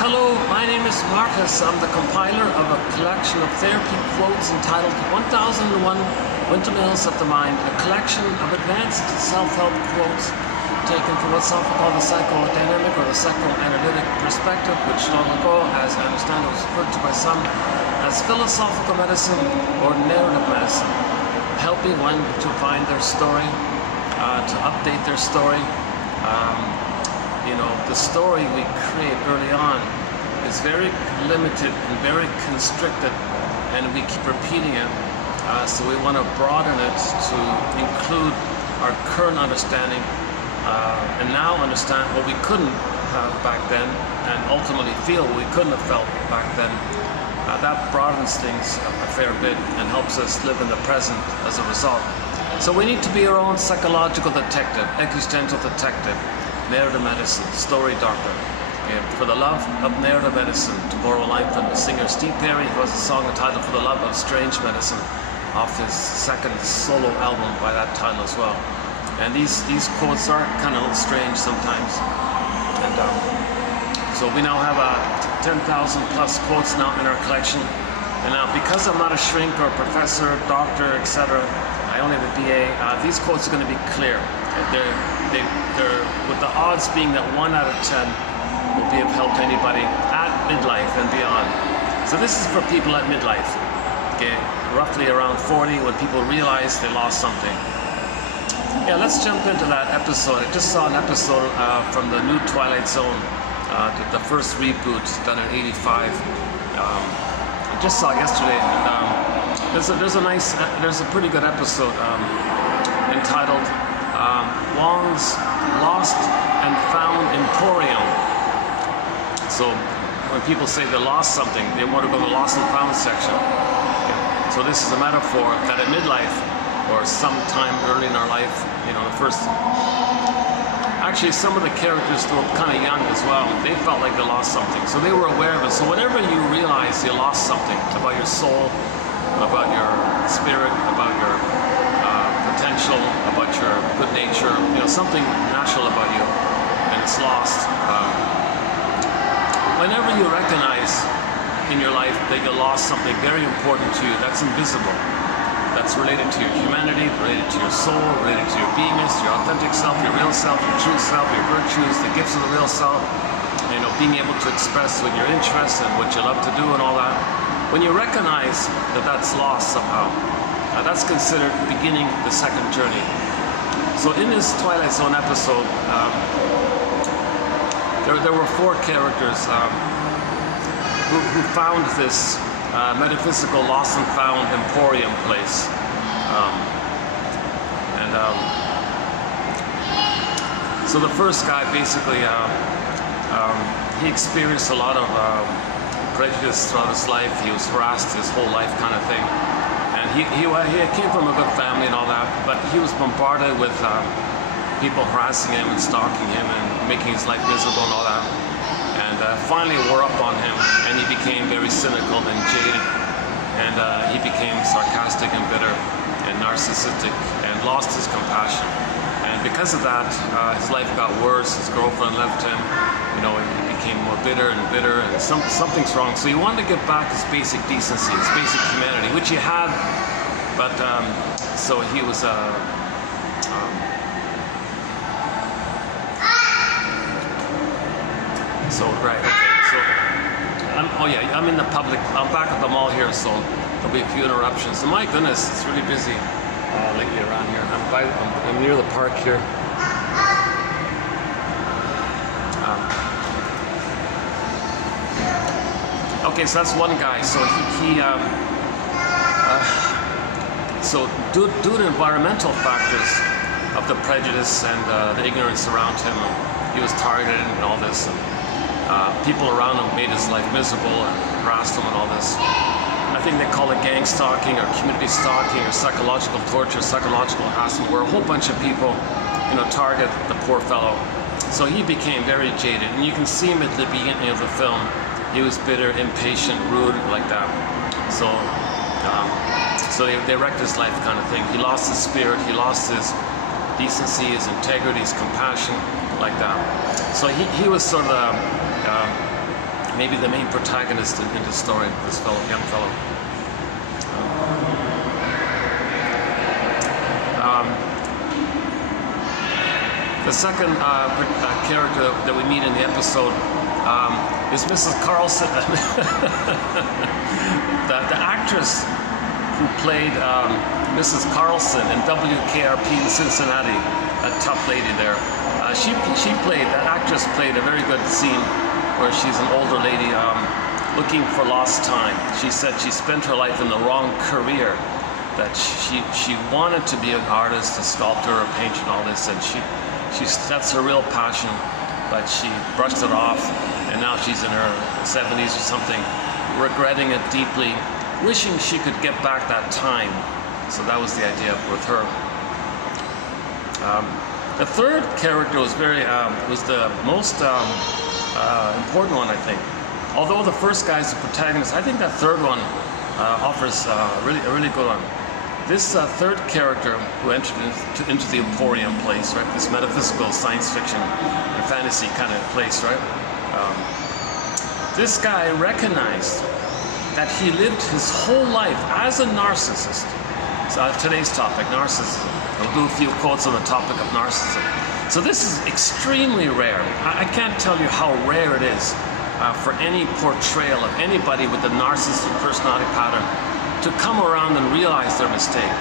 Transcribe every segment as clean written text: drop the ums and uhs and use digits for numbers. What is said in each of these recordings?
Hello, my name is Marcus. I'm the compiler of a collection of therapy quotes entitled 1001 Windmills of the Mind, a collection of advanced self-help quotes taken from what's often called the psychodynamic or the psychoanalytic perspective, which long ago, as I understand it, was referred to by some as philosophical medicine or narrative medicine, helping one to find their story, to update their story. The story we create early on is very limited and very constricted, and we keep repeating it. So we want to broaden it to include our current understanding and now understand what we couldn't have back then, and ultimately feel what we couldn't have felt back then. That broadens things a fair bit and helps us live in the present as a result. So we need to be our own psychological detective, existential detective, narrative medicine, story doctor. Okay. For the love of narrative medicine, to borrow a line from the singer Steve Perry, who has a song entitled For the Love of Strange Medicine off his second solo album by that title as well. And these quotes are kind of a little strange sometimes. And so we now have 10,000 plus quotes now in our collection. And now, because I'm not a shrink or a professor, doctor, etc., I only have a BA, these quotes are going to be clear. They're with the odds being that 1 out of 10 will be of help to anybody at midlife and beyond. So this is for people at midlife, okay, roughly around 40, when people realize they lost something. Yeah, let's jump into that episode. I just saw an episode from the new Twilight Zone, the first reboot done in '85. I just saw it yesterday, and there's a pretty good episode entitled Wong's Lost and Found Emporium. So when people say they lost something, they want to go to the lost and found section. Okay. So this is a metaphor that at midlife, or sometime early in our life, actually some of the characters were kind of young as well. They felt like they lost something, so they were aware of it. So whenever you realize you lost something about your soul, about your spirit, about your potential, about your good nature, something natural about you, and it's lost. Whenever you recognize in your life that you lost something very important to you, that's invisible, that's related to your humanity, related to your soul, related to your beingness, your authentic self, your real self, your true self, your virtues, the gifts of the real self, being able to express what your interests and what you love to do and all that. When you recognize that that's lost somehow, that's considered beginning the second journey. So in this Twilight Zone episode, there were 4 characters who found this metaphysical lost and found emporium place. So the first guy basically, he experienced a lot of prejudice throughout his life. He was harassed his whole life, kind of thing. And he came from a good family and all that, but he was bombarded with people harassing him and stalking him and making his life miserable and all that. And finally wore up on him, and he became very cynical and jaded, and he became sarcastic and bitter and narcissistic and lost his compassion. And because of that, his life got worse. His girlfriend left him. He became more bitter and bitter, and something's wrong. So he wanted to get back his basic decency, his basic humanity, which he had, but so he was I'm in the public. I'm back at the mall here, so there'll be a few interruptions. And my goodness, it's really busy lately around here. I'm near the park here. Okay, so that's one guy. So due to environmental factors of the prejudice and the ignorance around him, he was targeted and all this. People around him made his life miserable and harassed him and all this. I think they call it gang stalking or community stalking or psychological torture, psychological harassment, where a whole bunch of people, target the poor fellow. So he became very jaded, and you can see him at the beginning of the film. He was bitter, impatient, rude, like that. So they wrecked his life, kind of thing. He lost his spirit, he lost his decency, his integrity, his compassion, like that. So he was sort of maybe the main protagonist in the story, this young fellow. The second character that we meet in the episode is Mrs. Carlson. the actress who played Mrs. Carlson in WKRP in Cincinnati, a tough lady there. That actress played a very good scene where she's an older lady looking for lost time. She said she spent her life in the wrong career, that she wanted to be an artist, a sculptor, a painter, and all this, and that's her real passion, but she brushed it off, and now she's in her 70s or something, regretting it deeply, wishing she could get back that time. So that was the idea with her. The third character was was the most important one, I think. Although the first guy is the protagonist, I think that third one offers a really good one. This third character who entered into the Emporium place, right? This metaphysical science fiction and fantasy kind of place, right? This guy recognized that he lived his whole life as a narcissist. So today's topic, narcissism. We'll do a few quotes on the topic of narcissism. So this is extremely rare. I can't tell you how rare it is for any portrayal of anybody with a narcissistic personality pattern to come around and realize their mistake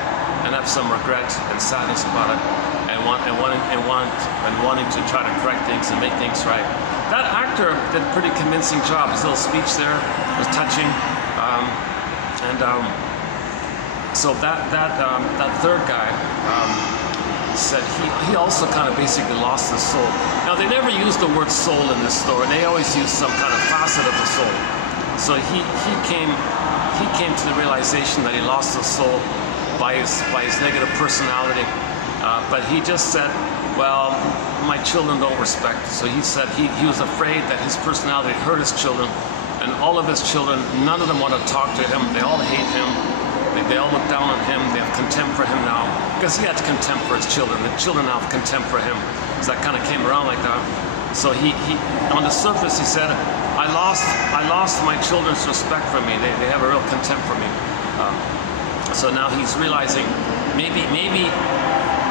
and have some regret and sadness about it, and wanting to try to correct things and make things right. That actor did a pretty convincing job. His little speech there was touching, so that third guy said he also kind of basically lost his soul. Now they never used the word soul in this story. They always used some kind of facet of the soul. So he came to the realization that he lost his soul by his negative personality. But he just said, well, my children don't respect. So he said he was afraid that his personality hurt his children, and all of his children, none of them want to talk to him. They all hate him. They all look down on him. They have contempt for him now, because he had contempt for his children. The children now have contempt for him. So that kind of came around like that. So he on the surface he said, I lost my children's respect for me. They have a real contempt for me. So now he's realizing maybe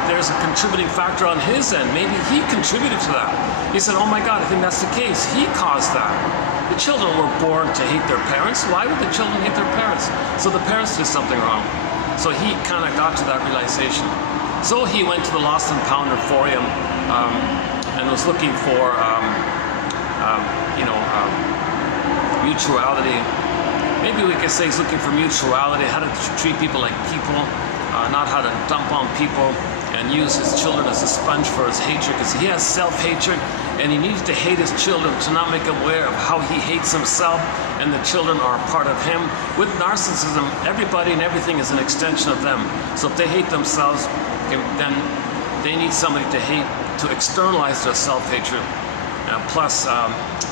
there's a contributing factor on his end. Maybe he contributed to that. He said, oh my God, I think that's the case. He caused that. The children were born to hate their parents. Why would the children hate their parents? So the parents did something wrong. So he kind of got to that realization. So he went to the Lost and Found Emporium and was looking for, mutuality. Maybe we could say he's looking for mutuality, how to treat people like people, not how to dump on people and use his children as a sponge for his hatred, because he has self-hatred and he needed to hate his children to not make them aware of how he hates himself, and the children are a part of him. With narcissism, everybody and everything is an extension of them. So if they hate themselves, then they need somebody to hate, to externalize their self-hatred. Plus,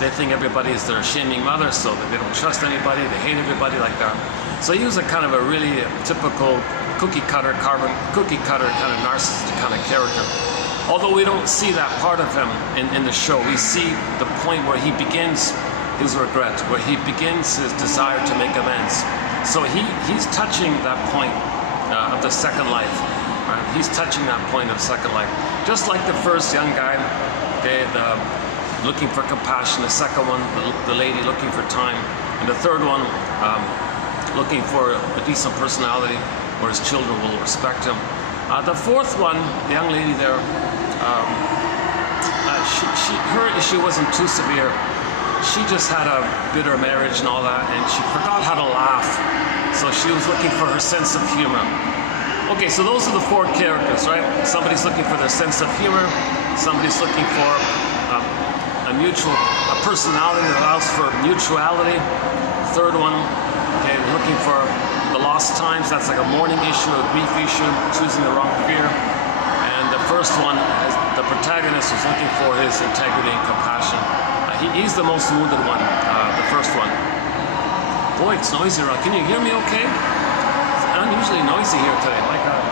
they think everybody is their shaming mother, so that they don't trust anybody, they hate everybody like that. So he was a kind of a really typical cookie cutter kind of narcissistic kind of character. Although we don't see that part of him in the show, we see the point where he begins his regret, where he begins his desire to make amends. So he's touching that point of the second life. Right? He's touching that point of second life. Just like the first young guy, okay, looking for compassion, the second one, the lady looking for time, and the third one, looking for a decent personality where his children will respect him. The fourth one, the young lady there, her issue wasn't too severe. She just had a bitter marriage and all that, and she forgot how to laugh. So she was looking for her sense of humor. Okay, so those are the four characters, right? Somebody's looking for their sense of humor. Somebody's looking for a personality that allows for mutuality. Third one, okay, looking for the lost times. That's like a mourning issue, a grief issue, choosing the wrong career. And the first one, the protagonist was looking for his integrity and compassion. He's the most wounded one, the first one. Boy, it's noisy around. Can you hear me okay? It's unusually noisy here today, like that.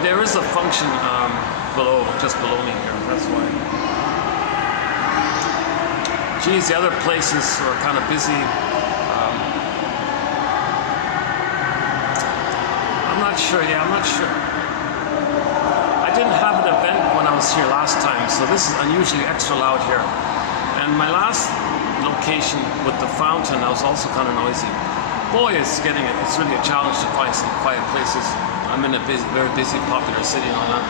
There is a function just below me here, that's why. Geez, the other places were kind of busy. I'm not sure. Yeah, I'm not sure. I didn't have an event when I was here last time, so this is unusually extra loud here. And my last location with the fountain, I was also kind of noisy. Boy, it's really a challenge to find some quiet places. I'm in a very busy, popular city and all that.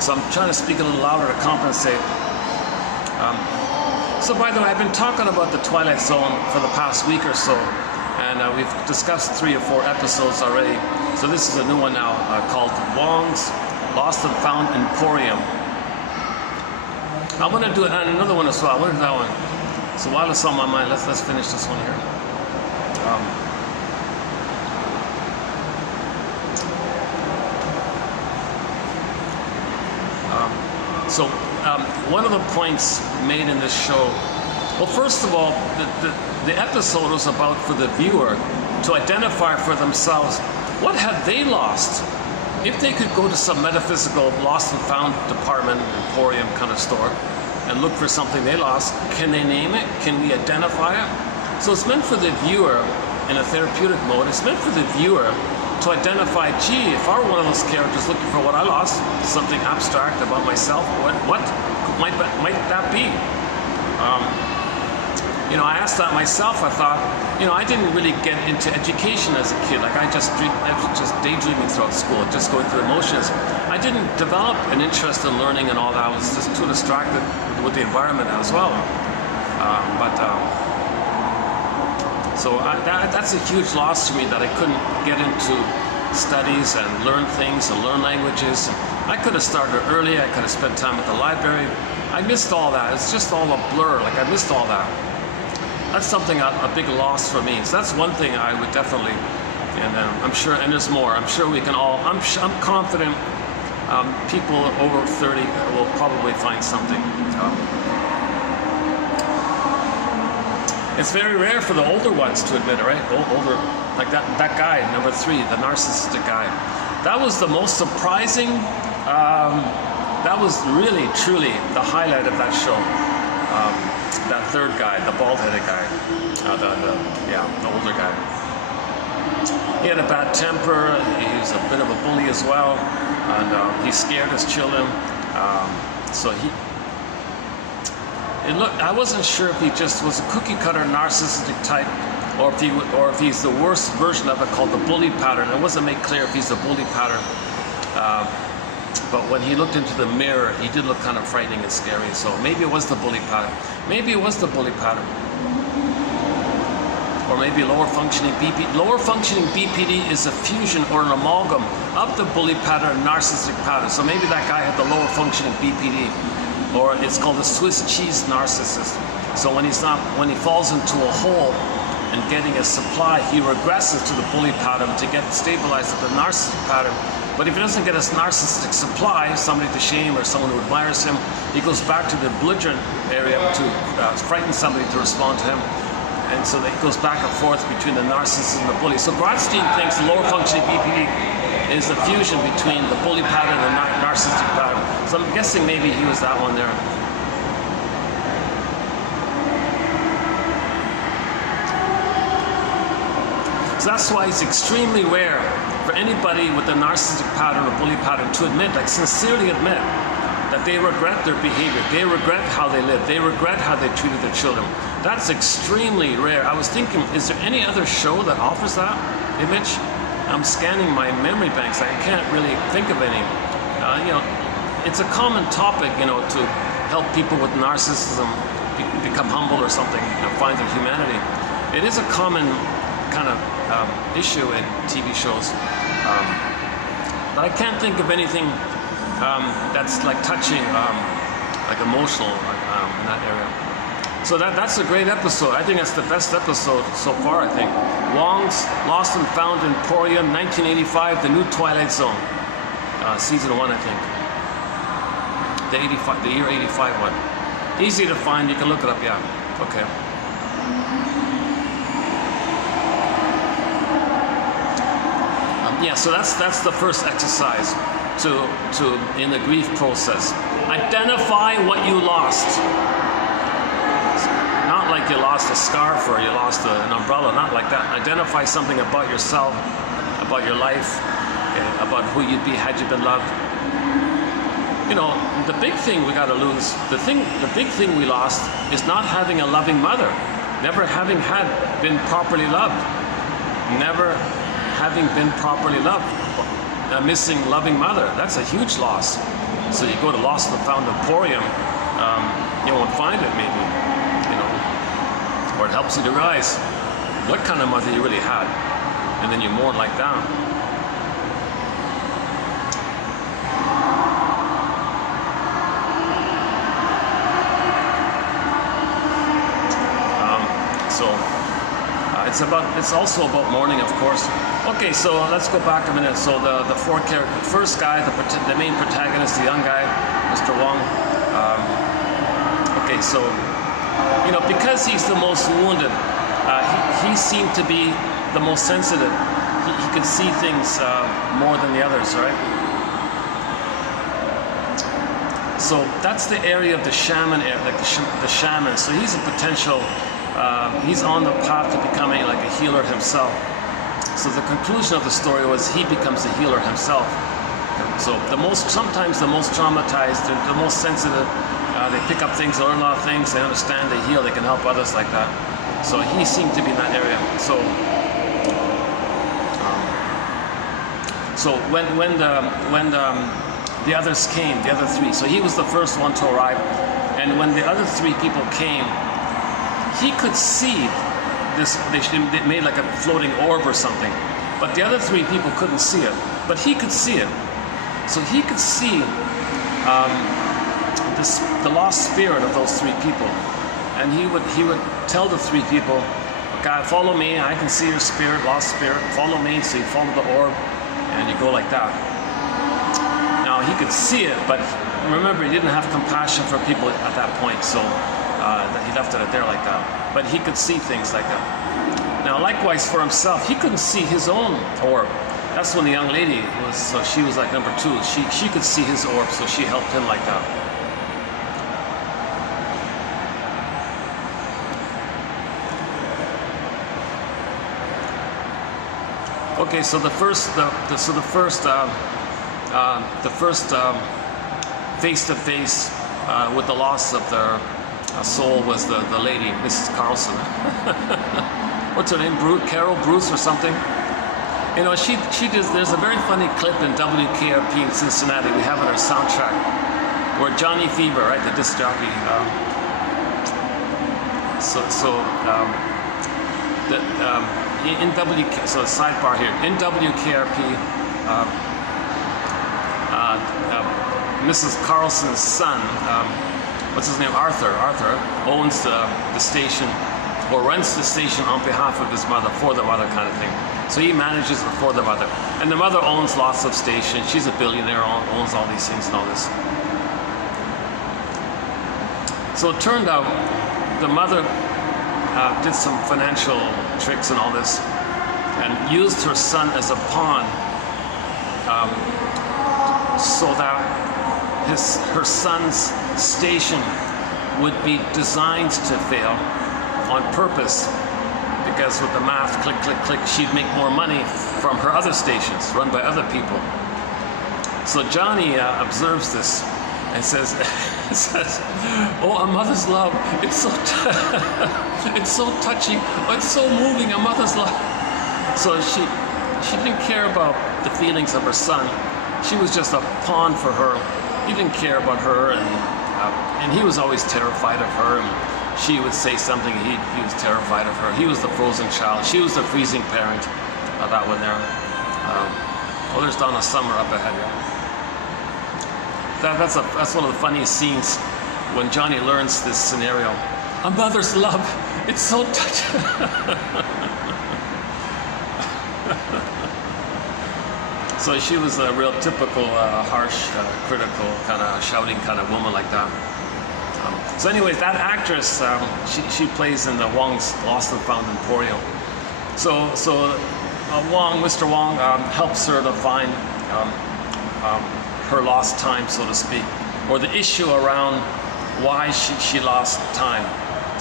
So I'm trying to speak a little louder to compensate. So by the way, I've been talking about the Twilight Zone for the past week or so, and we've discussed 3 or 4 episodes already. So this is a new one now called Wong's Lost and Found Emporium. I'm going to do another one as well. I want to do that one. So while it's on my mind, let's finish this one here. One of the points made in this show, well, first of all, the episode was about for the viewer to identify for themselves what had they lost. If they could go to some metaphysical lost and found department, emporium kind of store, and look for something they lost, can they name it? Can we identify it? So it's meant for the viewer in a therapeutic mode. It's meant for the viewer to identify, gee, if I were one of those characters looking for what I lost, something abstract about myself, what might that be? I asked that myself. I thought, I didn't really get into education as a kid. Like I was just daydreaming throughout school, just going through emotions. I didn't develop an interest in learning and all that. I was just too distracted with the environment as well. So that's a huge loss to me that I couldn't get into studies and learn things and learn languages. I could have started early. I could have spent time at the library. I missed all that. It's just all a blur. Like I missed all that. That's something, a big loss for me. So that's one thing I would definitely, and I'm sure, and there's more. I'm sure we can all, I'm confident people over 30 will probably find something. It's very rare for the older ones to admit it, right? Older, like that guy, number 3, the narcissistic guy. That was the most surprising, that was really, truly the highlight of that show. That third guy, the bald-headed guy, the older guy. He had a bad temper. He was a bit of a bully as well, and he scared his children. I wasn't sure if he just was a cookie-cutter narcissistic type, or if he's the worst version of it called the bully pattern. It wasn't made clear if he's a bully pattern. But when he looked into the mirror, he did look kind of frightening and scary. So maybe it was the bully pattern. Maybe it was the bully pattern. Or maybe lower functioning BPD. Lower functioning BPD is a fusion or an amalgam of the bully pattern and narcissistic pattern. So maybe that guy had the lower functioning BPD. Or it's called the Swiss cheese narcissist. So when he falls into a hole and getting a supply, he regresses to the bully pattern to get stabilized at the narcissistic pattern. But if he doesn't get a narcissistic supply, somebody to shame or someone who admires him, he goes back to the belligerent area to frighten somebody to respond to him. And so it goes back and forth between the narcissist and the bully. So Grodstein thinks the lower functioning BPD is the fusion between the bully pattern and the narcissistic pattern. So I'm guessing maybe he was that one there. So that's why it's extremely rare for anybody with a narcissistic pattern or bully pattern to admit, like sincerely admit, that they regret their behavior, they regret how they live, they regret how they treated their children. That's extremely rare. I was thinking, is there any other show that offers that image? I'm scanning my memory banks. I can't really think of any. It's a common topic, to help people with narcissism become humble or something, find their humanity. It is a common kind of issue in TV shows, but I can't think of anything that's like touching, like emotional in that area. So that's a great episode. I think that's the best episode so far, I think. Wong's Lost and Found Emporium, 1985, the new Twilight Zone. Season 1, I think. The year 85 one. Easy to find, you can look it up, yeah. Okay. So that's the first exercise in the grief process. Identify what you lost. Not like you lost a scarf or you lost an umbrella, not like that. Identify something about yourself, about your life, okay, about who you'd be had you been loved. You know, the big thing we got to lose, the big thing we lost is not having a loving mother, never having been properly loved, never having been properly loved. A missing loving mother, that's a huge loss. So you go to Lost and Found Emporium, you won't find it maybe, you know, or it helps you to realize what kind of mother you really had, and then you mourn like that. It's also about mourning, of course. Okay, so let's go back a minute. So the four characters, first guy, the main protagonist, the young guy, Mr. Wong. Okay, so, you know, because he's the most wounded, he seemed to be the most sensitive. He could see things more than the others, right? So that's the area of the shaman, like the shaman. So he's a potential. He's on the path to becoming like a healer himself. So the conclusion of the story was he becomes a healer himself. So sometimes the most traumatized, the most sensitive, they pick up things, they learn a lot of things, they understand, they heal, they can help others like that. So he seemed to be in that area. So when the others came, the other three, so he was the first one to arrive, and when the other three people came, he could see this, they made like a floating orb or something, but the other three people couldn't see it, but he could see it. So he could see the lost spirit of those three people, and he would tell the three people, "God, follow me, I can see your spirit, lost spirit, follow me." So you follow the orb, and you go like that. Now he could see it, but remember, he didn't have compassion for people at that point, so he left it there like that. But he could see things like that. Now, likewise for himself, he couldn't see his own orb. That's when the young lady was, so she was like number two. She could see his orb, so she helped him like that. Okay, so the first face-to-face with the loss of their soul was the lady, Mrs. Carlson. What's her name? Carol Bruce or something? You know, she does. There's a very funny clip in WKRP in Cincinnati. We have it on our soundtrack where Johnny Fever, right, the disc jockey. So sidebar here. In WKRP, Mrs. Carlson's son, what's his name? Arthur owns the station, or rents the station on behalf of his mother, for the mother kind of thing. So he manages it for the mother. And the mother owns lots of stations. She's a billionaire, owns all these things and all this. So it turned out the mother did some financial tricks and all this, and used her son as a pawn, so that her son's station would be designed to fail on purpose, because with the math, click, click, click, she'd make more money from her other stations run by other people. So Johnny observes this and says, "Oh, a mother's love, it's so it's so touching, oh, it's so moving, a mother's love." So she didn't care about the feelings of her son. She was just a pawn for her. He didn't care about her, and he was always terrified of her, and she would say something, he was terrified of her. He was the frozen child. She was the freezing parent. That one there. There's Donna Summer up ahead here. That's one of the funniest scenes when Johnny learns this scenario. A mother's love, it's so touching. So she was a real typical, harsh, critical, kind of shouting kind of woman like that. So anyways, that actress, she plays in the Wong's Lost and Found Emporium. So Mr. Wong helps her to find her lost time, so to speak, or the issue around why she lost time.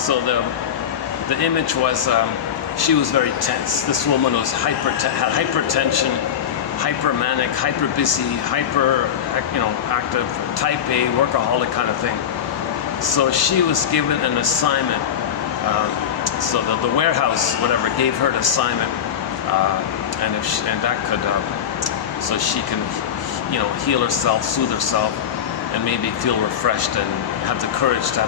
So the image was she was very tense. This woman was had hypertension, hypermanic, hyper busy, hyper active, type A, workaholic kind of thing. So she was given an assignment. So the warehouse, whatever, gave her an assignment, and that could, so she can, heal herself, soothe herself, and maybe feel refreshed and have the courage to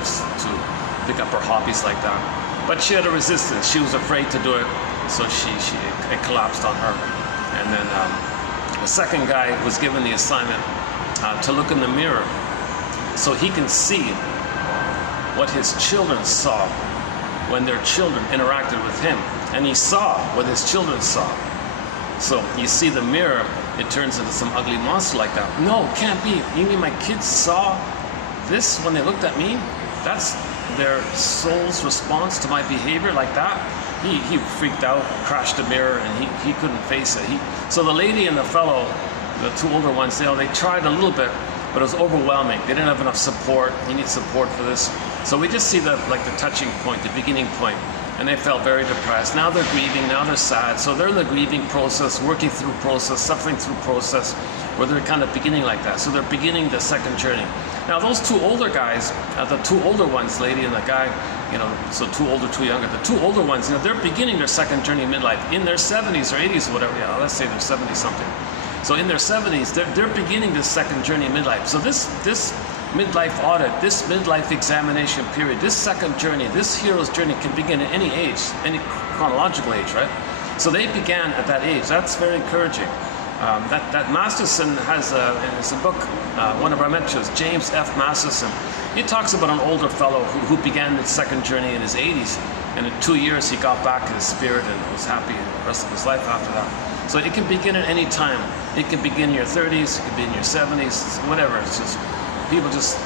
pick up her hobbies like that. But she had a resistance. She was afraid to do it, so it collapsed on her. And then the second guy was given the assignment to look in the mirror, so he can see what his children saw when their children interacted with him, and he saw what his children saw. So you see the mirror, it turns into some ugly monster like that. No, can't be. You mean my kids saw this when they looked at me? That's their soul's response to my behavior like that? He freaked out, crashed the mirror, and he couldn't face it. So the lady and the fellow, the two older ones, they tried a little bit, but it was overwhelming. They didn't have enough support. You need support for this. So we just see the touching point, the beginning point, and they felt very depressed. Now they're grieving, now they're sad. So they're in the grieving process, working through process, suffering through process, where they're kind of beginning like that. So they're beginning the second journey. Now those two older guys, the two older ones, lady and the guy, so two older, two younger, the two older ones, they're beginning their second journey midlife in their 70s or 80s or whatever. Yeah, let's say they're 70 something. So in their 70s, they're beginning this second journey midlife. So this midlife audit, this midlife examination period, this second journey, this hero's journey can begin at any age, any chronological age, right? So they began at that age. That's very encouraging. That Masterson has it's a book, one of our mentors, James F. Masterson. He talks about an older fellow who began his second journey in his 80s, and in 2 years he got back his spirit and was happy the rest of his life after that. So it can begin at any time. It can begin in your 30s, it can be in your 70s, whatever. It's just people just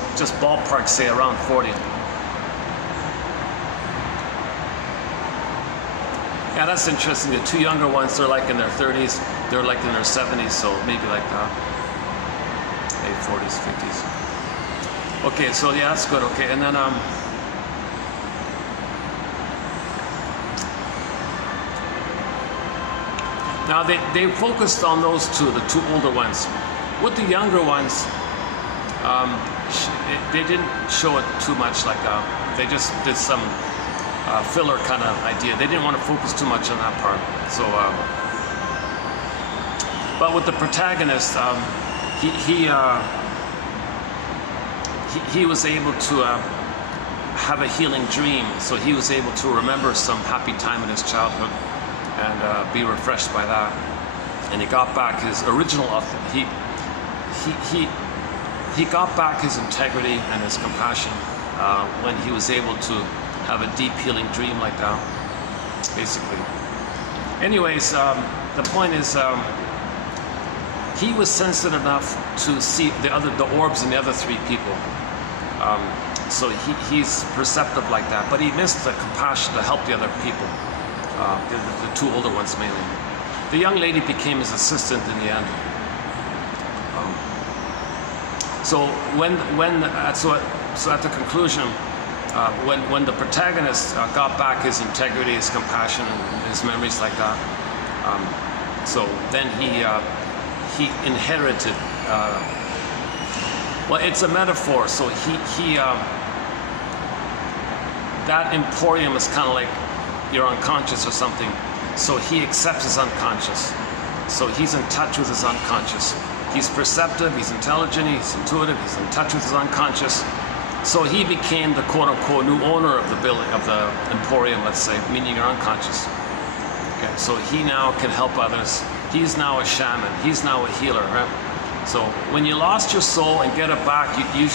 ballpark say around 40. Yeah, that's interesting. The two younger ones, they're like in their 30s, they're like in their 70s, so maybe like late 40s, 50s. Okay, so yeah, that's good. Okay, and then now they focused on those two, the two older ones. With the younger ones, they didn't show it too much. They just did some filler kind of idea. They didn't want to focus too much on that part. So, but with the protagonist, he was able to have a healing dream. So he was able to remember some happy time in his childhood and be refreshed by that. And he got back his original. He got back his integrity and his compassion when he was able to have a deep healing dream like that, basically. Anyways, the point is, he was sensitive enough to see the orbs in the other three people. So he's perceptive like that, but he missed the compassion to help the other people, the two older ones mainly. The young lady became his assistant in the end. So at the conclusion, when the protagonist got back his integrity, his compassion, and his memories like that, so then he inherited. Well, it's a metaphor. So that emporium is kind of like your unconscious or something. So he accepts his unconscious. So he's in touch with his unconscious. He's perceptive, he's intelligent, he's intuitive, he's in touch with his unconscious. So he became the quote-unquote new owner of the building, of the emporium, let's say, meaning your unconscious. Okay, so he now can help others. He's now a shaman. He's now a healer, right? So when you lost your soul and get it back, you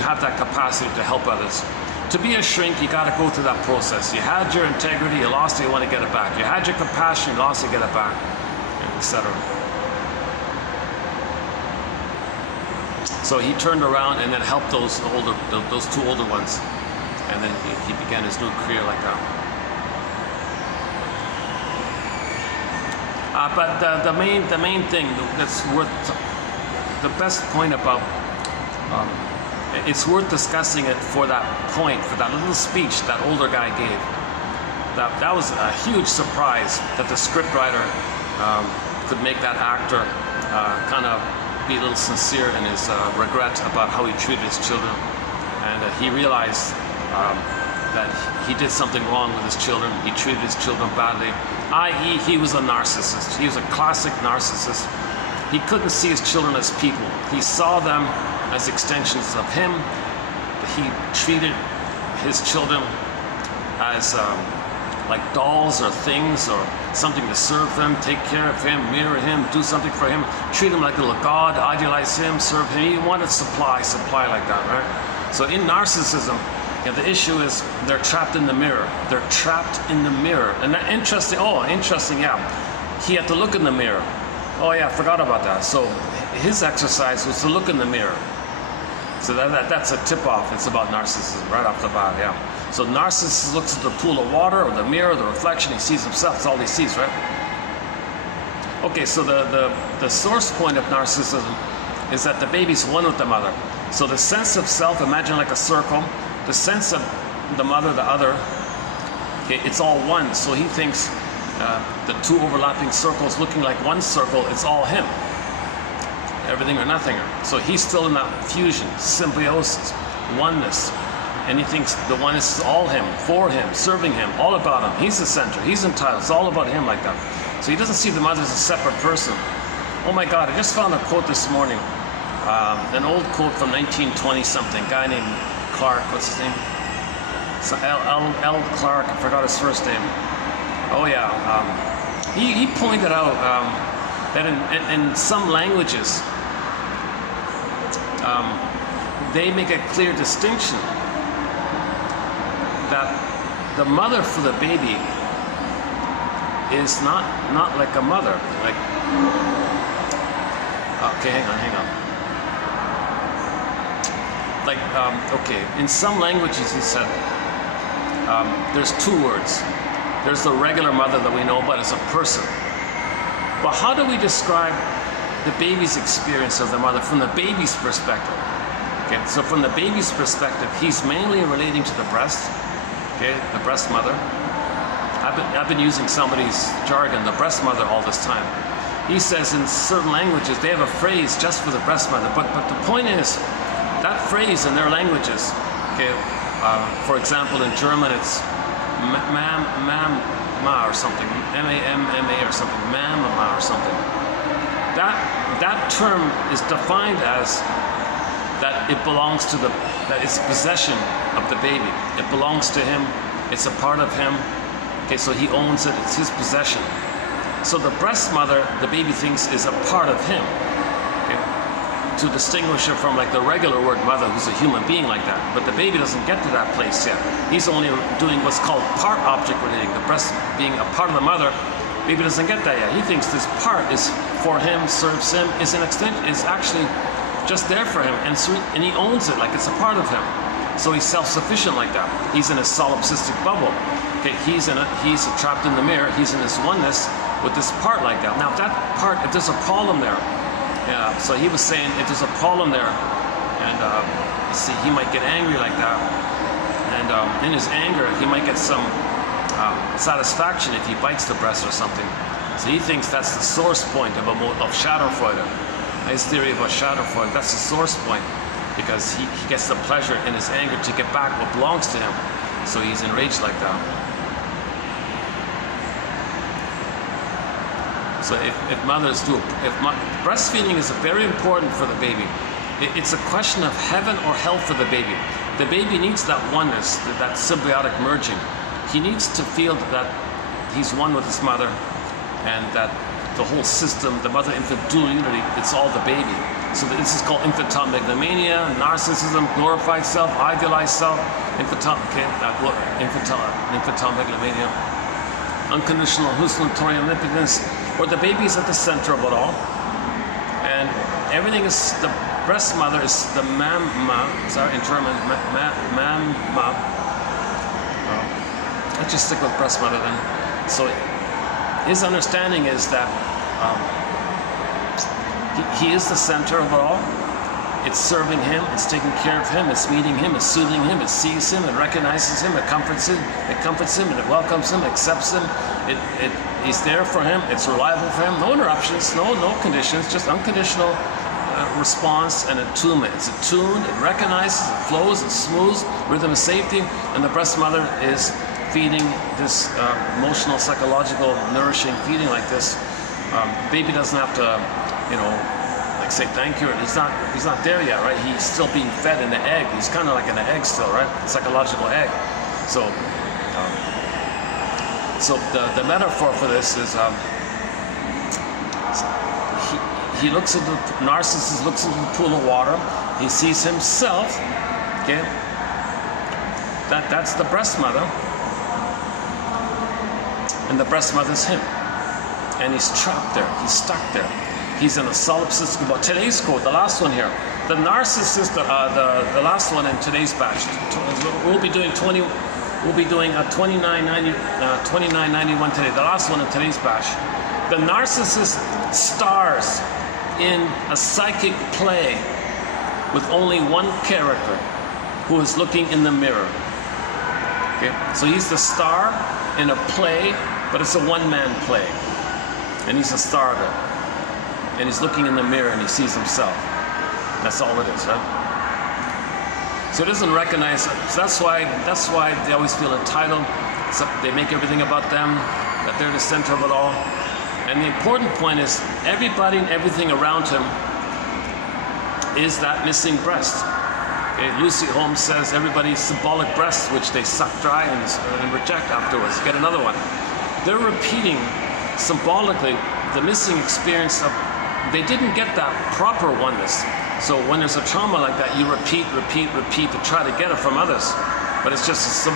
have that capacity to help others. To be a shrink, you got to go through that process. You had your integrity, you lost it, you want to get it back. You had your compassion, you lost it, get it back, etc. So he turned around and then helped those two older ones, and then he began his new career like that. But the main thing that's worth, the best point about it's worth discussing it for that point, for that little speech that older guy gave. That was a huge surprise that the scriptwriter could make that actor kind of be a little sincere in his regret about how he treated his children, and he realized that he did something wrong with his children. He treated his children badly, i.e. he was a narcissist. He was a classic narcissist. He couldn't see his children as people. He saw them as extensions of him. He treated his children as like dolls or things or something to serve them, take care of him, mirror him, do something for him, treat him like a little god, idealize him, serve him. He wanted supply like that, right? So in narcissism, the issue is they're trapped in the mirror. They're trapped in the mirror. And that interesting, yeah. He had to look in the mirror. Oh yeah, I forgot about that. So his exercise was to look in the mirror. So that's a tip-off. It's about narcissism right off the bat, yeah. So narcissist looks at the pool of water or the mirror, the reflection, he sees himself. That's all he sees, right? Okay, so the source point of narcissism is that the baby's one with the mother. So the sense of self, imagine like a circle, the sense of the mother, the other, okay, it's all one. So he thinks the two overlapping circles looking like one circle, it's all him. Everything or nothing. So he's still in that fusion, symbiosis, oneness. And he thinks the oneness is all him, for him, serving him, all about him. He's the center, he's entitled, it's all about him like that. So he doesn't see the mother as a separate person. Oh my God, I just found a quote this morning. An old quote from 1920 something, guy named Clark, what's his name? So L. Clark, I forgot his first name. Oh yeah, he pointed out that in some languages, they make a clear distinction that the mother for the baby is not like a mother. Like, okay, hang on. Like, okay, in some languages, he said, there's two words. There's the regular mother that we know about as a person. But how do we describe the baby's experience of the mother from the baby's perspective? Okay, so from the baby's perspective, he's mainly relating to the breast, okay, the breast mother. I've been using somebody's jargon, the breast mother, all this time. He says in certain languages, they have a phrase just for the breast mother. But the point is, that phrase in their languages, okay, for example, in German, it's ma or something, M-A-M-M-A or something, mama or something. That term is defined as that it belongs to that it's possession of the baby. It belongs to him. It's a part of him. Okay, so he owns it. It's his possession. So the breast mother, the baby thinks, is a part of him. Okay? To distinguish her from like the regular word mother, who's a human being like that. But the baby doesn't get to that place yet. He's only doing what's called part-object relating. The breast being a part of the mother, baby doesn't get that yet. He thinks this part is for him, serves him, is an extension, is actually just there for him, and he owns it like it's a part of him. So he's self-sufficient like that. He's in a solipsistic bubble. Okay, he's trapped in the mirror. He's in this oneness with this part like that. Now, if that part, if there's a problem there, yeah. So he was saying if there's a problem there, and you see, he might get angry like that, and in his anger, he might get some satisfaction if he bites the breast or something. So he thinks that's the source point of Schadenfreude. His theory about Schadenfreude, that's the source point, because he gets the pleasure in his anger to get back what belongs to him. So he's enraged like that. So if mothers do, breastfeeding is very important for the baby. It's a question of heaven or hell for the baby. The baby needs that oneness, that symbiotic merging. He needs to feel that he's one with his mother, and that the whole system, the mother-infant dual unity, it's all the baby. So this is called infantile megalomania, narcissism, glorified self, idealized self, infantile megalomania, unconditional hallucinatory omnipotence, where the baby is at the center of it all, and everything is, the breast mother is the Mama, sorry, in German, Mama. Let's just stick with breast mother then. So his understanding is that he is the center of it all, It's serving him, it's taking care of him, it's meeting him, it's soothing him, it sees him, it recognizes him, it comforts him, and it welcomes him, accepts him. He's there for him, it's reliable for him, no interruptions, no conditions, just unconditional response and attunement. It's attuned, it recognizes, it flows, it's smooth, rhythm of safety, and the breast mother is feeding this emotional, psychological, nourishing feeding like this. Baby doesn't have to, like say thank you. He's not there yet, right? He's still being fed in the egg. He's kind of like in the egg still, right? Psychological egg. So, the metaphor for this is he looks at the narcissist looks into the pool of water. He sees himself. Okay, that's the breast mother, and the breast mother's him, and he's trapped there. He's stuck there. He's in a solipsistic mode. Today's code, the last one here, the narcissist, the last one in today's batch. We'll be doing 20. We'll be doing a 2991 today. The last one in today's batch. The narcissist stars in a psychic play with only one character who is looking in the mirror. Okay, so he's the star in a play, but it's a one-man play, and he's a star there, and he's looking in the mirror and he sees himself. That's all it is, right? So it doesn't recognize it. So that's why they always feel entitled. So they make everything about them, that they're the center of it all. And the important point is everybody and everything around him is that missing breast. Okay? Lucy Holmes says everybody's symbolic breasts, which they suck dry and reject afterwards. Get another one. They're repeating symbolically the missing experience of, they didn't get that proper oneness. So when there's a trauma like that, you repeat to try to get it from others. But it's just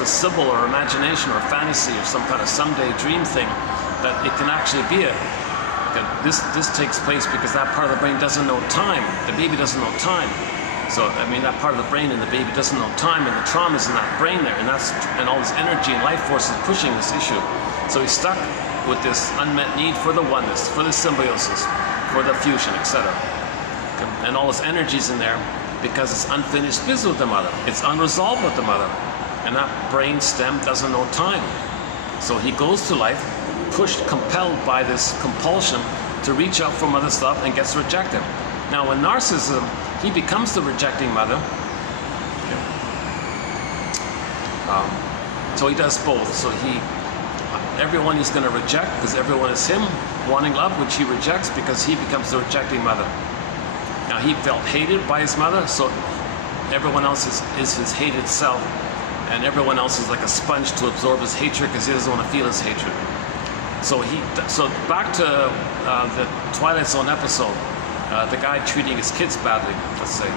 a symbol or imagination or fantasy or some kind of someday dream thing that it can actually be it. Okay, this takes place because that part of the brain doesn't know time. The baby doesn't know time. So I mean that part of the brain in the baby doesn't know time, and the trauma's in that brain there, and all this energy and life force is pushing this issue. So he's stuck with this unmet need for the oneness, for the symbiosis, for the fusion, etc. Okay, and all his energy's in there because it's unfinished business with the mother. It's unresolved with the mother, and that brain stem doesn't know time. So he goes to life pushed, compelled by this compulsion to reach out for mother's love and gets rejected. Now, in narcissism, he becomes the rejecting mother. So he does both. So everyone he's going to reject because everyone is him wanting love, which he rejects because he becomes the rejecting mother. Now, he felt hated by his mother, so everyone else is his hated self, and everyone else is like a sponge to absorb his hatred because he doesn't want to feel his hatred. So back to the Twilight Zone episode, the guy treating his kids badly, let's say.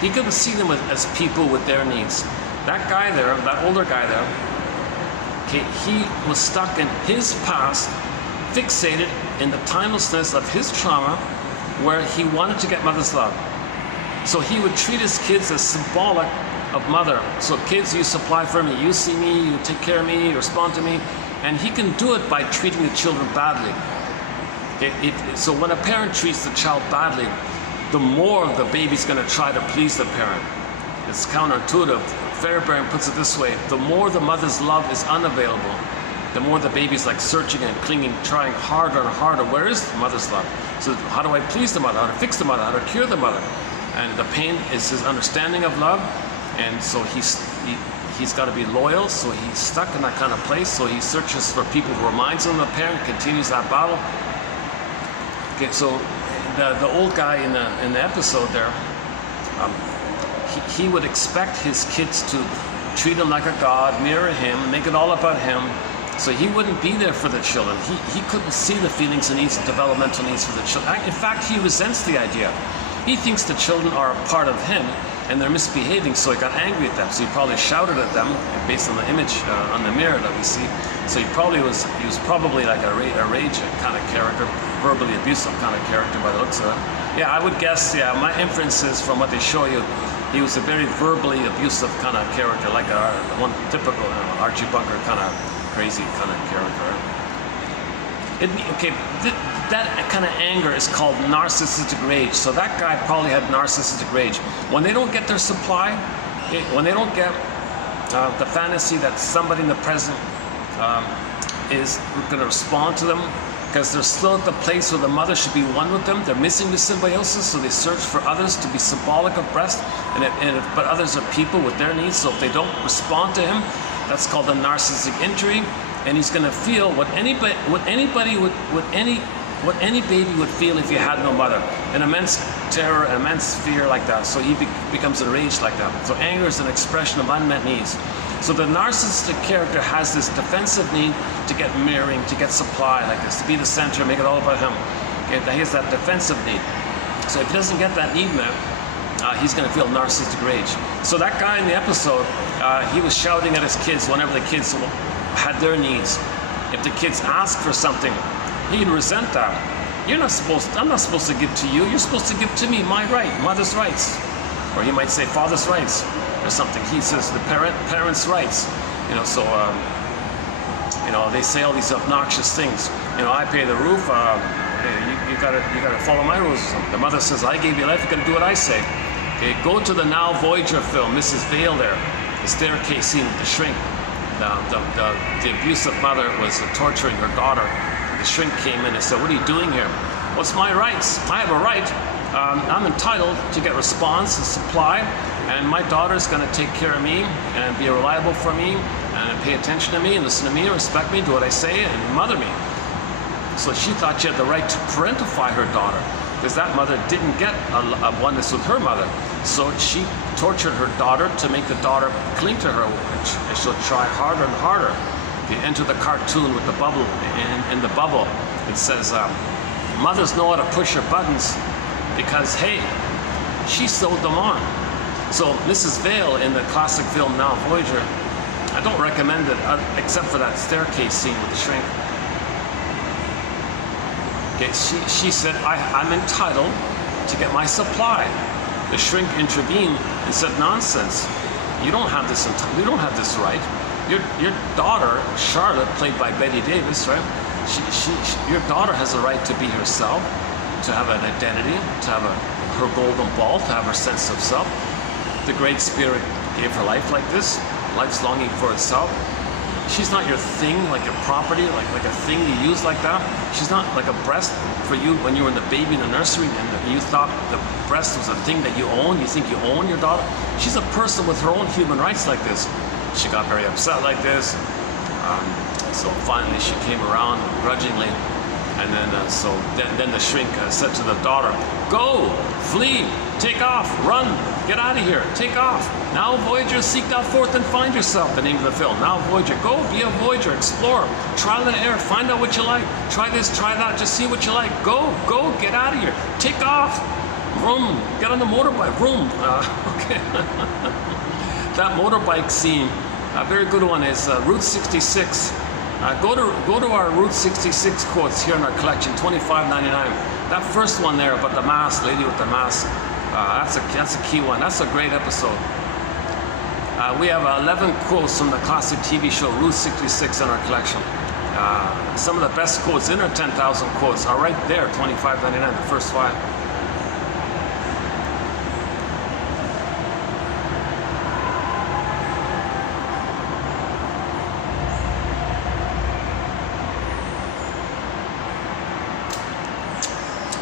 He couldn't see them as people with their needs. That guy there, that older guy there, okay, he was stuck in his past, fixated in the timelessness of his trauma, where he wanted to get mother's love. So he would treat his kids as symbolic of mother. So kids, you supply for me, you see me, you take care of me, you respond to me. And he can do it by treating the children badly. So when a parent treats the child badly, the more the baby's going to try to please the parent. It's counterintuitive. Fairbairn puts it this way: the more the mother's love is unavailable, the more the baby's like searching and clinging, trying harder and harder. Where is the mother's love? So how do I please the mother? How to fix the mother? How to cure the mother? And the pain is his understanding of love, and so he's got to be loyal. So he's stuck in that kind of place. So he searches for people who reminds him of the parent, continues that battle. Okay, so the old guy in the episode there, he would expect his kids to treat him like a god, mirror him, make it all about him. So he wouldn't be there for the children. He couldn't see the feelings and needs, developmental needs for the children. In fact, he resents the idea. He thinks the children are a part of him and they're misbehaving, so he got angry at them. So he probably shouted at them based on the image on the mirror that we see. So he was probably like a rage kind of character, verbally abusive kind of character by the looks of it. Yeah, I would guess, yeah, my inference is from what they show you, he was a very verbally abusive kind of character, like one typical Archie Bunker kind of crazy kind of character. that kind of anger is called narcissistic rage. So that guy probably had narcissistic rage. When they don't get their supply, when they don't get the fantasy that somebody in the present is going to respond to them, because they're still at the place where the mother should be one with them. They're missing the symbiosis, so they search for others to be symbolic of breast. But others are people with their needs, so if they don't respond to him, that's called a narcissistic injury. And he's going to feel what any baby would feel if he had no mother: an immense terror, an immense fear like that. So he becomes enraged like that. So anger is an expression of unmet needs. So the narcissistic character has this defensive need to get mirroring, to get supply like this, to be the center, make it all about him. Okay, he has that defensive need. So if he doesn't get that need met, he's going to feel narcissistic rage. So that guy in the episode, he was shouting at his kids whenever the kids had their needs. If the kids asked for something, he'd resent that. I'm not supposed to give to you. You're supposed to give to me my right, mother's rights. Or he might say father's rights or something. He says the parents' rights. So they say all these obnoxious things. I pay the roof. You gotta follow my rules. The mother says, I gave you life. You gotta do what I say. Okay, go to the Now Voyager film. Mrs. Vale there, the staircase scene with the shrink. The abusive mother was torturing her daughter. The shrink came in and said, what are you doing here? What's my rights? I have a right. I'm entitled to get response and supply, and my daughter's going to take care of me and be reliable for me and pay attention to me and listen to me and respect me, do what I say, and mother me. So she thought she had the right to parentify her daughter, because that mother didn't get a oneness with her mother. So she tortured her daughter to make the daughter cling to her, and she'll try harder and harder. You enter the cartoon with the bubble. In the bubble, it says, mothers know how to push her buttons because, hey, she sewed them on. So Mrs. Vale in the classic film Now Voyager, I don't recommend it except for that staircase scene with the shrink. Okay, she said, I'm entitled to get my supply. The shrink intervened and said, nonsense. You don't have this right. Your daughter, Charlotte, played by Betty Davis, right? Your daughter has a right to be herself, to have an identity, to have her golden ball, to have her sense of self. The Great Spirit gave her life like this. Life's longing for itself. She's not your thing, like your property, like a thing you use like that. She's not like a breast for you when you were in the baby in the nursery and you thought the breast was a thing that you own. You think you own your daughter. She's a person with her own human rights like this. She got very upset like this. So finally she came around grudgingly. And then the shrink said to the daughter, go, flee, take off, run, get out of here, take off. Now Voyager, seek thou forth and find yourself, the name of the film. Now Voyager, go be a Voyager, explore, trial and error, find out what you like. Try this, try that, just see what you like. Go, get out of here, take off, vroom, get on the motorbike, vroom. Okay. That motorbike scene, a very good one is Route 66. Go to our Route 66 quotes here in our collection, $25.99. That first one there about the mask, lady with the mask, that's a key one. That's a great episode. We have 11 quotes from the classic TV show Route 66 in our collection. Some of the best quotes in our 10,000 quotes are right there, $25.99, the first 5.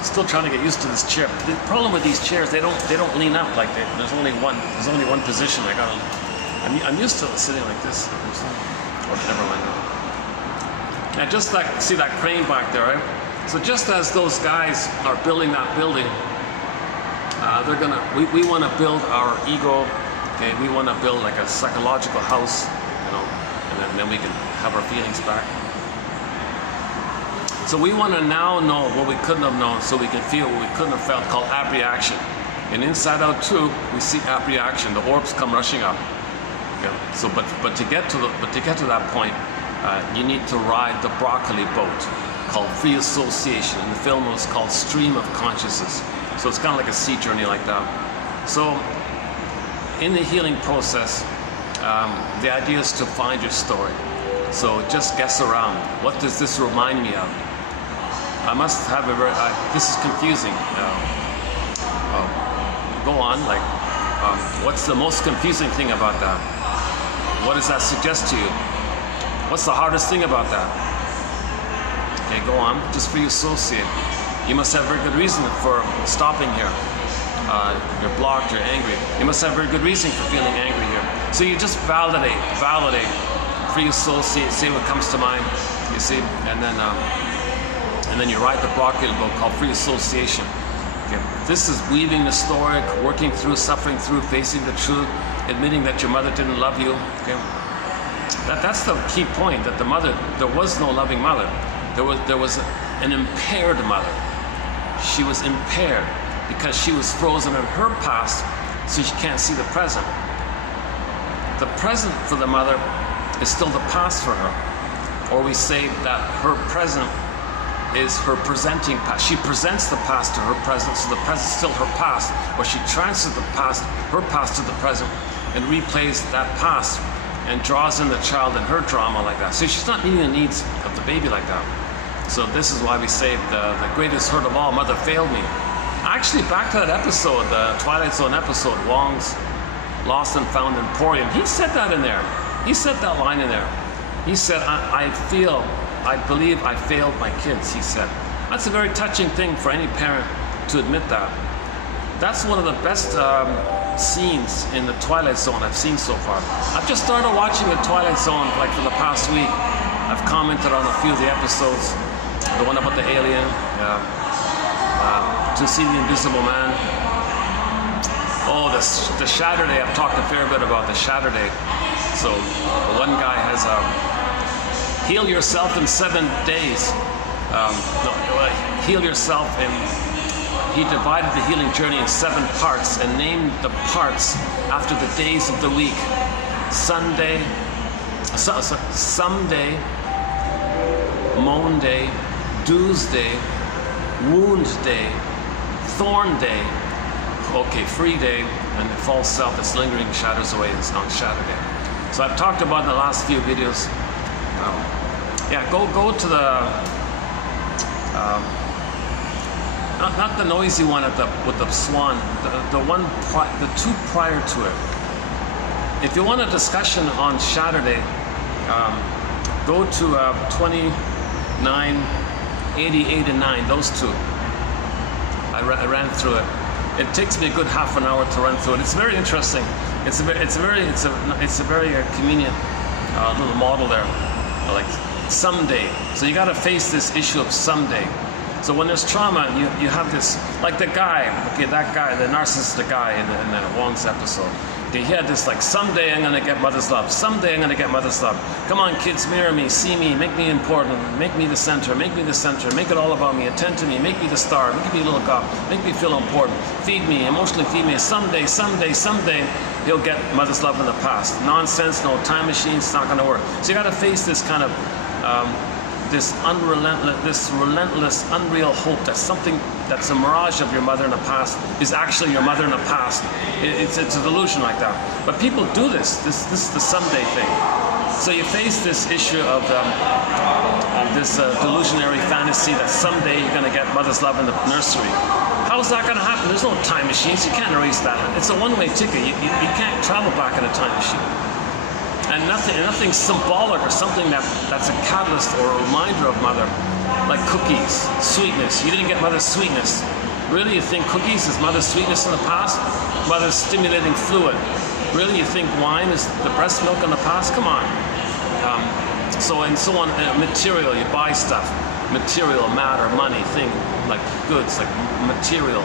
Still trying to get used to this chair. The problem with these chairs, they don't lean up like that. There's only one position. I'm used to sitting like this. Okay, never mind. Now just see that crane back there, right? So just as those guys are building that building, we want to build our ego. Okay, we want to build like a psychological house, and then we can have our feelings back. So we want to now know what we couldn't have known, so we can feel what we couldn't have felt, called apprehension. In Inside Out 2, we see apprehension. The orbs come rushing up. Okay. So, but to get to that point, you need to ride the broccoli boat, called free association. In the film, it was called Stream of Consciousness. So it's kind of like a sea journey like that. So in the healing process, the idea is to find your story. So just guess around. What does this remind me of? I must have a very, this is confusing. Go on, like, what's the most confusing thing about that? What does that suggest to you? What's the hardest thing about that? Okay, go on, just free associate. You must have very good reason for stopping here. You're blocked, you're angry. You must have very good reason for feeling angry here. So you just validate, free associate, say what comes to mind, you see, and then you write the blockade book called Free Association. Okay. This is weaving the story, working through, suffering through, facing the truth, admitting that your mother didn't love you. Okay. That's the key point, that the mother, there was no loving mother. There was an impaired mother. She was impaired because she was frozen in her past, so she can't see the present. The present for the mother is still the past for her. Or we say that her present is her presenting past. She presents the past to her present, so the present is still her past, or she transfers the past, her past to the present, and replays that past and draws in the child in her drama like that. So she's not meeting the needs of the baby like that. So this is why we say the greatest hurt of all, mother failed me. Actually, back to that episode, the Twilight Zone episode, Wong's Lost and Found Emporium, he said that in there. He said that line in there. He said, I believe I failed my kids, he said. That's a very touching thing for any parent to admit that. That's one of the best scenes in the Twilight Zone I've seen so far. I've just started watching the Twilight Zone like for the past week. I've commented on a few of the episodes. The one about the alien, To See the Invisible Man. Oh, the Saturday, I've talked a fair bit about the Saturday. So one guy has heal yourself in 7 days. Heal yourself in, he divided the healing journey in 7 parts and named the parts after the days of the week. Sunday, someday, moan day, Tuesday, wound day, thorn day, okay, free day, and the false self that's lingering shadows away is on Saturday. So I've talked about in the last few videos. Yeah, go to the not the noisy one with the swan, the 2 prior to it. If you want a discussion on Saturday, go to 29, 88, and 9. Those 2. I ran through it. It takes me a good half an hour to run through it. It's very interesting. It's a very convenient little model there, like someday. So you got to face this issue of someday. So when there's trauma, you have this, like the guy, okay, that guy, the narcissistic guy in the Wong's episode. He had this like, someday I'm gonna get mother's love. Someday I'm gonna get mother's love. Come on, kids, mirror me, see me, make me important, make me the center, make me the center, make it all about me, attend to me, make me the star, make me a little god, make me feel important, feed me, emotionally feed me. Someday, he'll get mother's love in the past. Nonsense, no time machine, it's not gonna work. So you gotta face this kind of, this relentless, unreal hope that something that's a mirage of your mother in the past is actually your mother in the past. It's a delusion like that. But people do this. This is the someday thing. So you face this issue of this delusionary fantasy that someday you're going to get mother's love in the nursery. How is that going to happen? There's no time machines. You can't erase that. It's a one-way ticket. You can't travel back in a time machine. And nothing symbolic or something that's a catalyst or a reminder of mother, like cookies, sweetness. You didn't get mother's sweetness. Really, you think cookies is mother's sweetness in the past? Mother's stimulating fluid. Really, you think wine is the breast milk in the past? Come on. So on. Material, you buy stuff. Material, matter, money, thing, like goods, like material.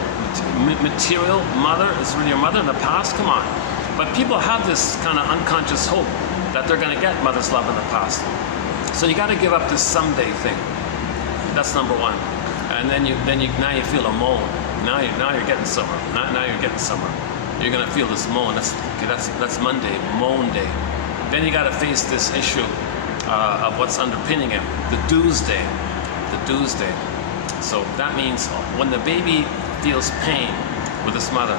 Material, mother is really your mother in the past? Come on. But people have this kind of unconscious hope that they're going to get mother's love in the past. So you got to give up this someday thing. That's number 1. And then now you feel a moan. Now you're getting somewhere. Now you're getting somewhere. You're going to feel this moan. That's Monday, moan day. Then you got to face this issue of what's underpinning it, the Tuesday. So that means when the baby feels pain with his mother.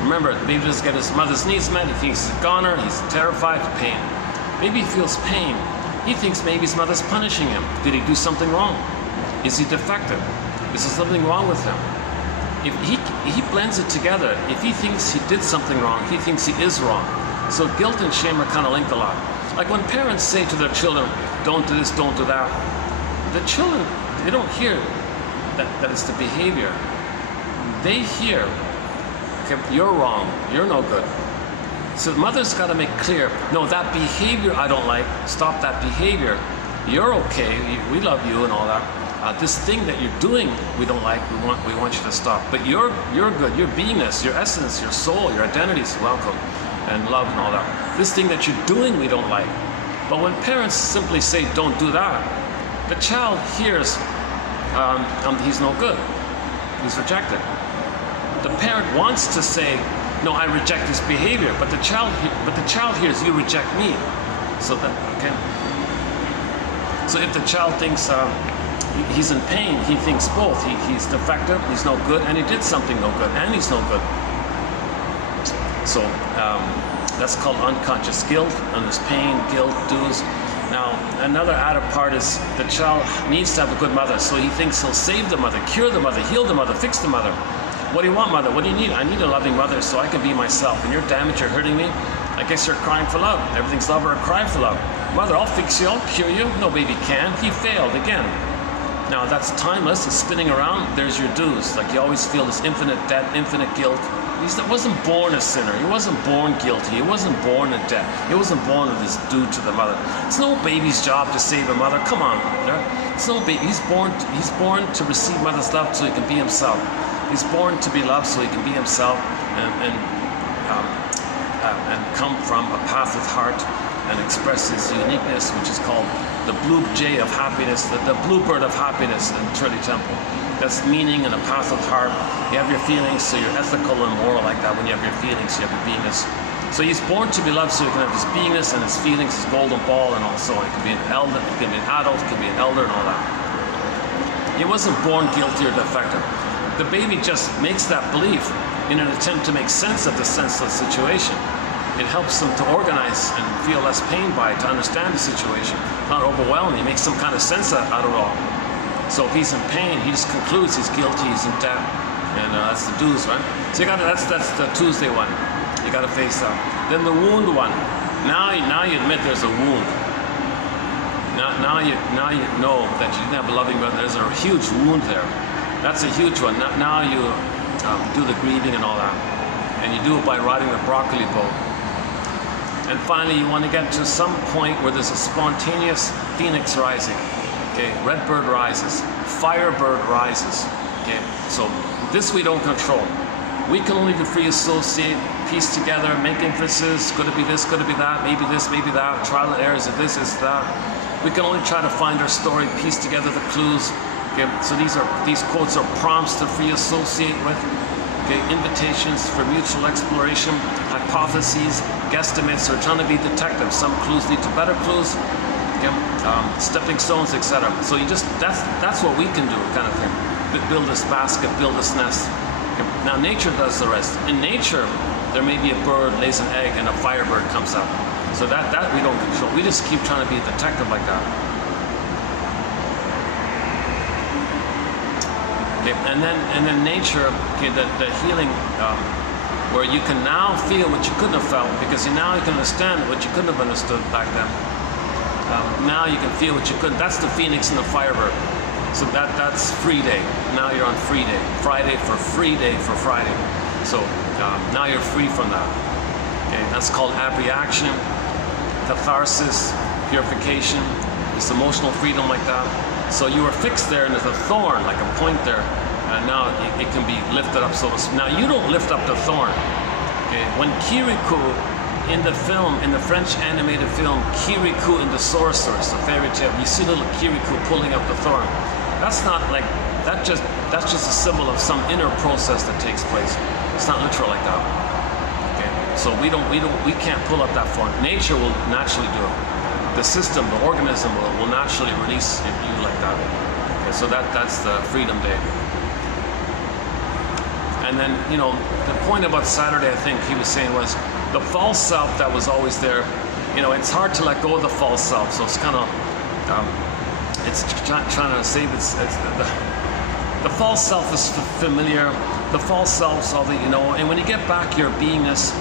Remember, the baby doesn't get his mother's needs met. He thinks he's a goner. He's terrified of pain. Maybe he feels pain. He thinks maybe his mother's punishing him. Did he do something wrong? Is he defective? Is there something wrong with him? If he blends it together. If he thinks he did something wrong, he thinks he is wrong. So guilt and shame are kind of linked a lot. Like when parents say to their children, don't do this, don't do that, the children, they don't hear that it's the behavior. They hear, okay, you're wrong, you're no good. So the mother's got to make clear, no, that behavior I don't like, stop that behavior. You're okay, we love you and all that. This thing that you're doing we don't like, we want you to stop. But you're good, your beingness, your essence, your soul, your identity is welcome and love and all that. This thing that you're doing we don't like. But when parents simply say don't do that, the child hears he's no good, he's rejected. The parent wants to say, no, I reject this behavior, but the child hears you reject me. So that, okay. So if the child thinks he's in pain, he thinks both. He's defective, he's no good, and he did something no good, and he's no good. So that's called unconscious guilt, and there's pain, guilt, dues. Now, another added part is the child needs to have a good mother, so he thinks he'll save the mother, cure the mother, heal the mother, fix the mother. What do you want, mother? What do you need? I need a loving mother so I can be myself. When you're damaged, you're hurting me, I guess you're crying for love. Everything's love or a cry for love. Mother, I'll fix you, I'll cure you. No baby can. He failed again. Now that's timeless, it's spinning around, there's your dues. Like you always feel this infinite debt, infinite guilt. He wasn't born a sinner, he wasn't born guilty, he wasn't born in debt, he wasn't born with this due to the mother. It's no baby's job to save a mother, come on. It's no baby, he's born to receive mother's love so he can be himself. He's born to be loved so he can be himself and come from a path of heart and express his uniqueness, which is called the blue jay of happiness, the bluebird of happiness in Shirley Temple. That's meaning and a path of heart. You have your feelings, so you're ethical and moral like that. When you have your feelings, you have your beingness. So he's born to be loved, so he can have his beingness and his feelings, his golden ball, and also it can be an elder, it can be an adult, it can be an elder, and all that. He wasn't born guilty or defective. The baby just makes that belief in an attempt to make sense of the senseless situation. It helps them to organize and feel less pain by it, to understand the situation, not overwhelming. He makes some kind of sense out of it all. So if he's in pain, he just concludes he's guilty, he's in debt, and that's the dues, right? So that's the Tuesday one. You got to face that. Then the wound one. Now you admit there's a wound. Now you know that you didn't have a loving mother. There's a huge wound there. That's a huge one. Now you do the grieving and all that, and you do it by riding the broccoli boat. And finally, you want to get to some point where there's a spontaneous phoenix rising. Okay, red bird rises, firebird rises. Okay, so this we don't control. We can only free associate, piece together, make inferences. Could it be this? Could it be that? Maybe this, maybe that. Trial and error. Is it this? Is that? We can only try to find our story, piece together the clues. Okay, so these quotes are prompts to free associate with. Okay, invitations for mutual exploration, hypotheses, guesstimates. We're trying to be detectives. Some clues lead to better clues. Okay, stepping stones, etc. So that's what we can do, kind of thing. Build this basket, build this nest. Okay. Now nature does the rest. In nature, there may be a bird lays an egg and a firebird comes up. So that we don't control. We just keep trying to be a detective like that. Okay, and then nature, okay, the healing, where you can now feel what you couldn't have felt, because now you can understand what you couldn't have understood back then. Now you can feel what you couldn't. That's the phoenix and the firebird. So that's free day. Now you're on free day. Friday for free day for Friday. So now you're free from that. Okay, that's called abreaction, catharsis, purification. It's emotional freedom like that. So you were fixed there, and there's a thorn, like a point there, and now it can be lifted up. So now you don't lift up the thorn. Okay, when Kirikou in the film, in the French animated film, Kirikou and the Sorceress, the fairy tale, you see little Kirikou pulling up the thorn. That's not like that's just a symbol of some inner process that takes place. It's not literal like that. Okay, so we can't pull up that thorn. Nature will naturally do it. The system, the organism will naturally release you like that. Okay, so that's the Freedom Day. And then, the point about Saturday, I think he was saying, was the false self that was always there. It's hard to let go of the false self. So it's kind of, it's trying to save the false self is familiar. The false self's all that, and when you get back your beingness,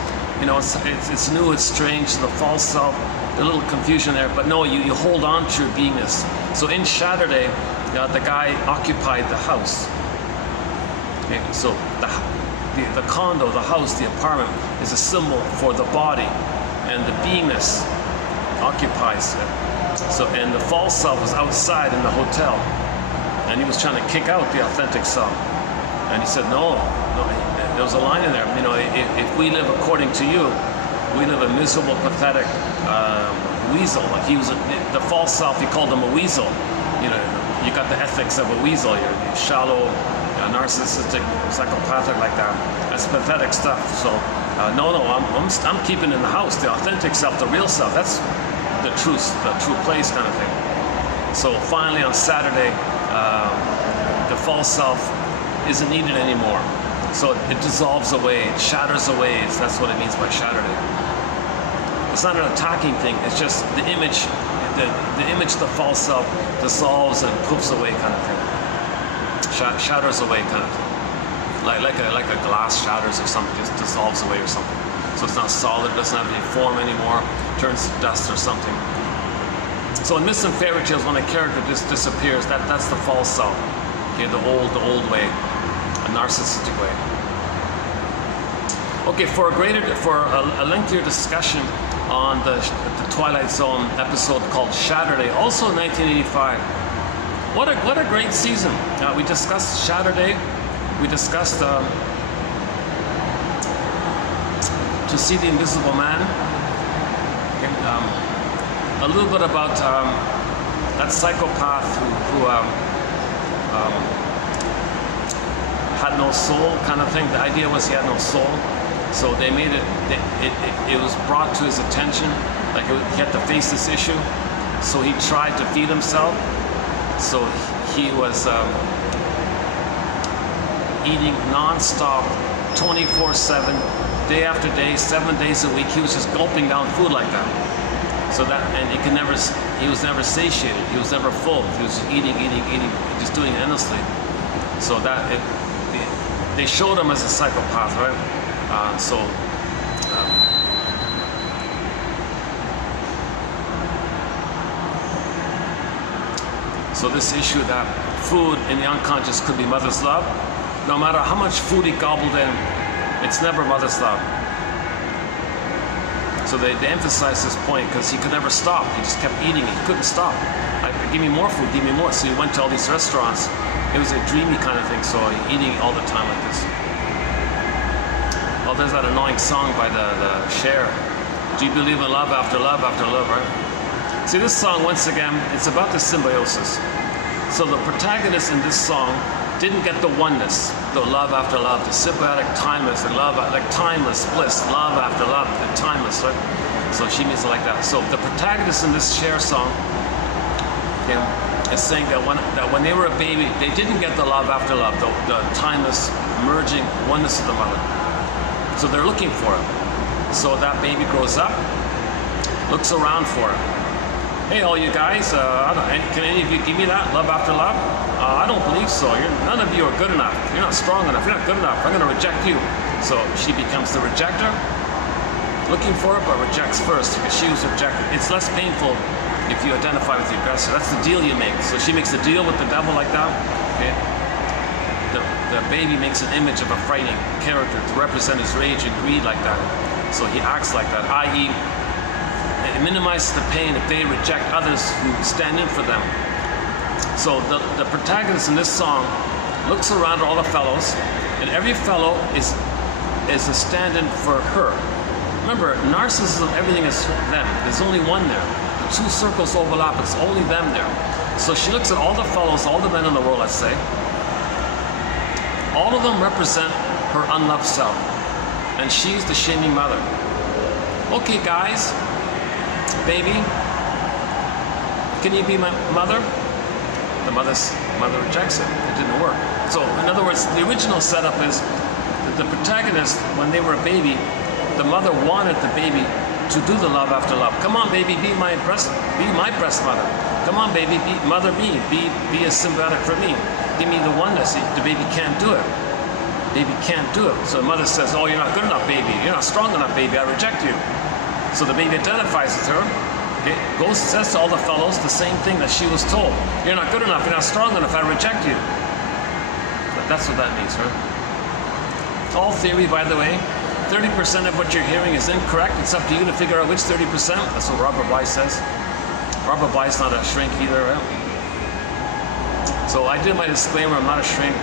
it's new, it's strange. The false self, a little confusion there, but no, you hold on to your beingness. So in Saturday, the guy occupied the house. Okay, so the condo, the house, the apartment is a symbol for the body, and the beingness occupies it. So, and the false self was outside in the hotel, and he was trying to kick out the authentic self. And he said, no, there was a line in there, if we live according to you, we live a miserable, pathetic weasel. Like the false self, he called him a weasel. You got the ethics of a weasel. You're shallow, narcissistic, psychopathic like that. That's pathetic stuff. So, no, I'm keeping in the house the authentic self, the real self. That's the true place kind of thing. So finally on Saturday, the false self isn't needed anymore. So it dissolves away, it shatters away. That's what it means by Saturday. It's not an attacking thing. It's just the image, the image of the false self dissolves and poofs away kind of thing. Shatters away kind of thing. Like a glass shatters or something, just dissolves away or something. So it's not solid, doesn't have any form anymore, turns to dust or something. So in myths and fairy tales, when a character just disappears, that's the false self. Okay, the old way, a narcissistic way. Okay, for a lengthier discussion on the Twilight Zone episode called Saturday, also 1985. What a great season. We discussed Saturday. We discussed To See the Invisible Man. Okay, a little bit about that psychopath who had no soul kind of thing. The idea was he had no soul. So they made it was brought to his attention, like he had to face this issue. So he tried to feed himself. So he was eating non-stop, 24/7, day after day, 7 days a week. He was just gulping down food like that. So that, and he was never satiated. He was never full. He was just eating, just doing it endlessly. So they showed him as a psychopath, right? So this issue that food in the unconscious could be mother's love. No matter how much food he gobbled in, it's never mother's love. So they emphasized this point because he could never stop. He just kept eating. He couldn't stop. Give me more food, give me more. So he went to all these restaurants. It was a dreamy kind of thing, so eating all the time like this. Well, there's that annoying song by the Cher. Do you believe in love after love after love, right? See, this song, once again, it's about the symbiosis. So the protagonist in this song didn't get the oneness, the love after love, the symbiotic timeless, and love, like timeless bliss, love after love, the timeless, right? So she means it like that. So the protagonist in this Cher song is saying that when they were a baby, they didn't get the love after love, the timeless merging oneness of the mother. So they're looking for it. So that baby grows up, looks around for it. Hey, all you guys, can any of you give me that love after love? I don't believe so. None of you are good enough. You're not strong enough. You're not good enough. I'm going to reject you. So she becomes the rejecter, looking for it, but rejects first because she was rejected. It's less painful if you identify with the aggressor. That's the deal you make. So she makes the deal with the devil like that. Okay. The baby makes an image of a frightening character to represent his rage and greed like that. So he acts like that, i.e., it minimizes the pain if they reject others who stand in for them. So the protagonist in this song looks around at all the fellows, and every fellow is a stand-in for her. Remember, narcissism, everything is them. There's only one there. The two circles overlap, it's only them there. So she looks at all the fellows, all the men in the world, let's say. All of them represent her unloved self, and she's the shaming mother. Okay, guys, baby, can you be my mother? The mother rejects it. It didn't work. So, in other words, the original setup is that the protagonist, when they were a baby, the mother wanted the baby to do the love after love. Come on, baby, be my breast mother. Come on, baby, be a symbiotic for me. Give me the oneness. The baby can't do it. Baby can't do it. So the mother says, oh, you're not good enough, baby. You're not strong enough, baby. I reject you. So the baby identifies with her. Okay, goes, says to all the fellows the same thing that she was told. You're not good enough. You're not strong enough. I reject you. But that's what that means, right? All theory, by the way. 30% of what you're hearing is incorrect. It's up to you to figure out which 30%. That's what Robert Weiss says. Robert Weiss not a shrink either, right? So I did my disclaimer. I'm not a shrink.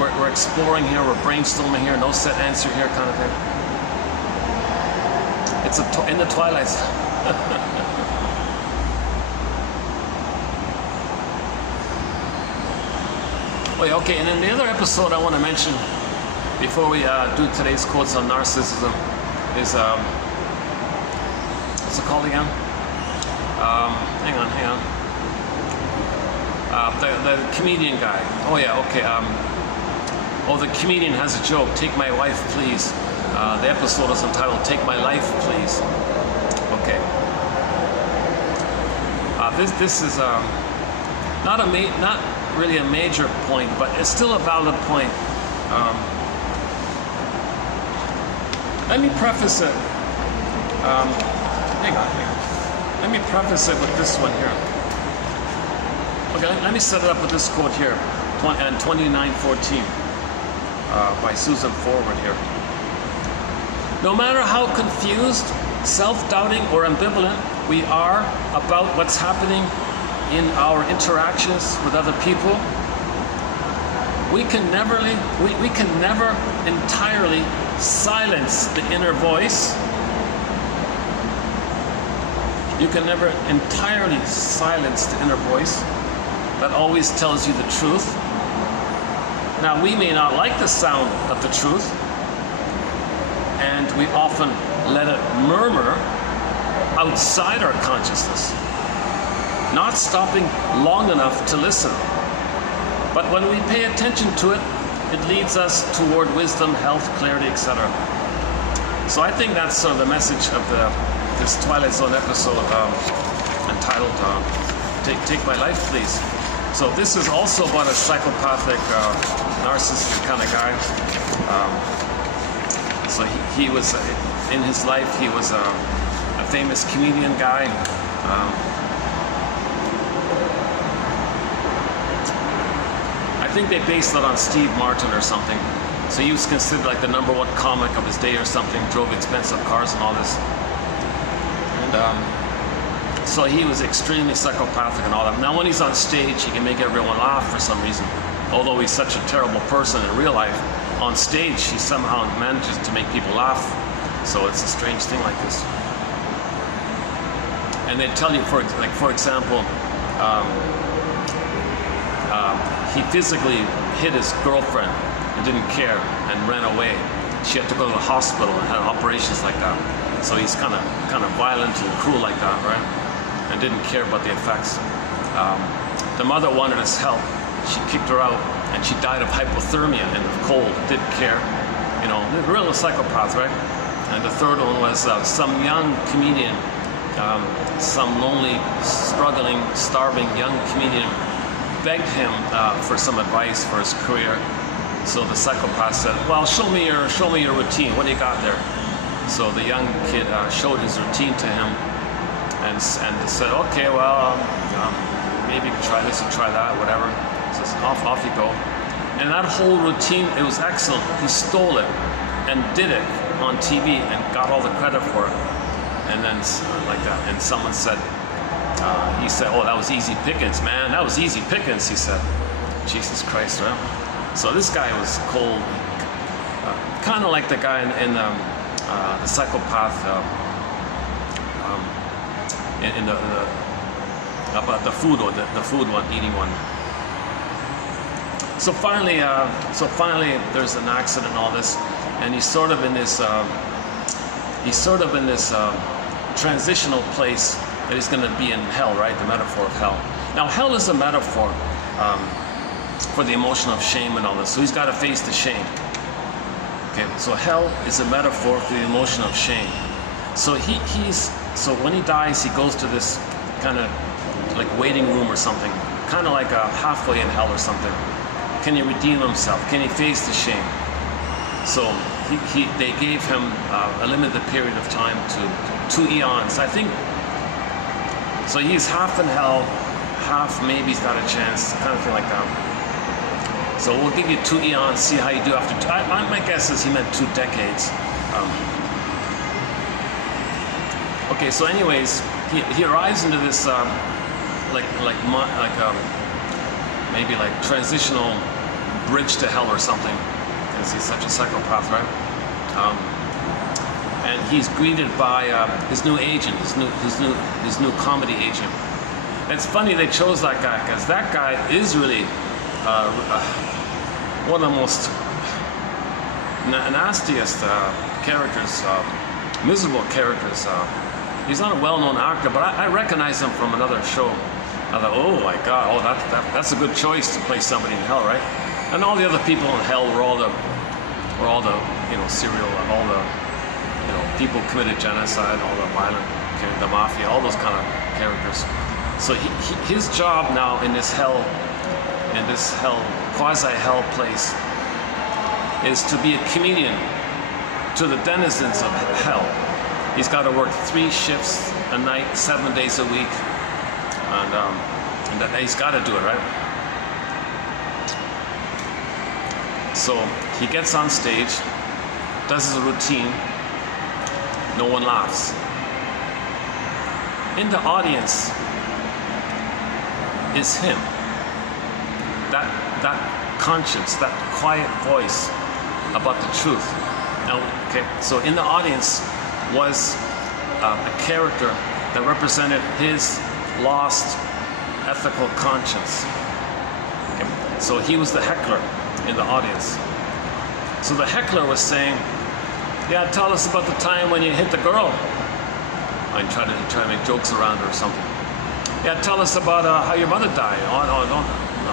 We're exploring here. We're brainstorming here. No set answer here, kind of thing. It's in the twilight. Oh, yeah, okay, and in the other episode I want to mention, before we do today's quotes on narcissism, is, what's it called again? Hang on. The comedian guy. Oh, yeah, okay. The comedian has a joke, take my wife, please. The episode is entitled, Take My Life, Please. Okay. This is not really a major point, but it's still a valid point. Let me preface it. Hang on. Let me preface it with this one here. Okay, let me set it up with this quote here, and 29:14 by Susan Forward here. No matter how confused, self-doubting, or ambivalent we are about what's happening in our interactions with other people, we can never entirely silence the inner voice. You can never entirely silence the inner voice that always tells you the truth. Now, we may not like the sound of the truth, and we often let it murmur outside our consciousness, not stopping long enough to listen. But when we pay attention to it, it leads us toward wisdom, health, clarity, etc. So I think that's sort of the message of this Twilight Zone episode entitled Take My Life, Please. So this is also about a psychopathic, narcissistic kind of guy. So he was, in his life, he was a famous comedian guy. I think they based it on Steve Martin or something. So he was considered like the #1 comic of his day or something, drove expensive cars and all this. And so he was extremely psychopathic and all that. Now when he's on stage, he can make everyone laugh for some reason. Although he's such a terrible person in real life, on stage he somehow manages to make people laugh. So it's a strange thing like this. And they tell you, for example, he physically hit his girlfriend and didn't care and ran away. She had to go to the hospital and had operations like that. So he's kind of violent and cruel like that, right? And didn't care about the effects. The mother wanted his help. She kicked her out, and she died of hypothermia in the cold. Didn't care, you know, real psychopath, right? And the third one was some young comedian, some lonely, struggling, starving young comedian begged him for some advice for his career. So the psychopath said, "Well, show me your routine. What do you got there?" So the young kid showed his routine to him, and said, "Okay, well, maybe you can try this and try that, whatever." So off you go. And that whole routine, it was excellent. He stole it and did it on TV and got all the credit for it. And then like that, and someone said, he said, "Oh, that was easy pickings, man. That was easy pickings," he said. Jesus Christ, right? So this guy was cold, kind of like the guy in the psychopath in the about the food one, eating one. So finally, there's an accident and all this, and he's sort of in this transitional place that he's going to be in hell, right? The metaphor of hell. Now, hell is a metaphor for the emotion of shame and all this. So he's got to face the shame. Okay, so hell is a metaphor for the emotion of shame. So when he dies, he goes to this kind of like waiting room or something, kind of like a halfway in hell or something. Can he redeem himself? Can he face the shame? So they gave him a limited period of time to 2 eons, I think. So he's half in hell, half maybe he's got a chance, kind of thing like that. So we'll give you 2 eons, see how you do after my guess is he meant 2 decades. Okay, so anyways, he arrives into this maybe like transitional bridge to hell or something, because he's such a psychopath, right? And he's greeted by his new agent, his new comedy agent. It's funny they chose that guy, because that guy is really one of the most nastiest characters, miserable characters. He's not a well-known actor, but I recognize him from another show. I thought, oh my God, that's a good choice to play somebody in hell, right? And all the other people in hell were all the serial, all the people committed genocide, all the violent, the mafia, all those kind of characters. So his job now in this quasi-hell place, is to be a comedian to the denizens of hell. He's got to work 3 shifts a night, 7 days a week, and he's got to do it, right? So he gets on stage, does his routine, no one laughs. In the audience is him. That conscience, that quiet voice about the truth. Now, okay, so in the audience was a character that represented his lost ethical conscience. Okay, so he was the heckler in the audience. So the heckler was saying, yeah, tell us about the time when you hit the girl. I'm trying to make jokes around her or something. Yeah, tell us about how your mother died. Oh, no,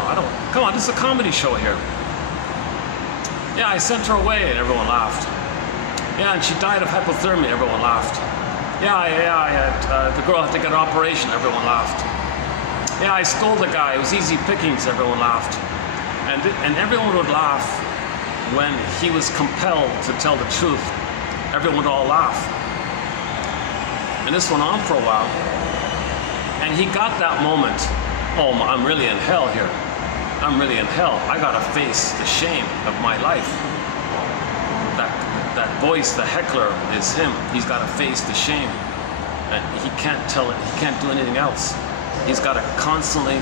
I don't. Come on, this is a comedy show here. Yeah, I sent her away and everyone laughed. Yeah, and she died of hypothermia, everyone laughed. The girl had to get an operation, everyone laughed. Yeah, I stole the guy, it was easy pickings, everyone laughed. And everyone would laugh when he was compelled to tell the truth. Everyone would all laugh. And this went on for a while. And he got that moment, oh, I'm really in hell here. I'm really in hell. I gotta face the shame of my life. That voice, the heckler, is him. He's gotta face the shame. And he can't tell it, he can't do anything else. He's gotta constantly,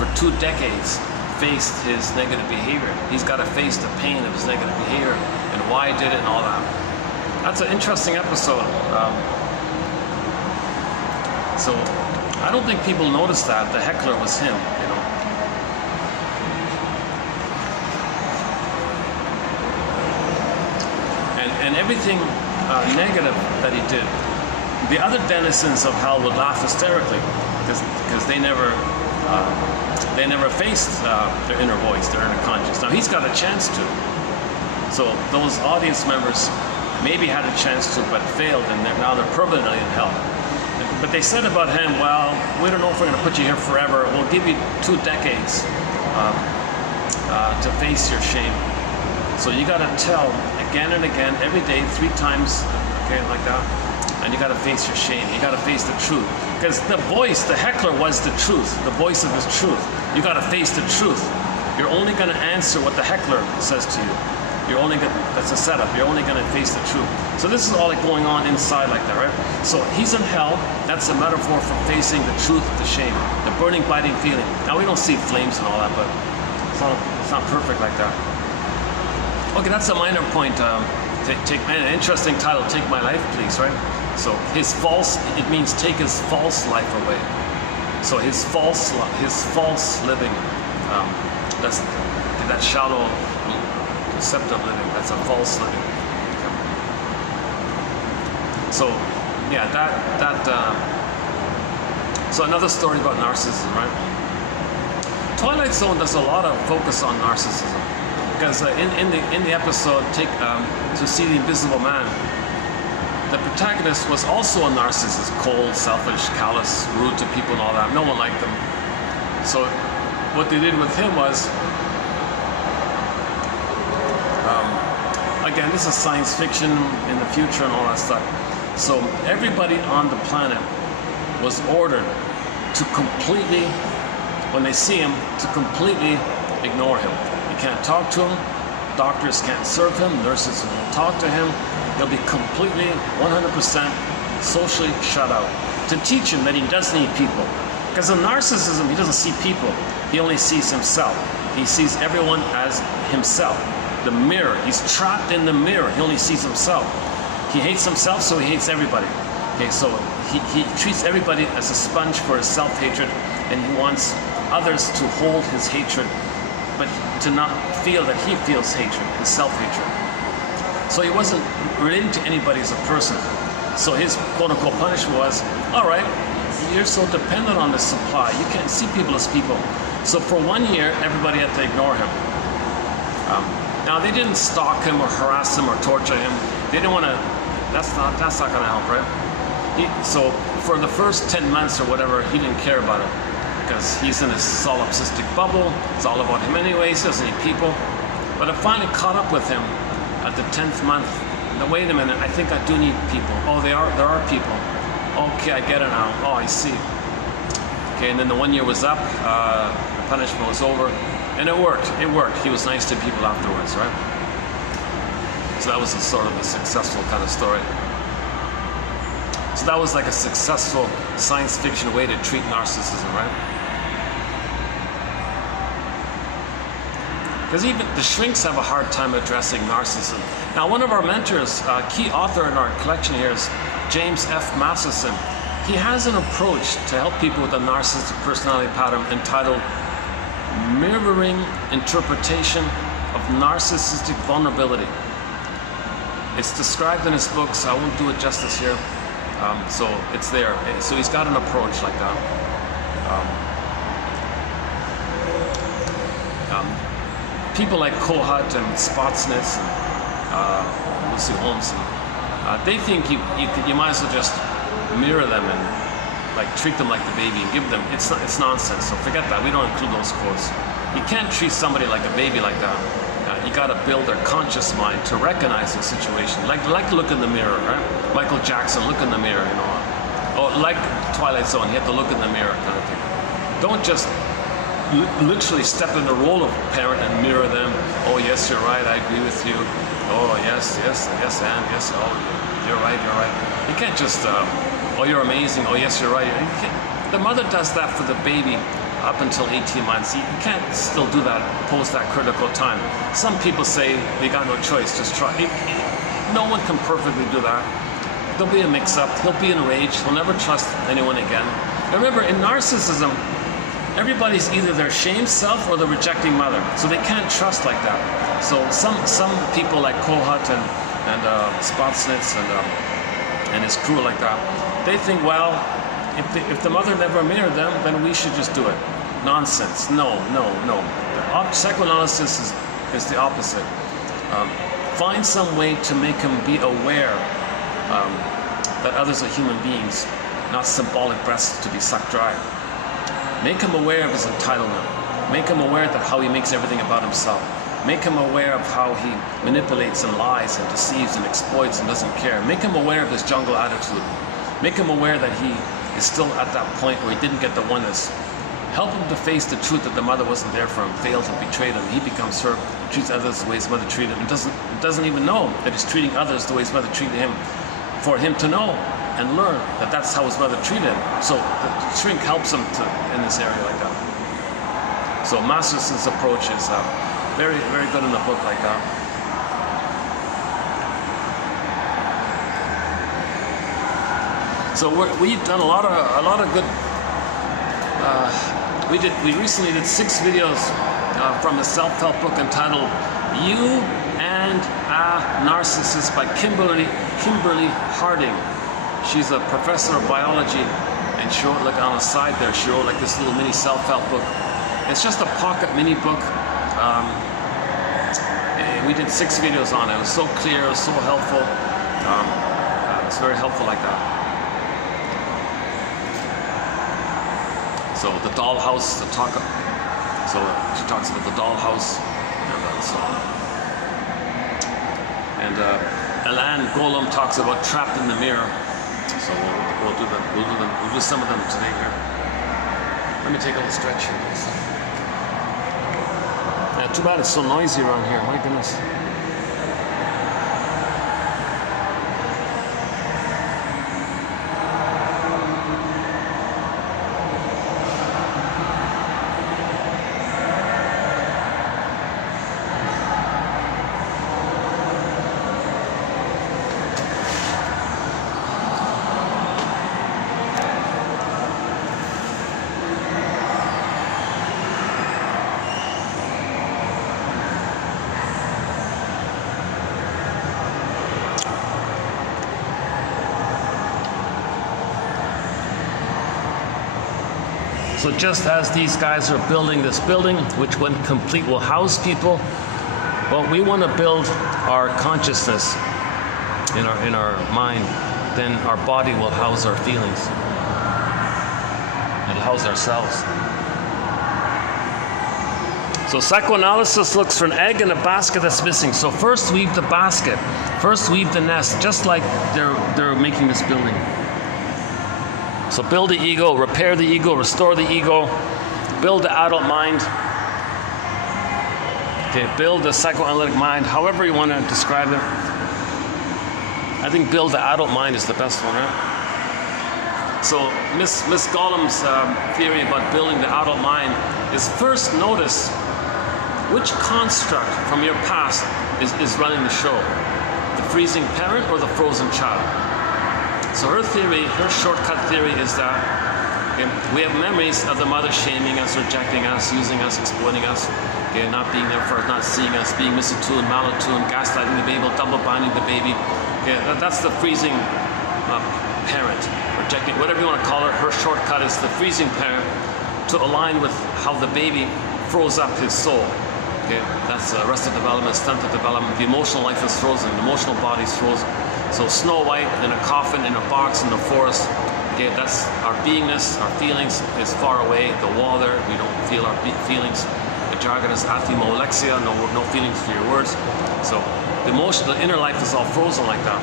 for 2 decades, face his negative behavior. He's gotta face the pain of his negative behavior and why I did it and all that. That's an interesting episode. So I don't think people noticed that the heckler was him, And everything negative that he did, the other denizens of hell would laugh hysterically because they never faced their inner voice, their inner conscience. Now he's got a chance to. So those audience members maybe had a chance to, but failed, and now they're permanently in hell. But they said about him, well, we don't know if we're going to put you here forever. We'll give you 2 decades to face your shame. So you got to tell again and again, every day, 3 times, okay, like that. And you got to face your shame. You got to face the truth. Because the voice, the heckler was the truth, the voice of his truth. You got to face the truth. You're only going to answer what the heckler says to you. That's a setup. You're only going to face the truth. So this is all like going on inside like that, right? So he's in hell. That's a metaphor for facing the truth of the shame, the burning, biting feeling. Now we don't see flames and all that, but it's not perfect like that. Okay, that's a minor point. An interesting title, Take My Life, Please, right? So it means take his false life away. So his false living, that's that shallow, deceptive living, that's a false living. So, yeah, so another story about narcissism, right? Twilight Zone does a lot of focus on narcissism. Because in the episode, To See the Invisible Man, the protagonist was also a narcissist, cold, selfish, callous, rude to people and all that. No one liked him. So what they did with him was, again, this is science fiction in the future and all that stuff. So everybody on the planet was ordered to completely, when they see him, to completely ignore him. You can't talk to him. Doctors can't serve him. Nurses won't talk to him. He'll be completely, 100% socially shut out. To teach him that he does need people. Because in narcissism, he doesn't see people. He only sees himself. He sees everyone as himself. The mirror. He's trapped in the mirror. He only sees himself. He hates himself, so he hates everybody. Okay, so he treats everybody as a sponge for his self-hatred, and he wants others to hold his hatred, but to not feel that he feels hatred, his self-hatred. So he wasn't relating to anybody as a person. So his quote-unquote punishment was, all right, you're so dependent on the supply. You can't see people as people. So for 1 year, everybody had to ignore him. Now they didn't stalk him or harass him or torture him. They didn't want to. That's not going to help, right? So for the first 10 months or whatever, he didn't care about it because he's in his solipsistic bubble. It's all about him anyways. He doesn't need people. But it finally caught up with him at the 10th month. Now, wait a minute. I think I do need people. Oh, there are people. Okay, I get it now. Oh, I see. Okay, and then the 1 year was up. The punishment was over. And it worked. It worked. He was nice to people afterwards, right? So that was a sort of a successful kind of story. So that was like a successful science fiction way to treat narcissism, right? Because even the shrinks have a hard time addressing narcissism. Now, one of our mentors, key author in our collection here is James F. Masterson. He has an approach to help people with a narcissistic personality pattern entitled Mirroring Interpretation of Narcissistic Vulnerability. It's described in his books. I won't do it justice here. So it's there. So he's got an approach like that. People like Kohut and Spotsnitz and Lucy Holmes, they think you might as well just mirror them and like treat them like the baby and give them. It's nonsense. So forget that. We don't include those quotes. You can't treat somebody like a baby like that. You got to build their conscious mind to recognize the situation. Like look in the mirror, right? Michael Jackson, look in the mirror, you know. Or like Twilight Zone, you have to look in the mirror kind of thing. Don't just literally step in the role of parent and mirror them. Oh yes, you're right. I agree with you. Oh yes, and yes. Oh, you're right. You can't just. Oh, you're amazing. Oh yes, you're right. The mother does that for the baby up until 18 months. You can't still do that post that critical time. Some people say they got no choice, just try. No one can perfectly do that. There'll be a mix-up. He'll be enraged. He'll never trust anyone again. Remember, in narcissism, everybody's either their shamed self or the rejecting mother. So they can't trust like that. So some people like Kohut and Spotsnitz and his crew like that, they think, well, if the mother never mirrored them, then we should just do it. Nonsense. No. Psychoanalysis is the opposite. Find some way to make him be aware that others are human beings, not symbolic breasts to be sucked dry. Make him aware of his entitlement. Make him aware that how he makes everything about himself. Make him aware of how he manipulates and lies and deceives and exploits and doesn't care. Make him aware of his jungle attitude. Make him aware that he is still at that point where he didn't get the oneness. Help him to face the truth that the mother wasn't there for him, failed and betrayed him. He becomes her, treats others the way his mother treated him, and doesn't even know that he's treating others the way his mother treated him. For him to know and learn that that's how his mother treated him. So the shrink helps him in this area like that. So Masterson's approach is very, very good in the book like that. So we've done a lot of good. We recently did 6 videos from a self-help book entitled "You and a Narcissist" by Kimberly Harding. She's a professor of biology, and she wrote, like on the side there, she wrote like this little mini self-help book. It's just a pocket mini book. We did 6 videos on it. It was so clear, it was so helpful. It's very helpful like that. So the dollhouse, so she talks about the dollhouse, and so on. And Elan Golem talks about trapped in the mirror. So we'll do some of them today here. Let me take a little stretch here. Too bad it's so noisy around here. My goodness. So just as these guys are building this building, which when complete will house people, well, we want to build our consciousness in our mind. Then our body will house our feelings. It'll house ourselves. So psychoanalysis looks for an egg in a basket that's missing. So first weave the basket, first weave the nest, just like they're making this building. So build the ego, repair the ego, restore the ego, build the adult mind, okay, build the psychoanalytic mind, however you want to describe it. I think build the adult mind is the best one, right? So Miss Golem's theory about building the adult mind is first notice which construct from your past is running the show, the freezing parent or the frozen child. So her theory, her shortcut theory is that we have memories of the mother shaming us, rejecting us, using us, exploiting us, not being there for us, not seeing us, being misattuned, malattuned, gaslighting the baby, double binding the baby. That's the freezing parent, rejecting, whatever you want to call her. Her shortcut is the freezing parent to align with how the baby froze up his soul. That's arrested development, stunted development. The emotional life is frozen, the emotional body is frozen. So Snow White in a coffin, in a box, in the forest. That's our beingness, our feelings is far away. The wall there, we don't feel our feelings. The jargon is athemolexia, no feelings for your words. So the emotion, the inner life is all frozen like that.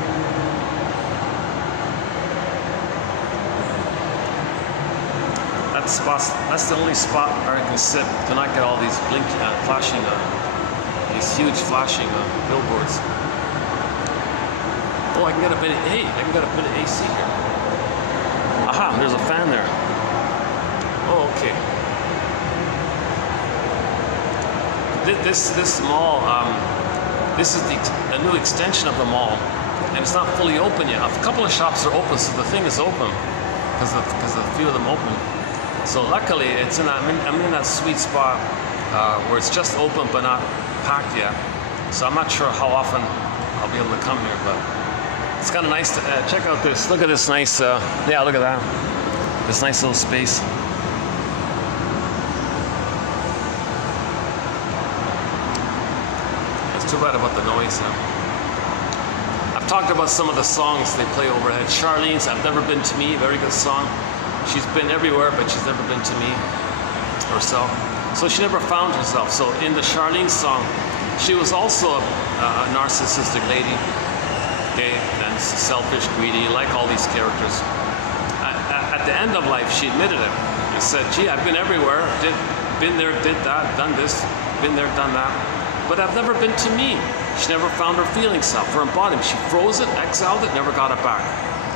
That's the only spot where I can sit. Cannot get all these blinking, flashing, these huge flashing billboards. Oh, I can get a bit of AC here. Aha, there's a fan there. Oh, okay. This mall, this is a new extension of the mall, and it's not fully open yet. A couple of shops are open, so the thing is open because a few of them open. So luckily, I'm in that sweet spot where it's just open but not packed yet. So I'm not sure how often I'll be able to come here, but it's kind of nice to check out this. Look at this nice, yeah, look at that. This nice little space. It's too bad about the noise now. I've talked about some of the songs they play overhead. Charlene's I've Never Been to Me, very good song. She's been everywhere, but she's never been to me herself. So she never found herself. So in the Charlene song, she was also a narcissistic lady, and selfish, greedy, like all these characters. At the end of life, she admitted it and said, gee, I've been everywhere, been there, did that, done this, been there, done that, but I've never been to me. She never found her feeling self, her embodiment. She froze it, exiled it, never got it back.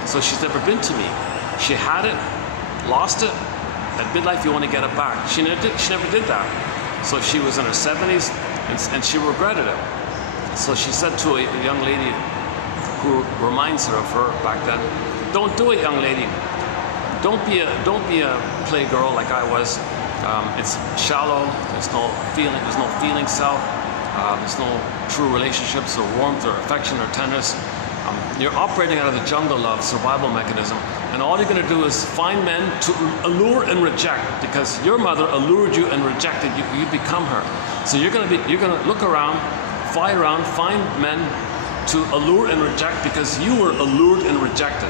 So she's never been to me. She had it, lost it. At midlife, you want to get it back. She never did that. So she was in her 70s, and she regretted it. So she said to a young lady who reminds her of her back then, "Don't do it, young lady. Don't be a playgirl like I was. It's shallow. There's no feeling self. There's no true relationships or warmth or affection or tenderness. You're operating out of the jungle of survival mechanism, and all you're going to do is find men to allure and reject, because your mother allured you and rejected you. You become her. So you're going to look around, fly around, find men to allure and reject because you were allured and rejected.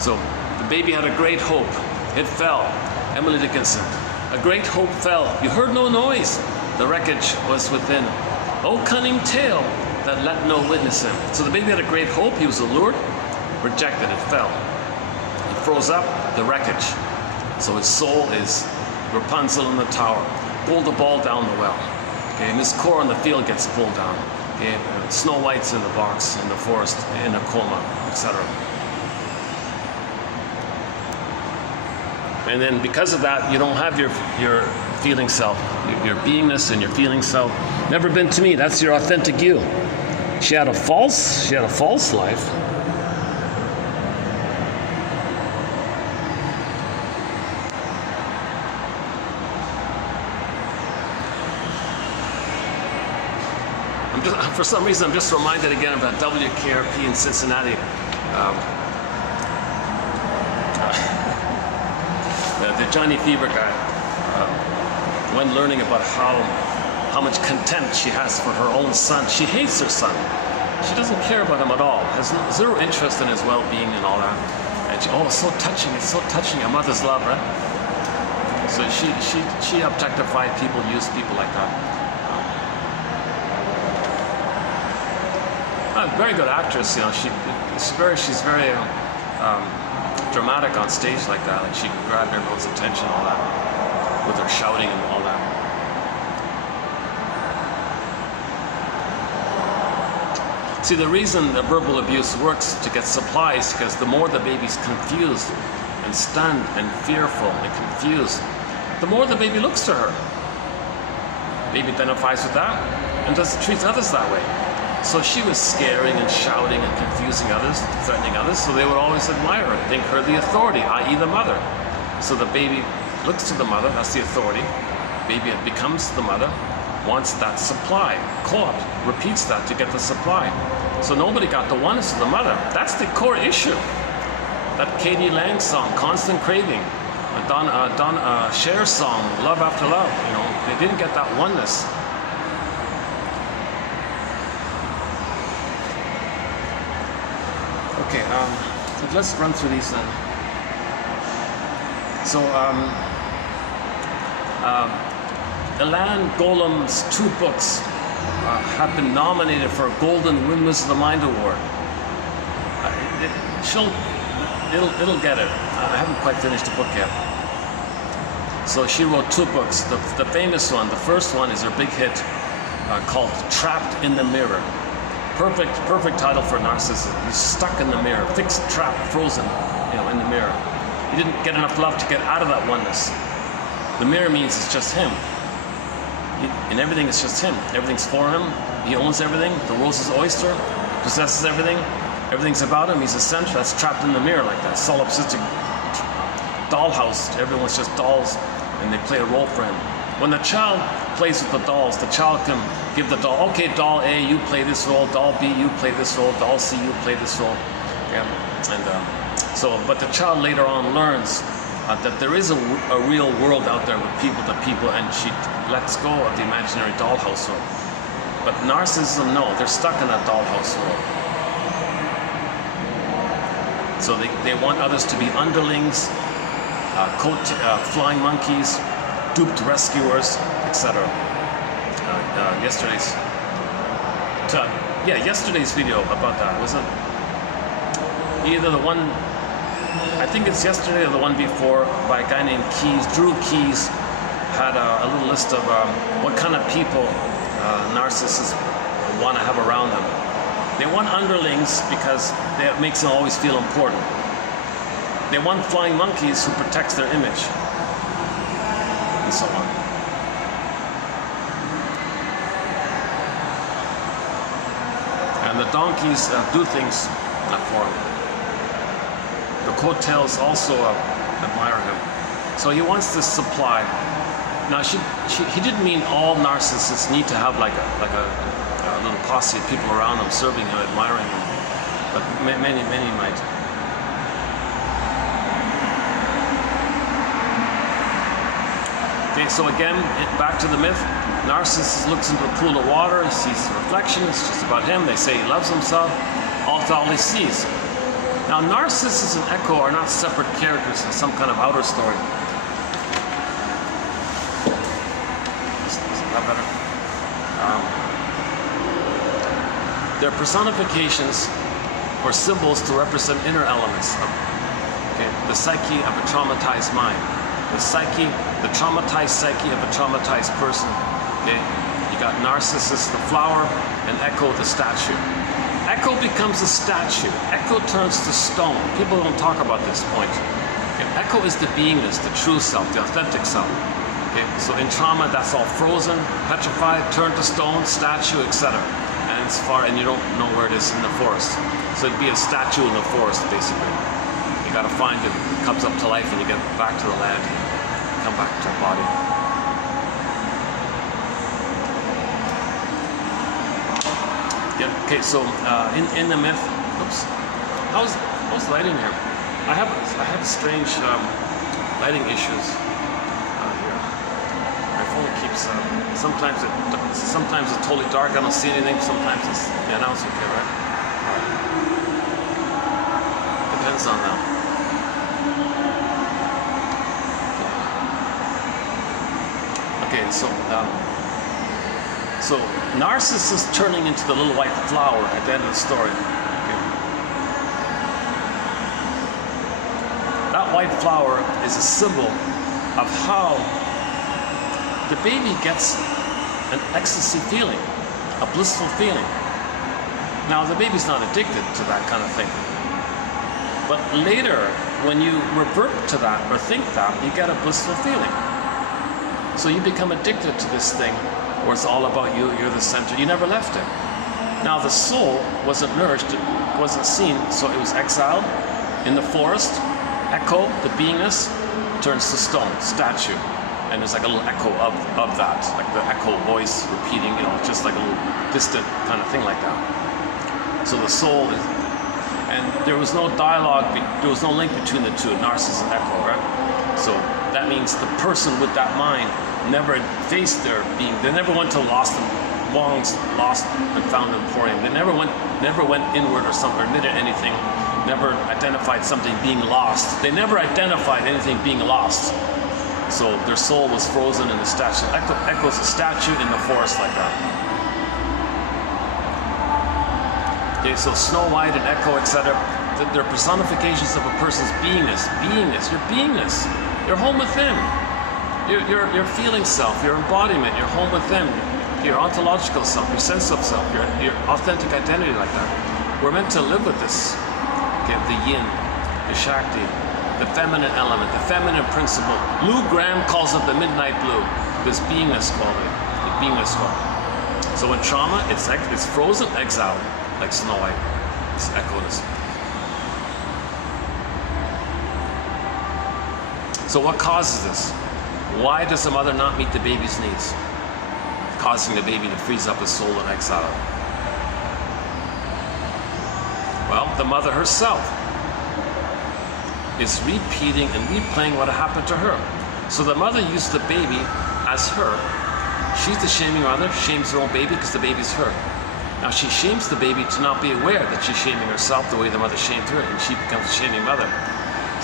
So the baby had a great hope. It fell. Emily Dickinson. A great hope fell. You heard no noise. The wreckage was within. O cunning tale that let no witness him. So the baby had a great hope. He was allured, rejected. It fell. It froze up. The wreckage. So his soul is Rapunzel in the tower. Pull the ball down the well. Okay, Miss Cora in the field gets pulled down. Okay, Snow White's in the box, in the forest, in a coma, etc. And then because of that, you don't have your feeling self, your beingness and your feeling self. Never been to me. That's your authentic you. She had a false life. For some reason, I'm just reminded again about WKRP in Cincinnati. The Johnny Fever guy, when learning about how much contempt she has for her own son, she hates her son. She doesn't care about him at all, has zero interest in his well-being and all that. And she, it's so touching, a mother's love, right? So she objectified people, used people like that. A very good actress, you know. She's very dramatic on stage like that. Like she can grab everyone's attention, all that, with her shouting and all that. See, the reason that verbal abuse works to get supplies because the more the baby's confused and stunned and fearful and confused, the more the baby looks to her. Baby identifies with that and treats others that way. So she was scaring and shouting and confusing others, threatening others, so they would always admire her, think her the authority, i.e. the mother. So the baby looks to the mother, that's the authority. Baby becomes the mother, wants that supply. Co-op repeats that to get the supply. So nobody got the oneness of the mother. That's the core issue. That Katie Lang song, Constant Craving, Don Cher's song, Love After Love, you know, they didn't get that oneness. Okay, let's run through these then. So, Ilan Golem's 2 books have been nominated for a Golden Windmills of the Mind Award. It'll get it. I haven't quite finished the book yet. So she wrote 2 books. The famous one, the first one is her big hit called Trapped in the Mirror. Perfect title for a narcissist. He's stuck in the mirror, fixed, trapped, frozen, you know, in the mirror. He didn't get enough love to get out of that oneness. The mirror means it's just him. In everything, it's just him. Everything's for him. He owns everything. The world's his oyster. Possesses everything. Everything's about him. He's a center. That's trapped in the mirror like that. Solipsistic dollhouse. Everyone's just dolls, and they play a role for him. When the child plays with the dolls, the child can give the doll, okay, doll A, you play this role, doll B, you play this role, doll C, you play this role. But the child later on learns that there is a real world out there with people to people, and she lets go of the imaginary dollhouse world. But narcissism, no, they're stuck in that dollhouse world. So they want others to be underlings, flying monkeys, duped rescuers, etc. Yesterday's video about that, was it? Either the one, I think it's yesterday or the one before, by a guy named Keys, Drew Keys, had a little list of what kind of people narcissists want to have around them. They want underlings because it makes them always feel important. They want flying monkeys who protects their image, and so on. And the donkeys do things for him. The coattails also admire him. So he wants this supply. Now, he didn't mean all narcissists need to have like a little posse of people around him, serving him, admiring him. But many might. Okay, so again, back to the myth. Narcissist looks into a pool of water, he sees his reflection, it's just about him, they say he loves himself, that's all he sees. Now, narcissists and echo are not separate characters in some kind of outer story. Is that better? They're personifications or symbols to represent inner elements of the psyche of a traumatized mind. The traumatized psyche of a traumatized person. Okay, you got Narcissus, the flower, and Echo, the statue. Echo becomes a statue. Echo turns to stone. People don't talk about this point. Okay, Echo is the beingness, the true self, the authentic self. Okay, so in trauma, that's all frozen, petrified, turned to stone, statue, etc. And it's far, and you don't know where it is in the forest. So it'd be a statue in the forest, basically. You got to find it. It comes up to life, and you get back to the land, come back to the body. Yeah. Okay. So in the myth, oops. How's lighting here? I have strange lighting issues here. My phone keeps sometimes it's totally dark. I don't see anything. Sometimes it's now it's okay, right? Depends on that. Okay, so Narcissus turning into the little white flower at the end of the story. Okay. That white flower is a symbol of how the baby gets an ecstasy feeling, a blissful feeling. Now, the baby's not addicted to that kind of thing. But later, when you revert to that or think that, you get a blissful feeling. So you become addicted to this thing where it's all about you, you're the center. You never left it. Now, the soul wasn't nourished, it wasn't seen, so it was exiled in the forest. Echo, the beingness, turns to stone, statue. And there's like a little echo of that, like the echo voice repeating, just like a little distant kind of thing like that. So the soul is, and there was no dialogue, there was no link between the two, Narcissus and Echo, right? So that means the person with that mind never faced their being. They never went to Wong's Lost and Found Emporium. They never went inward or something, admitted anything, never identified something being lost. They never identified anything being lost. So their soul was frozen in the statue. Echo's a statue in the forest like that. Okay, so Snow White and Echo, etc., they're personifications of a person's beingness. Your beingness. You're home with him. Your feeling self, your embodiment, you're home with them, your ontological self, your sense of self, your authentic identity like that. We're meant to live with this. Okay, the yin, the shakti, the feminine element, the feminine principle. Lou Graham calls it the midnight blue, this beingness quality, the beingness quality. So in trauma, it's frozen, exiled, like Snow White. It's echoes. So what causes this? Why does the mother not meet the baby's needs, causing the baby to freeze up his soul in exile? Well, the mother herself is repeating and replaying what happened to her. So the mother used the baby as her. She's the shaming mother, shames her own baby because the baby's her. Now she shames the baby to not be aware that she's shaming herself the way the mother shamed her, and she becomes a shaming mother.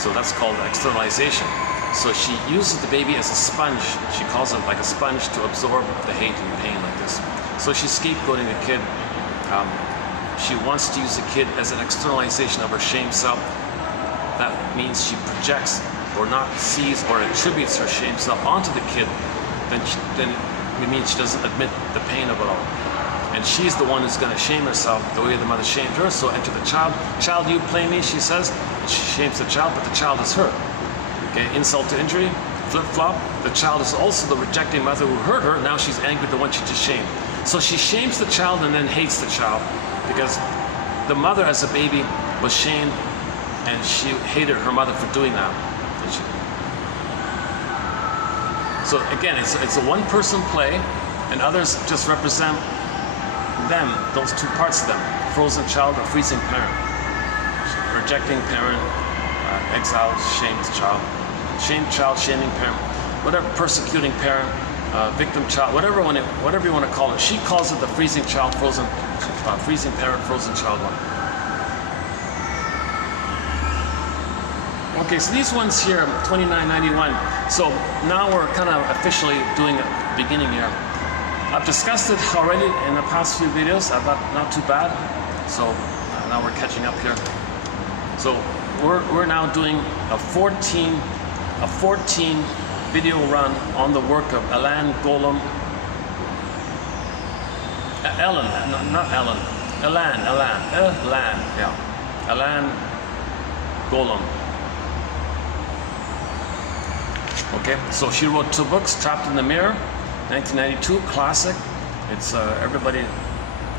So that's called externalization. So she uses the baby as a sponge. She calls it like a sponge to absorb the hate and pain like this. So she's scapegoating the kid. She wants to use the kid as an externalization of her shame self. That means she projects or not sees or attributes her shame self onto the kid. Then it means she doesn't admit the pain of it all. And she's the one who's going to shame herself the way the mother shamed her. So enter the child. Child, you play me, she says. And she shames the child, but the child is her. Okay, insult to injury, flip-flop. The child is also the rejecting mother who hurt her. Now she's angry at the one she just shamed. So she shames the child and then hates the child because the mother as a baby was shamed and she hated her mother for doing that. So again, it's a one-person play, and others just represent them, those two parts of them, frozen child or freezing parent, rejecting parent, exiled, shamed child, shamed child, shaming parent. whatever, persecuting parent, victim child, whatever you want to call it. She calls it the freezing child, freezing parent, frozen child one. Okay, so these ones here, $29.91. So now we're kind of officially doing a beginning here. I've discussed it already in the past few videos. I thought not too bad. So now we're catching up here. So we're now doing a 14 video run on the work of Ellen, Golem. Okay, so she wrote 2 books, Trapped in the Mirror, 1992, classic. It's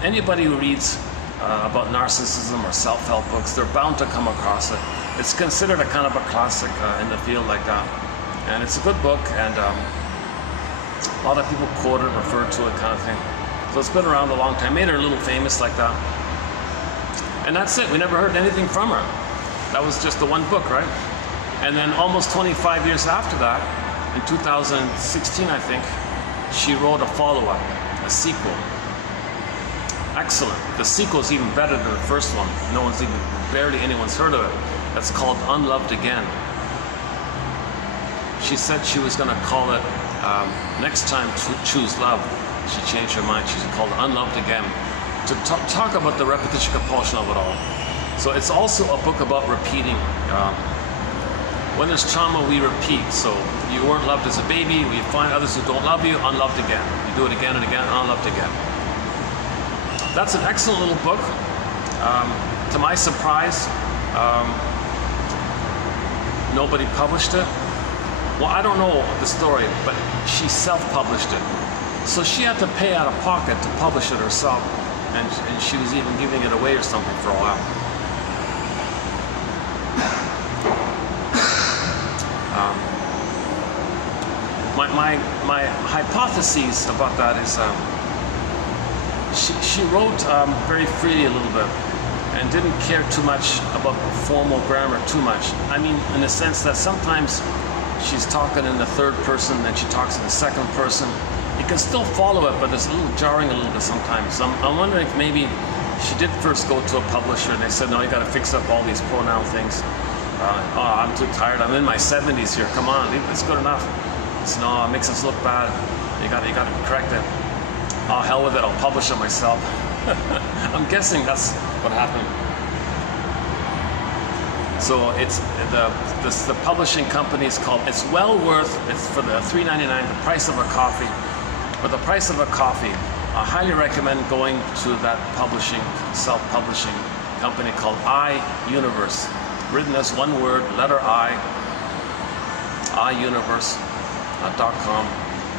anybody who reads about narcissism or self-help books, they're bound to come across it. It's considered a kind of a classic in the field like that. And it's a good book, and a lot of people quote it, refer to it, kind of thing. So it's been around a long time, made her a little famous like that. And that's it, we never heard anything from her. That was just the one book, right? And then almost 25 years after that, in 2016, I think, she wrote a follow-up, a sequel. Excellent. The sequel is even better than the first one. Barely anyone's heard of it. That's called Unloved Again. She said she was going to call it Next Time Choose Love. She changed her mind. She called it Unloved Again, to talk about the repetition compulsion of it all. So it's also a book about repeating. When there's trauma, we repeat. So you weren't loved as a baby, you find others who don't love you, unloved again. You do it again and again, unloved again. That's an excellent little book. To my surprise, nobody published it. Well, I don't know the story, but she self-published it. So she had to pay out of pocket to publish it herself, and she was even giving it away or something for a while. My hypotheses about that is she wrote very freely a little bit and didn't care too much about formal grammar too much. I mean, in the sense that sometimes she's talking in the third person, then she talks in the second person. You can still follow it, but it's a little jarring a little bit sometimes. So I'm wondering if maybe she did first go to a publisher and they said, no, you got to fix up all these pronoun things. Oh, I'm too tired. I'm in my 70s here. Come on, it's good enough. It's, no, it makes us look bad. You got to correct it. Oh, hell with it. I'll publish it myself. I'm guessing that's what happened. So it's the publishing company is called. It's well worth. It's for the $3.99, the price of a coffee. For the price of a coffee, I highly recommend going to that self-publishing company called iUniverse. Written as one word, letter I, iUniverse.com.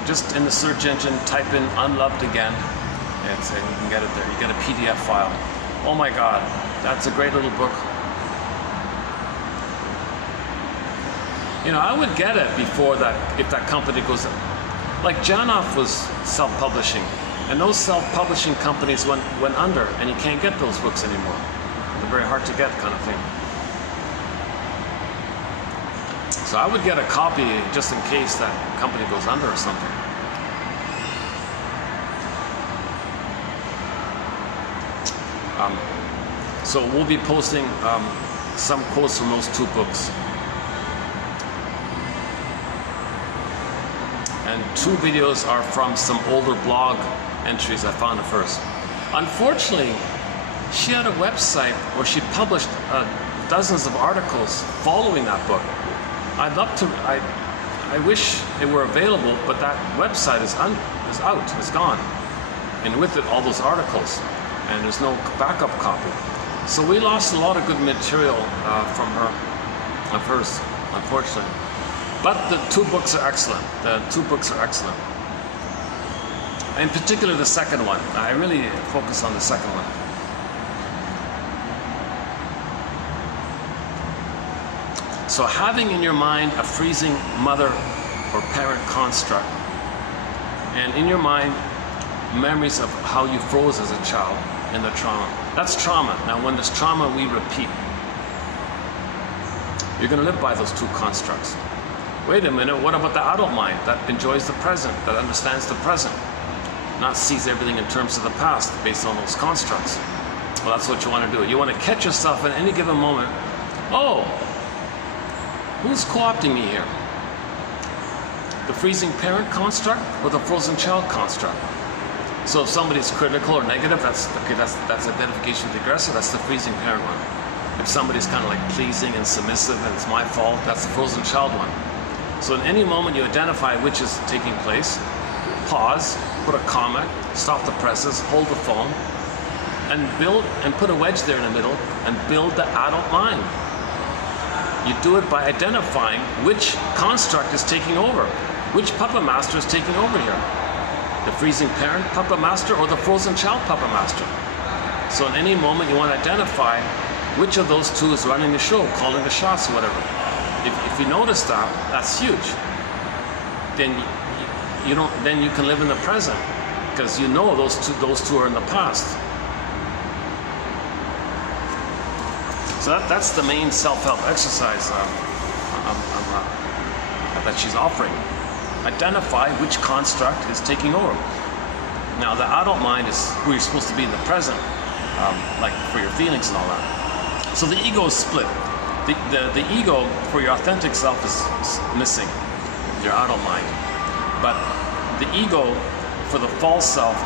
Just in the search engine, type in Unloved Again, and you can get it there. You get a PDF file. Oh my God, that's a great little book. You know, I would get it before that, if that company goes, like Janoff was self-publishing, and those self-publishing companies went under, and you can't get those books anymore. They're very hard to get, kind of thing. So I would get a copy just in case that company goes under or something. So we'll be posting some quotes from those 2 books. And 2 videos are from some older blog entries I found at first. Unfortunately, she had a website where she published dozens of articles following that book. I'd love to, I wish it were available, but that website is out, it's gone. And with it, all those articles, and there's no backup copy. So we lost a lot of good material from hers, unfortunately. But the 2 books are excellent. The 2 books are excellent. In particular, the second one. I really focus on the second one. So having in your mind a freezing mother or parent construct, and in your mind memories of how you froze as a child in the trauma. That's trauma. Now when there's trauma, we repeat. You're going to live by those 2 constructs. Wait a minute, what about the adult mind that enjoys the present, that understands the present, not sees everything in terms of the past based on those constructs? Well, that's what you want to do. You want to catch yourself at any given moment. Oh, who's co-opting me here? The freezing parent construct or the frozen child construct? So if somebody's critical or negative, that's identification with the aggressor, that's the freezing parent one. If somebody's kind of like pleasing and submissive and it's my fault, that's the frozen child one. So in any moment you identify which is taking place, pause, put a comma, stop the presses, hold the phone, and build and put a wedge there in the middle and build the adult mind. You do it by identifying which construct is taking over, which puppet master is taking over here. The freezing parent puppet master or the frozen child puppet master. So in any moment you want to identify which of those two is running the show, calling the shots or whatever. If you notice that, that's huge. Then then you can live in the present because you know those two are in the past. So that's the main self-help exercise that she's offering. Identify which construct is taking over. Now the adult mind is who you're supposed to be in the present, like for your feelings and all that. So the ego is split. The ego for your authentic self is missing, your adult mind. But the ego for the false self,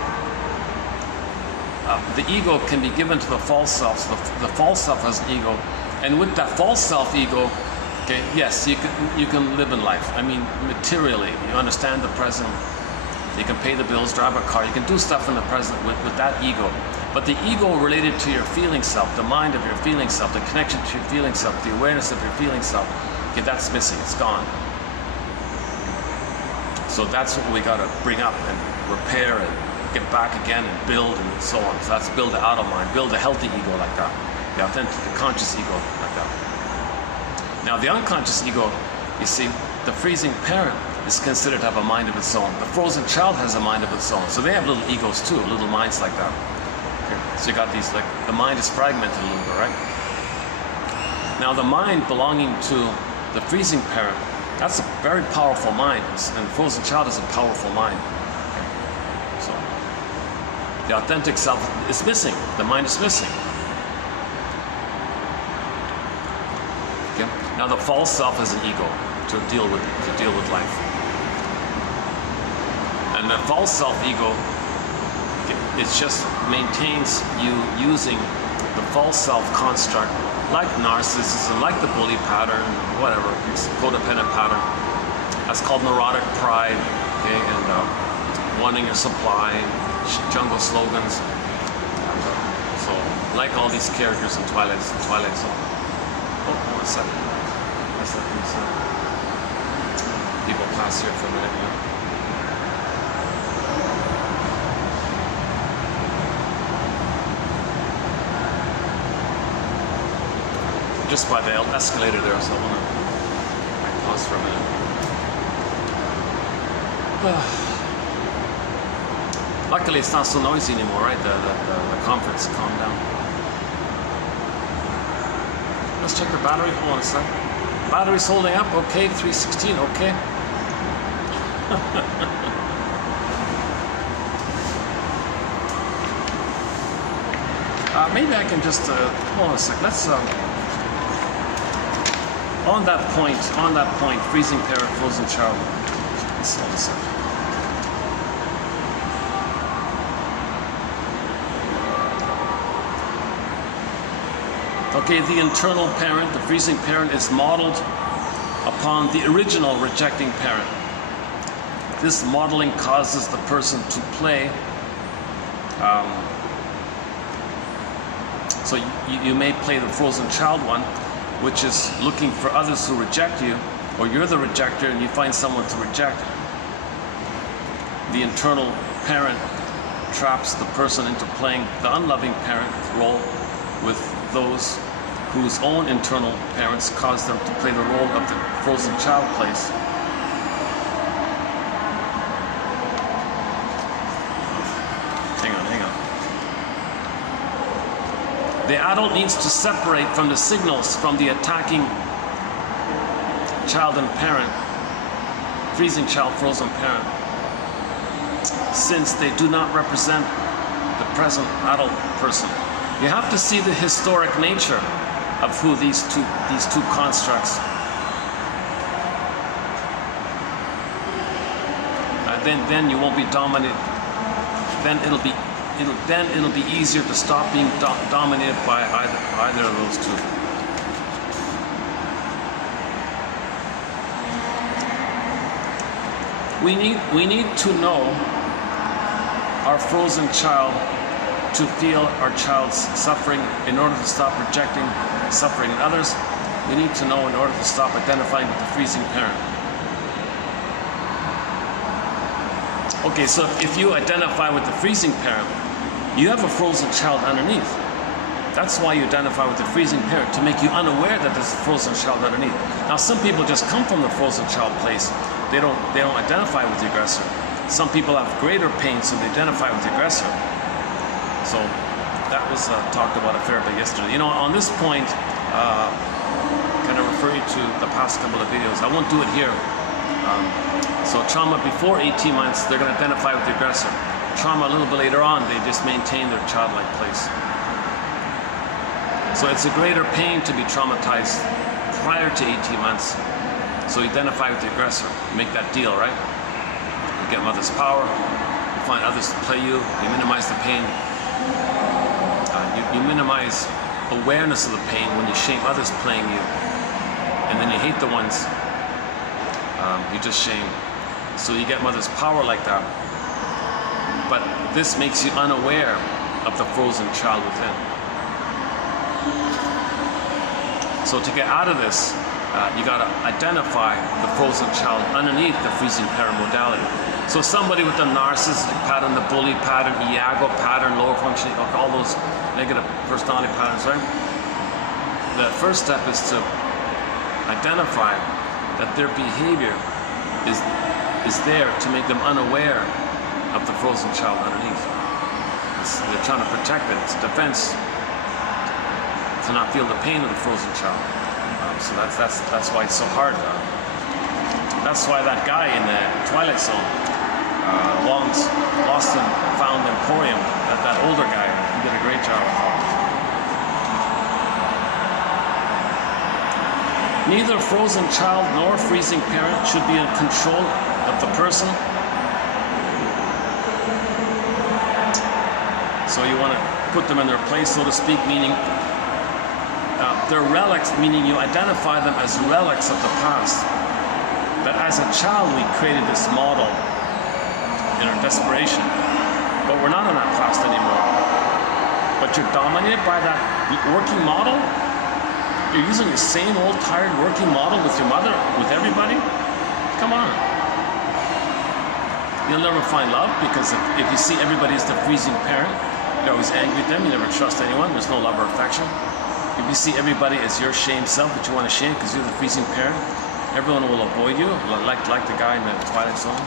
the ego can be given to the false self. So the false self has an ego, and with that false self ego, okay, yes, you can live in life. I mean, materially, you understand the present. You can pay the bills, drive a car. You can do stuff in the present with that ego. But the ego related to your feeling self, the mind of your feeling self, the connection to your feeling self, the awareness of your feeling self, okay, that's missing. It's gone. So that's what we got to bring up and repair and get back again and build and so on. So that's build the adult mind, build a healthy ego like that, the authentic, the conscious ego like that. Now the unconscious ego, you see, the freezing parent is considered to have a mind of its own. The frozen child has a mind of its own. So they have little egos too, little minds like that. Okay. So you got these, like, the mind is fragmented a little bit, right? Now the mind belonging to the freezing parent, that's a very powerful mind, and the frozen child is a powerful mind. Okay. So the authentic self is missing. The mind is missing. Okay. Now the false self is an ego to deal with life, and the false self ego, it just maintains you using the false self construct, like narcissism, like the bully pattern, whatever, codependent pattern. That's called neurotic pride, okay, and wanting your supply, jungle slogans. So, like all these characters in Twilight Zone. Oh, 1 second. Let's let these people pass here for a minute. Yeah. Just by the escalator there, so I want to pause for a minute. Luckily, it's not so noisy anymore, right? The conference calmed down. Let's check the battery. Hold on a sec. Battery's holding up. Okay, 316. Okay. Maybe I can just hold on a sec. Let's. On that point, freezing parent, frozen child. Let's hold a second. Okay, the internal parent, the freezing parent, is modeled upon the original rejecting parent. This modeling causes the person to play. So you may play the frozen child one, which is looking for others who reject you, or you're the rejector and you find someone to reject. The internal parent traps the person into playing the unloving parent role with those whose own internal parents cause them to play the role of the frozen child plays. Hang on. The adult needs to separate from the signals from the attacking child and parent freezing child, frozen parent, since they do not represent the present adult person. You have to see the historic nature of who these two constructs. Then you won't be dominated. Then it'll be easier to stop being dominated by either of those two. We need to know our frozen child to feel our child's suffering in order to stop projecting suffering in others. We need to know in order to stop identifying with the freezing parent. Okay, so if you identify with the freezing parent, you have a frozen child underneath. That's why you identify with the freezing parent, to make you unaware that there's a frozen child underneath. Now, some people just come from the frozen child place. They don't identify with the aggressor. Some people have greater pain, so they identify with the aggressor. So that was talked about a fair bit yesterday. You know, on this point, kind of refer you to the past couple of videos. I won't do it here. So trauma before 18 months, they're going to identify with the aggressor. Trauma a little bit later on, they just maintain their childlike place. So it's a greater pain to be traumatized prior to 18 months. So you identify with the aggressor. You make that deal, right? You get mother's power. You find others to play you. You minimize the pain. You minimize awareness of the pain when you shame others playing you. And then you hate the ones you just shame. So you get mother's power like that. But this makes you unaware of the frozen child within. So to get out of this, you got to identify the frozen child underneath the freezing parent modality. So somebody with the narcissistic pattern, the bully pattern, Iago pattern, lower functioning, all those negative personality patterns, right? The first step is to identify that their behavior is there to make them unaware of the frozen child underneath. They're trying to protect it. It's defense to not feel the pain of the frozen child. So that's why it's so hard. That's why that guy in the Twilight Zone, Lost and Found Emporium, that older guy, he did a great job. Neither frozen child nor freezing parent should be in control of the person. So you want to put them in their place, so to speak, meaning they're relics, meaning you identify them as relics of the past. That as a child we created this model in our desperation, but we're not in that past anymore. But you're dominated by that working model. You're using the same old tired working model with your mother, with everybody? Come on. You'll never find love, because if you see everybody as the freezing parent, you're always angry at them, you never trust anyone, there's no love or affection. If you see everybody as your shamed self that you want to shame because you're the freezing parent, everyone will avoid you, like the guy in the Twilight Zone.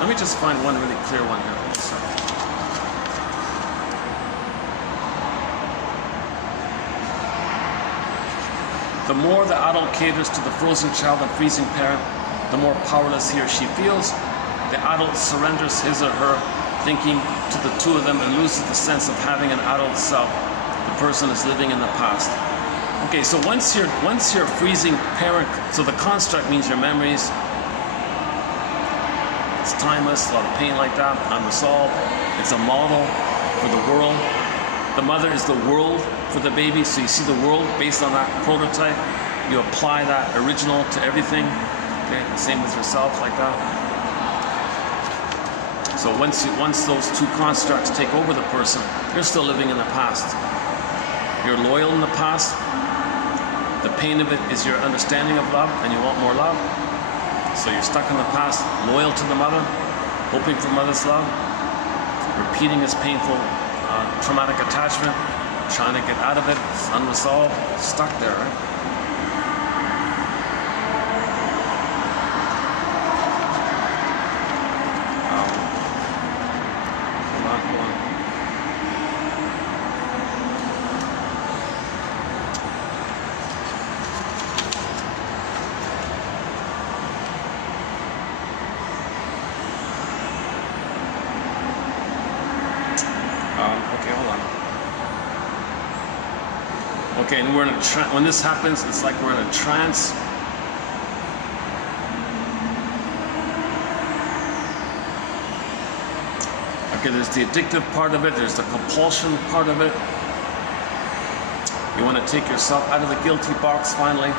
Let me just find one really clear one here. The more the adult caters to the frozen child and freezing parent, the more powerless he or she feels. The adult surrenders his or her thinking to the two of them and loses the sense of having an adult self. The person is living in the past. Okay, so once you're freezing parent, so the construct means your memories. It's timeless, a lot of pain like that, unresolved. It's a model for the world. The mother is the world for the baby, so you see the world based on that prototype. You apply that original to everything. Okay, the same with yourself, like that. So once those two constructs take over the person, you're still living in the past. You're loyal in the past. The pain of it is your understanding of love, and you want more love. So you're stuck in the past, loyal to the mother, hoping for mother's love, repeating this painful traumatic attachment, trying to get out of it, it's unresolved, stuck there, right? Okay, and we're in a when this happens, it's like we're in a trance. Okay, there's the addictive part of it, there's the compulsion part of it. You want to take yourself out of the guilty box finally.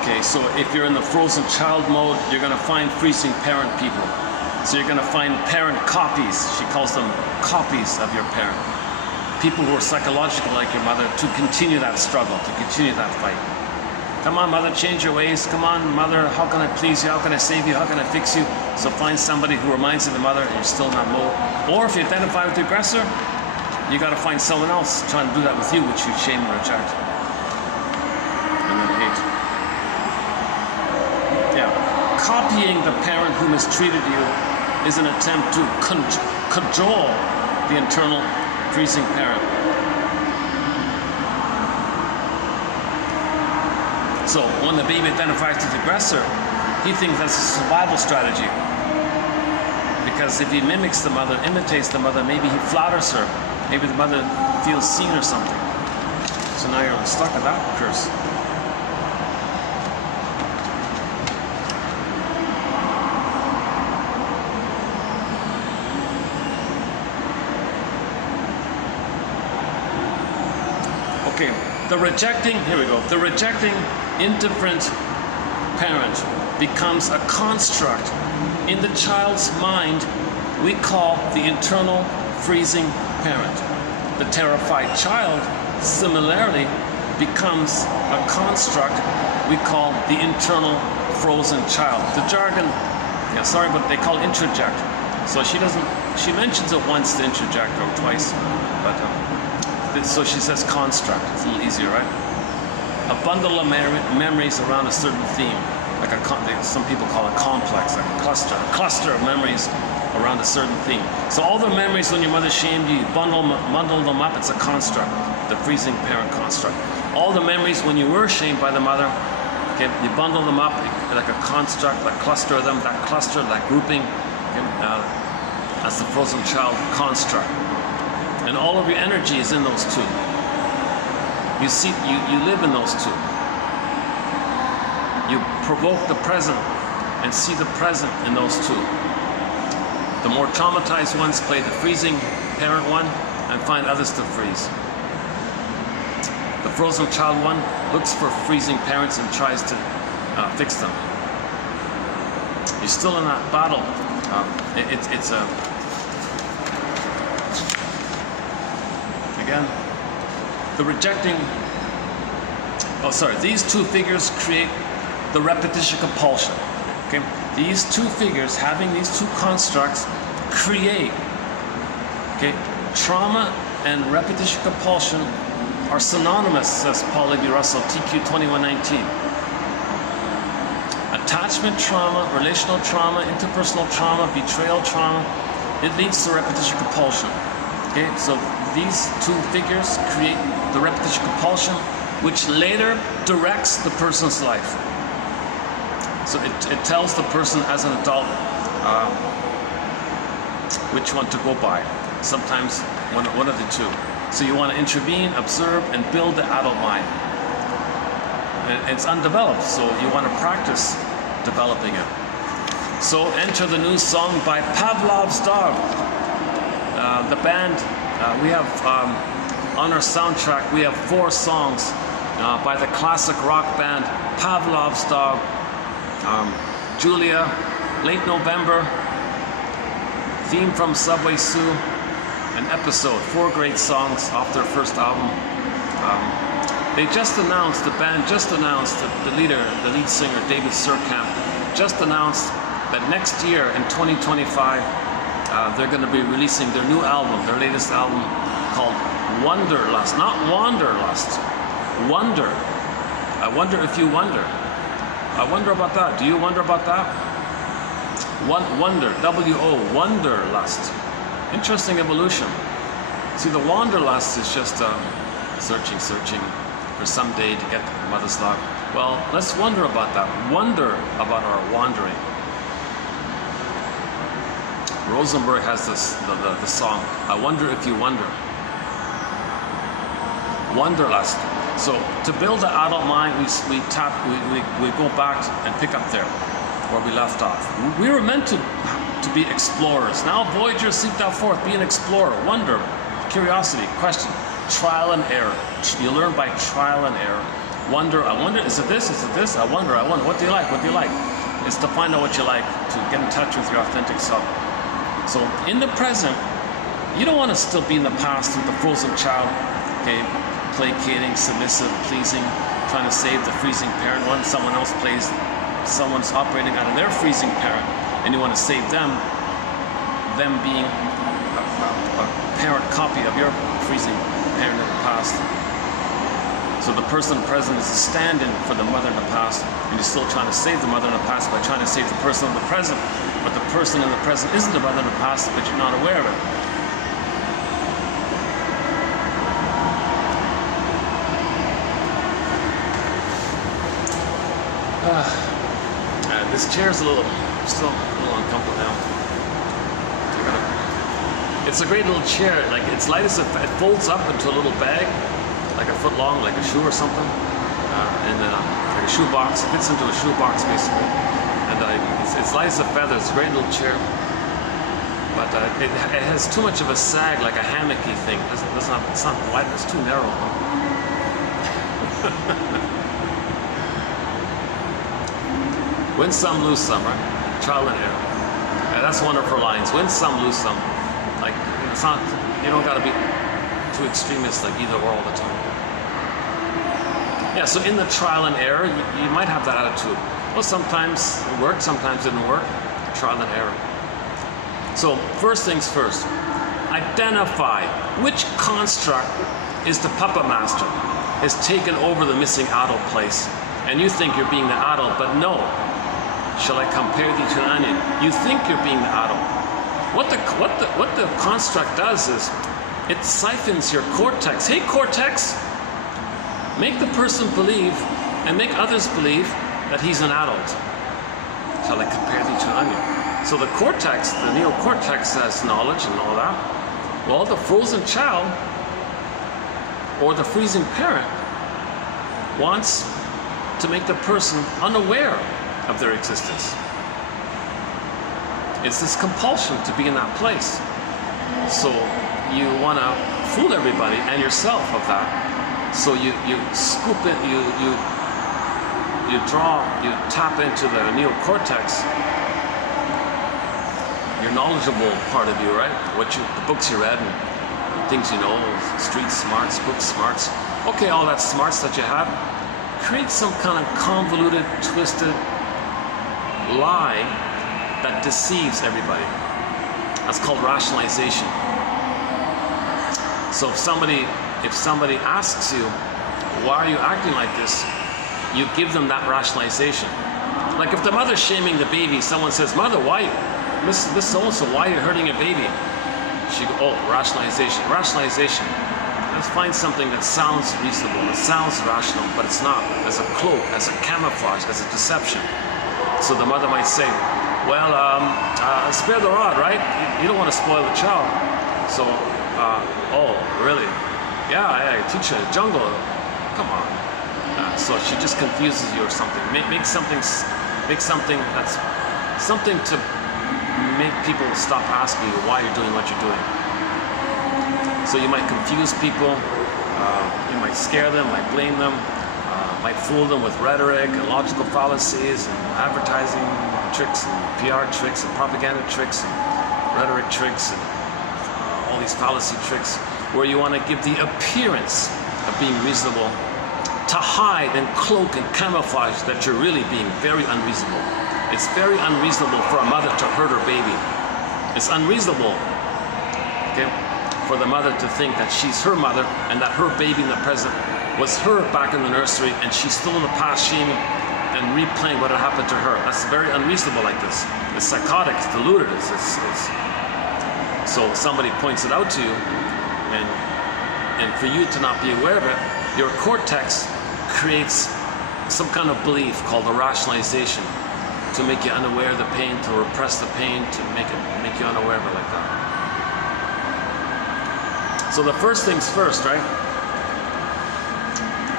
Okay, so if you're in the frozen child mode, you're going to find freezing parent people. So you're going to find parent copies. She calls them copies of your parent. People who are psychologically like your mother, to continue that struggle, to continue that fight. Come on, mother, change your ways. Come on, mother, how can I please you? How can I save you? How can I fix you? So find somebody who reminds you of the mother and you're still in that mode. Or if you identify with the aggressor, you got to find someone else trying to do that with you, which you shame and reject. And then hate. Yeah. Copying the parent who mistreated you is an attempt to cajole the internal freezing parent. So when the baby identifies with the aggressor, he thinks that's a survival strategy. Because if he mimics the mother, imitates the mother, maybe he flatters her. Maybe the mother feels seen or something. So now you're stuck with that curse. Okay, the rejecting indifferent parent becomes a construct in the child's mind we call the internal freezing parent. The terrified child similarly becomes a construct we call the internal frozen child. The jargon, but they call it introject. So she mentions it once, the introject, or twice, but so she says construct. It's a little easier, right? A bundle of memories around a certain theme, like some people call it complex, like a cluster of memories around a certain theme. So all the memories when your mother shamed you, bundle them up, it's a construct, the freezing parent construct. All the memories when you were shamed by the mother, okay, you bundle them up like a construct, like cluster of them, that cluster, that grouping, okay, that's the frozen child construct. And all of your energy is in those two. You see, you live in those two. You provoke the present and see the present in those two. The more traumatized ones play the freezing parent one and find others to freeze. The frozen child one looks for freezing parents and tries to fix them. You're still in that battle. It's a again, the rejecting, these two figures create the repetition compulsion. Okay, these two figures, having these two constructs, create, okay, trauma and repetition compulsion are synonymous, says Paul Levi-Russell, TQ 2119. Attachment trauma, relational trauma, interpersonal trauma, betrayal trauma, it leads to repetition compulsion. Okay, so these two figures create the repetition compulsion, which later directs the person's life. So it tells the person as an adult which one to go by. Sometimes one of the two. So you want to intervene, observe, and build the adult mind. And it's undeveloped, so you want to practice developing it. So enter the new song by Pavlov's Dog. The band, we have on our soundtrack, we have 4 songs by the classic rock band Pavlov's Dog. Julia, Late November, Theme from Subway Sue, an Episode, 4 great songs off their first album. The band just announced, the lead singer David Surkamp, just announced that next year in 2025, they're going to be releasing their new album, their latest album called Wonderlust, not Wanderlust, Wonder. I wonder if you wonder. I wonder about that. Do you wonder about that? Wonder, W-O, Wonderlust. Interesting evolution. See, the Wanderlust is just searching for some day to get mother's love. Well, let's wonder about that. Wonder about our wandering. Rosenberg has the song, I wonder if you wonder. Wanderlust. So to build the adult mind, we go back and pick up there where we left off. We were meant to be explorers. Now voyagers seek thou forth, be an explorer, wonder, curiosity, question, trial and error. You learn by trial and error. Wonder, I wonder, is it this, is it this? I wonder, what do you like, what do you like? It's to find out what you like, to get in touch with your authentic self. So in the present, you don't want to still be in the past with the frozen child, okay, placating, submissive, pleasing, trying to save the freezing parent. When someone else someone's operating out of their freezing parent, and you want to save them being a parent copy of your freezing parent in the past. So the person present is a stand-in for the mother in the past, and you're still trying to save the mother in the past by trying to save the person in the present. But the person in the present isn't the mother in the past, but you're not aware of it. This chair's still a little uncomfortable now. It's a great little chair. Like, it's light as it folds up into a little bag, like a foot long, like a shoe or something, and like a shoe box. It fits into a shoe box basically, and it's light as a feather. It's a great little chair, but it has too much of a sag, like a hammocky thing. It's not wide. It's too narrow. Win some, lose some, right? Trial and error. Yeah, that's one of her lines. Win some, lose some. Like, it's not. You don't got to be too extremist, like either or all the time. Yeah, so in the trial and error, you might have that attitude. Well, sometimes it worked, sometimes it didn't work. Trial and error. So, first things first. Identify which construct is the puppet master, has taken over the missing adult place. And you think you're being the adult, but no. Shall I compare thee to an onion? You think you're being the adult. What the construct does is, it siphons your cortex. Hey, cortex, make the person believe and make others believe that he's an adult. Shall I compare thee to an onion? So the cortex, the neocortex, has knowledge and all that. Well, the frozen child or the freezing parent wants to make the person unaware of their existence. It's this compulsion to be in that place. So you want to fool everybody and yourself of that. So you scoop it, you tap into the neocortex, your knowledgeable part of you, right? The books you read and things you know, street smarts, book smarts. Okay, all that smarts that you have, create some kind of convoluted, twisted lie that deceives everybody. That's called rationalization. So if somebody asks you, why are you acting like this? You give them that rationalization. Like if the mother's shaming the baby, someone says, Mother, why, Miss so-and-so, why are you hurting your baby? She goes, oh, rationalization. Rationalization. Let's find something that sounds reasonable, that sounds rational, but it's not. As a cloak, as a camouflage, as a deception. So the mother might say, well, spare the rod, right? You don't want to spoil the child. So, oh, really? Yeah, I teach you jungle. Come on. So she just confuses you or something. Make something that's something to make people stop asking you why you're doing what you're doing. So you might confuse people, you might scare them, might blame them, might fool them with rhetoric and logical fallacies and advertising tricks and PR tricks and propaganda tricks and rhetoric tricks and all these fallacy tricks where you want to give the appearance of being reasonable to hide and cloak and camouflage that you're really being very unreasonable. It's very unreasonable for a mother to hurt her baby. It's unreasonable, okay, for the mother to think that she's her mother and that her baby in the present was her back in the nursery and she's still in the past shaming and replaying what had happened to her. That's very unreasonable like this. It's psychotic, it's deluded. So somebody points it out to you and for you to not be aware of it, your cortex creates some kind of belief called a rationalization. to make you unaware of the pain, to repress the pain, to make you unaware of it like that. So the first things first, right?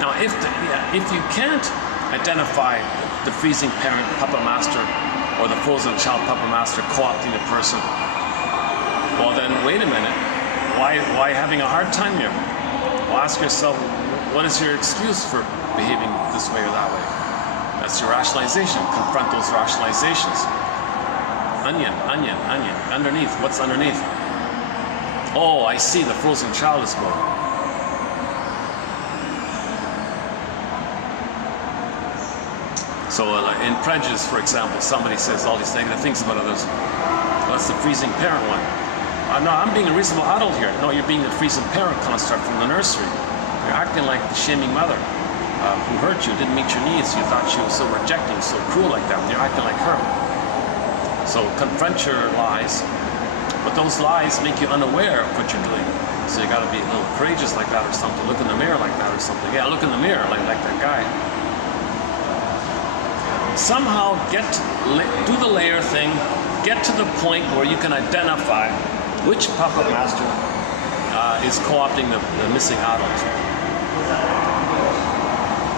Now, if you can't identify the freezing parent, puppet master, or the frozen child, puppet master, co-opting the person, well then, wait a minute. Why having a hard time here? Well, ask yourself, what is your excuse for behaving this way or that way? That's your rationalization. Confront those rationalizations. Onion, onion, onion. Underneath, what's underneath? Oh, I see, the frozen child is born. So in prejudice, for example, somebody says all these negative things about others. Well, that's the freezing parent one. No, I'm being a reasonable adult here. No, you're being the freezing parent construct from the nursery. You're acting like the shaming mother who hurt you, didn't meet your needs. You thought she was so rejecting, so cruel like that. You're acting like her. So confront your lies, but those lies make you unaware of what you're doing. So you got to be a little courageous like that or something. Look in the mirror like that or something. Yeah, look in the mirror like that guy. Somehow do the layer thing. Get to the point where you can identify which puppet master is co-opting the missing adult.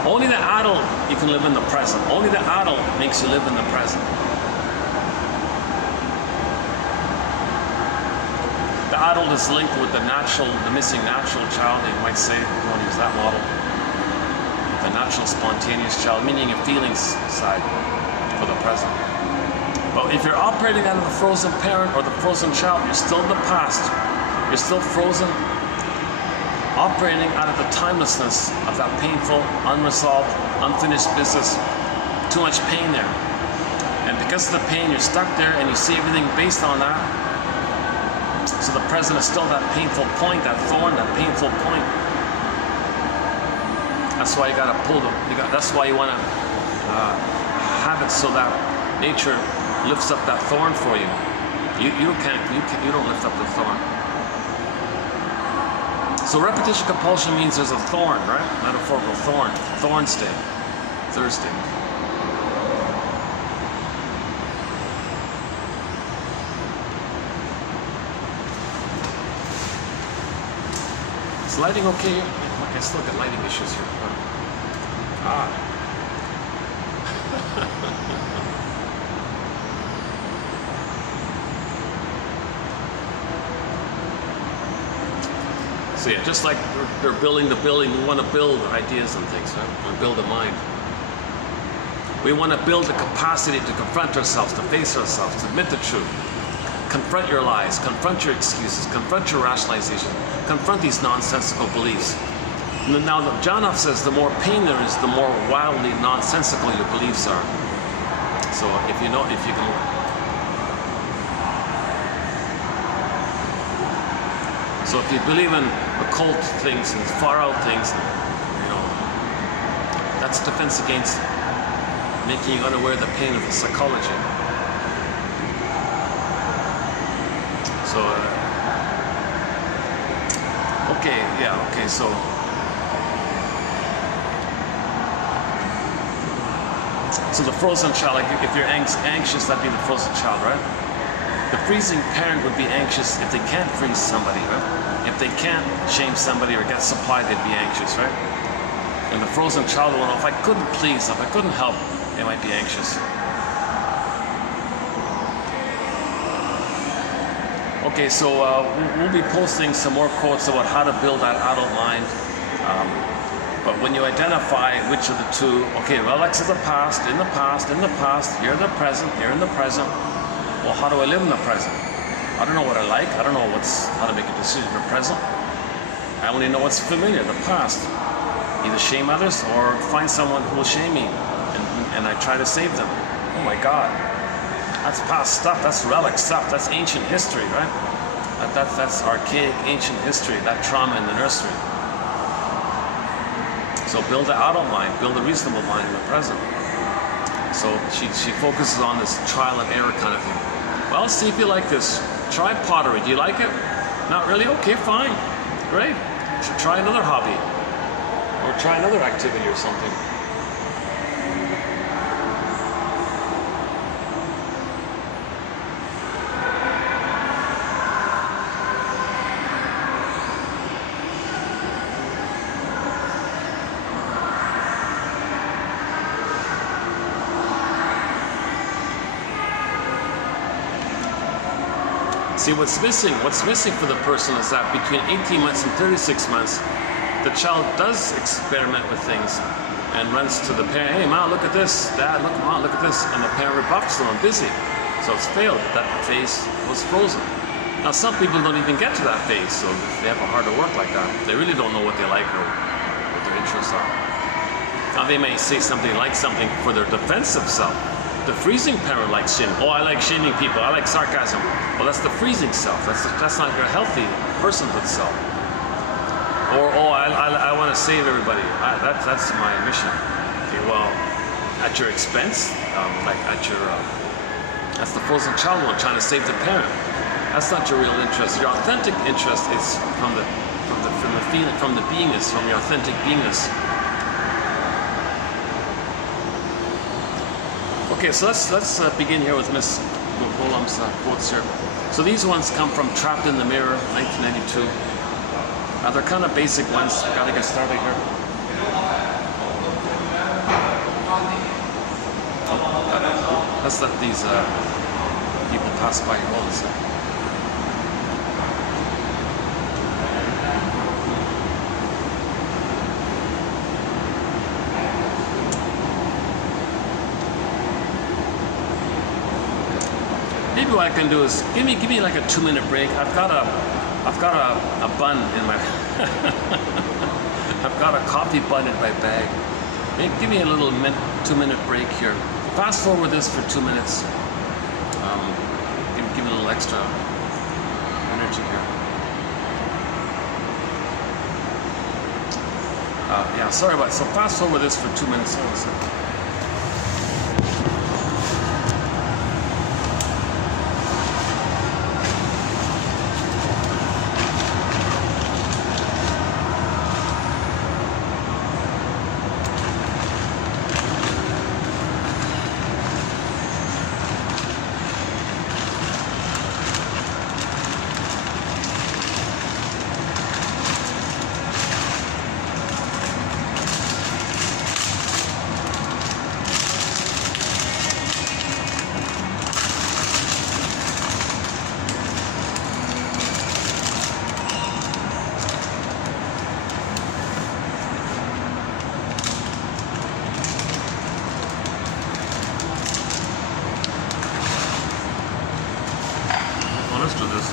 Only the adult you can live in the present. Only the adult makes you live in the present. The adult is linked with the missing natural child, you might say, if you want to use that model. The natural spontaneous child, meaning a feelings side for the present. But if you're operating out of the frozen parent or the frozen child, you're still in the past. You're still frozen, operating out of the timelessness of that painful, unresolved, unfinished business. Too much pain there. And because of the pain, you're stuck there and you see everything based on that. So the present is still that painful point, that thorn, that painful point. That's why you gotta pull that's why you wanna have it so that nature lifts up that thorn for you. You don't lift up the thorn. So repetition compulsion means there's a thorn, right? Metaphorical thorn. Thorn state. Thursday. Is lighting okay? I still got lighting issues here. So yeah, just like they're building the building, we want to build ideas and things, right? We build a mind. We want to build the capacity to confront ourselves, to face ourselves, to admit the truth. Confront your lies, confront your excuses, confront your rationalization, confront these nonsensical beliefs. Now, Jonoff says the more pain there is, the more wildly nonsensical your beliefs are. So if you can. So if you believe in occult things and far out things, that's defense against making you unaware of the pain of the psychology. So, so the frozen child, like if you're anxious, that'd be the frozen child, right? The freezing parent would be anxious if they can't freeze somebody, right? If they can't shame somebody or get supply, they'd be anxious, right? And the frozen child will know, if I couldn't please, if I couldn't help, they might be anxious. Okay, so we'll be posting some more quotes about how to build that adult mind. But when you identify which of the two, okay, relics of the past, in the past, in the past, you're in the present, you're in the present. Well, how do I live in the present? I don't know what I like. I don't know how to make a decision in the present. I only know what's familiar, the past. Either shame others or find someone who will shame me, and I try to save them. Oh my God. That's past stuff, that's relic stuff, that's ancient history, right? That's archaic, ancient history, that trauma in the nursery. So build an adult mind, build a reasonable mind in the present. So she focuses on this trial and error kind of thing. Well, see if you like this. Try pottery, do you like it? Not really? Okay, fine, great. Try another hobby, or try another activity or something. See, what's missing for the person is that between 18 months and 36 months, the child does experiment with things and runs to the parent, hey, Mom, look at this. Dad, look, Mom, look at this. And the parent rebuffs them, I'm busy. So it's failed. That phase was frozen. Now, some people don't even get to that phase, so they have a harder work like that. They really don't know what they like or what their interests are. Now, they may say something like something for their defensive self. The freezing parent likes shaming. Oh, I like shaming people. I like sarcasm. Well, that's the freezing self. That's not your healthy personhood self. Or, oh, I want to save everybody. That's my mission. Okay, well, at your expense, like at your, that's the frozen child one trying to save the parent. That's not your real interest. Your authentic interest is from the feeling, from the beingness, from your authentic beingness. Okay, so let's begin here with Miss Bolam's quotes here. So these ones come from Trapped in the Mirror, 1992. They're kind of basic ones. Got to get started here. Let's let these people pass by here. Hold on a second. Maybe what I can do is give me like a 2-minute break. I've got a bun in my I've got a coffee bun in my bag. Maybe give me a little 2-minute break here. Fast forward this for 2 minutes. Give me a little extra energy here. Yeah, sorry about it. So fast forward this for 2 minutes. Let's do this.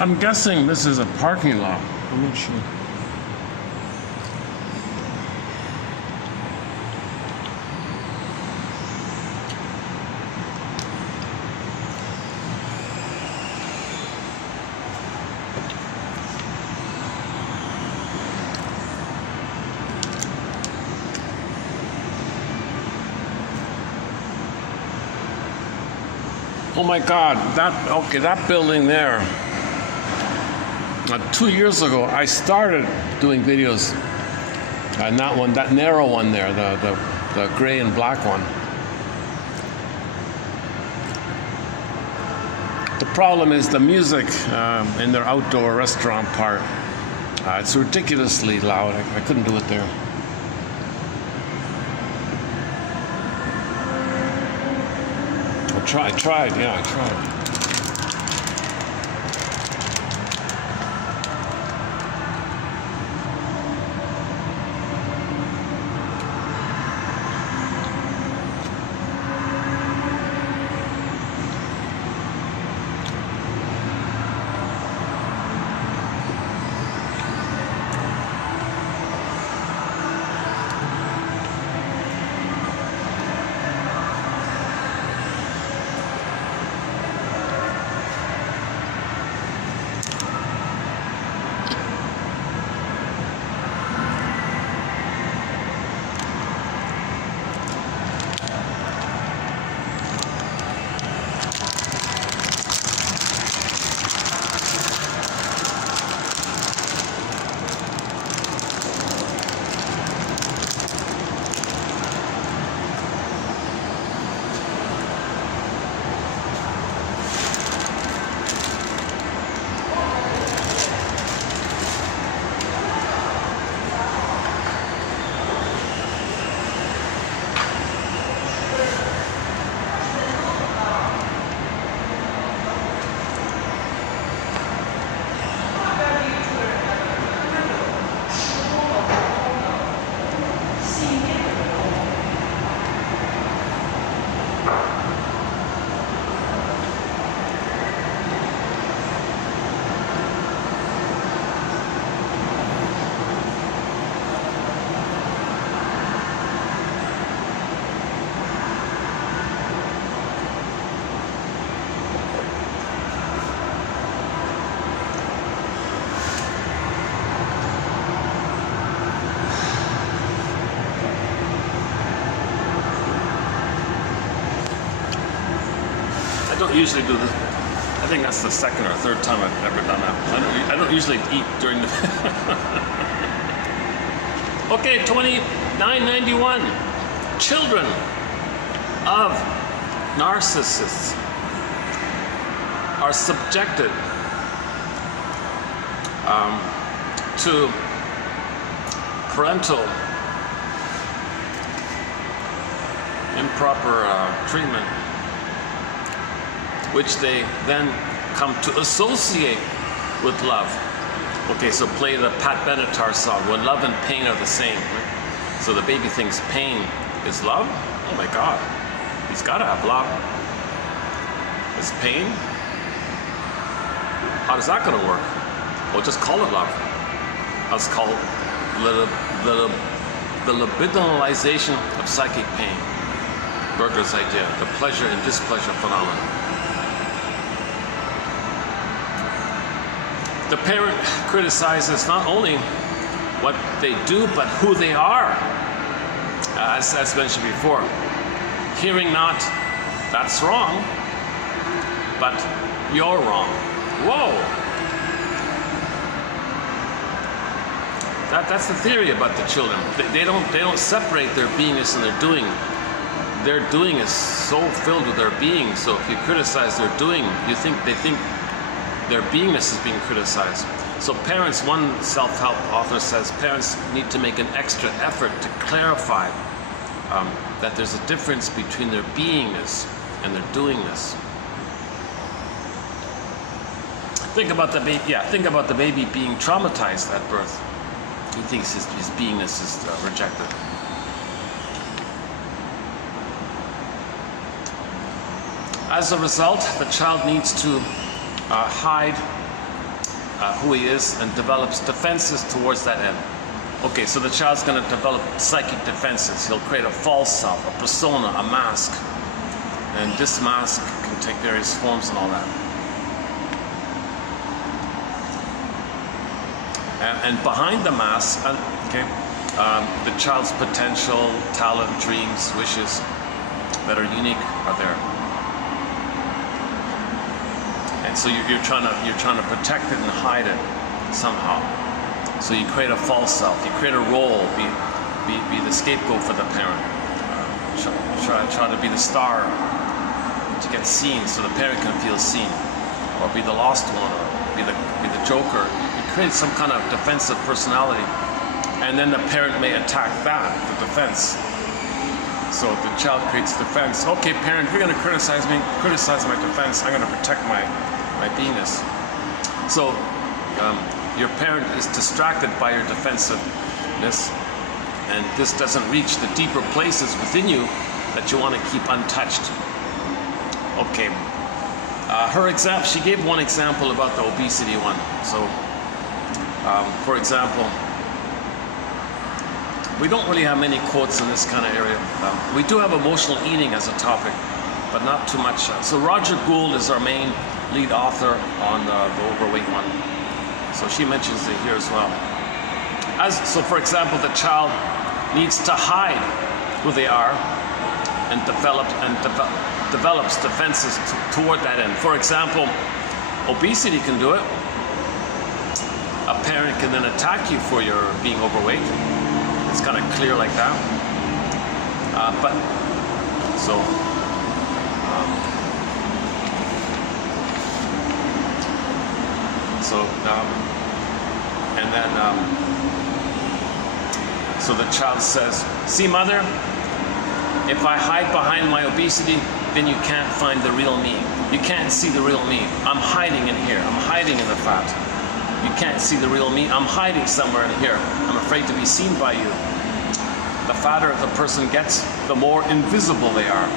I'm guessing this is a parking lot. I'm not sure. Oh my God, that building there. 2 years ago, I started doing videos, that narrow one there, the gray and black one. The problem is the music in their outdoor restaurant part. It's ridiculously loud. I couldn't do it there. I tried. don't usually do this. I think that's the second or third time I've ever done that. I don't usually eat during the... Okay, 2991. Children of narcissists are subjected to parental improper treatment, which they then come to associate with love. Okay, so play the Pat Benatar song, when love and pain are the same. So the baby thinks pain is love? Oh my God, he's got to have love. Is pain? How is that going to work? Well, just call it love. Let's call it the libidinalization of psychic pain. Berger's idea, the pleasure and displeasure phenomenon. The parent criticizes not only what they do, but who they are. As mentioned before, hearing not, that's wrong, but you're wrong. Whoa! That's the theory about the children. They don't separate their beingness and their doing. Their doing is so filled with their being. So if you criticize their doing, they think their beingness is being criticized. So parents, one self-help author says, parents need to make an extra effort to clarify that there's a difference between their beingness and their doingness. Think about the baby. Yeah, think about the baby being traumatized at birth. He thinks his beingness is rejected. As a result, the child needs to hide who he is and develops defenses towards that end. Okay, so the child's going to develop psychic defenses. He'll create a false self, a persona, a mask. And this mask can take various forms and all that. And behind the mask, the child's potential, talent, dreams, wishes that are unique are there. And so you're trying to protect it and hide it somehow. So you create a false self. You create a role. Be the scapegoat for the parent. Try to be the star to get seen, so the parent can feel seen, or be the lost one, or be the joker. You create some kind of defensive personality, and then the parent may attack that, the defense. So the child creates defense. Okay, parent, if you're going to criticize me, criticize my defense. I'm going to protect my beingness. So your parent is distracted by your defensiveness, and this doesn't reach the deeper places within you that you want to keep untouched. Okay. She gave one example about the obesity one. So, for example, we don't really have many quotes in this kind of area. We do have emotional eating as a topic, but not too much. So Roger Gould is our main lead author on the overweight one. So she mentions it here as well. So for example, the child needs to hide who they are and develops defenses toward that end. For example, obesity can do it. A parent can then attack you for your being overweight. It's kind of clear like that. So the child says, "See, mother, if I hide behind my obesity, then you can't find the real me. You can't see the real me. I'm hiding in here. I'm hiding in the fat. You can't see the real me. I'm hiding somewhere in here. I'm afraid to be seen by you." The fatter the person gets, the more invisible they are.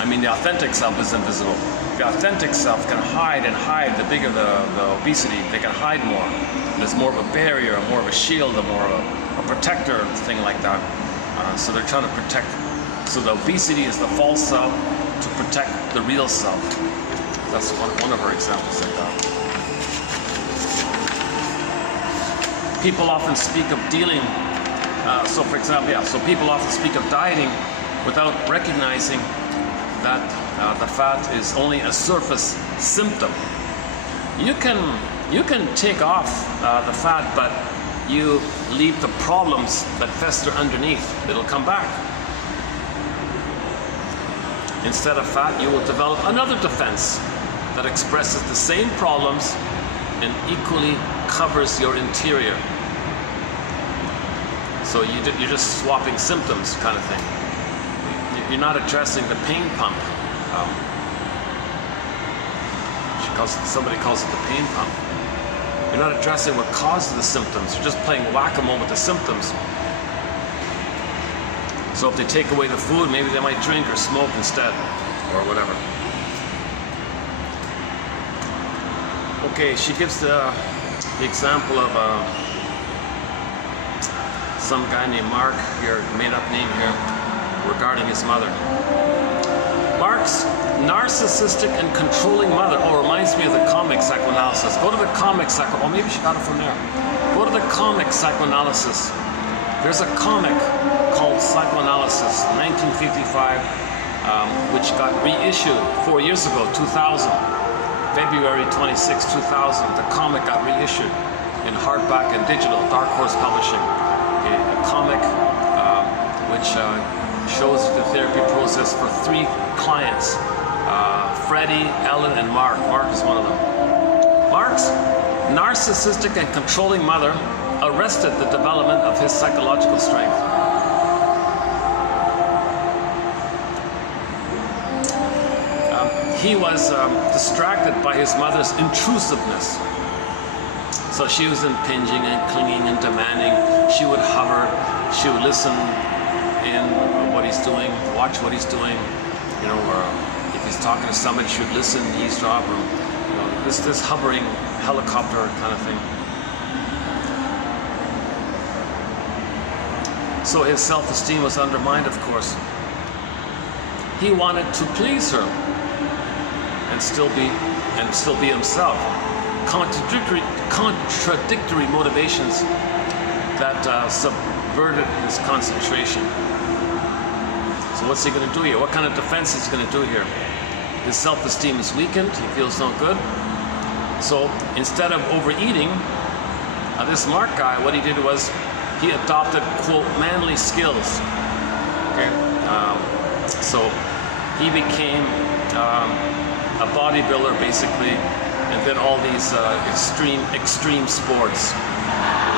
I mean, the authentic self is invisible. The authentic self can hide and hide. The bigger the obesity, they can hide more. There's more of a barrier, more of a shield, more of a protector thing like that. So they're trying to protect. So the obesity is the false self to protect the real self. That's one of our examples like that. People often speak of dealing. So for example, so people often speak of dieting without recognizing that the fat is only a surface symptom. You can take off the fat, but you leave the problems that fester underneath. It'll come back. Instead of fat, you will develop another defense that expresses the same problems and equally covers your interior. So you're just swapping symptoms, kind of thing. You're not addressing the pain pump. Somebody calls it the pain pump. You're not addressing what causes the symptoms. You're just playing whack-a-mole with the symptoms. So if they take away the food, maybe they might drink or smoke instead, or whatever. Okay, she gives the example of some guy named Mark, your made-up name here, regarding his mother. Mark's narcissistic and controlling mother. Oh, reminds me of the comic psychoanalysis. Go to the comic oh, maybe she got it from there. Go to the comic psychoanalysis. There's a comic called Psychoanalysis, 1955, which got reissued 4 years ago, 2000. February 26, 2000, the comic got reissued in hardback and digital, Dark Horse Publishing. A comic which shows the therapy process for 3 clients, Freddie, Ellen, and Mark. Mark is one of them. Mark's narcissistic and controlling mother arrested the development of his psychological strength. He was distracted by his mother's intrusiveness. So she was impinging and clinging and demanding. She would hover. She would listen in what he's doing, watch what he's doing. You know, or if he's talking to somebody, she would listen, eavesdrop, or you know, this hovering helicopter kind of thing. So his self-esteem was undermined, of course. He wanted to please her and still be himself. Contradictory motivations that subverted his concentration. So what's he going to do here? What kind of defense is he going to do here? His self-esteem is weakened. He feels no good. So instead of overeating, this Mark guy, what he did was he adopted, quote, manly skills. Okay, so he became a bodybuilder basically, and then all these extreme sports.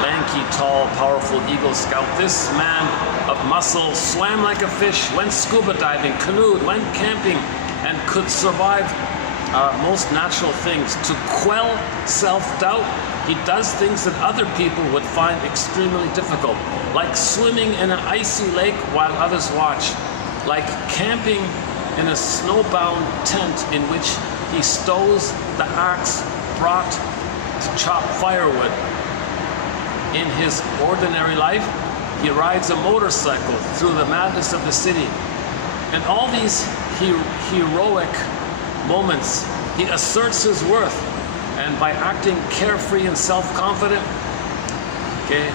Lanky, tall, powerful Eagle Scout. This man of muscle swam like a fish, went scuba diving, canoed, went camping, and could survive most natural things. To quell self-doubt, he does things that other people would find extremely difficult, like swimming in an icy lake while others watch, like camping in a snowbound tent in which he stows the axe brought to chop firewood. In his ordinary life, he rides a motorcycle through the madness of the city. In all these heroic moments, he asserts his worth, and by acting carefree and self-confident, okay,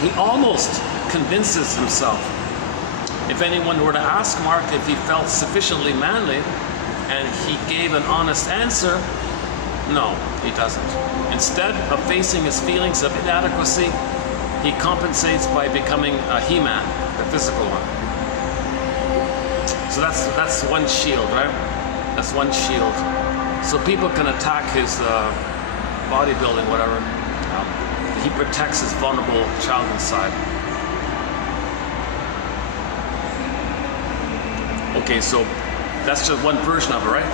he almost convinces himself. If anyone were to ask Mark if he felt sufficiently manly, and he gave an honest answer, no, he doesn't. Instead of facing his feelings of inadequacy, he compensates by becoming a he-man, the physical one. So that's one shield, right? That's one shield. So people can attack his bodybuilding, whatever. He protects his vulnerable child inside. Okay, so that's just one version of it, right?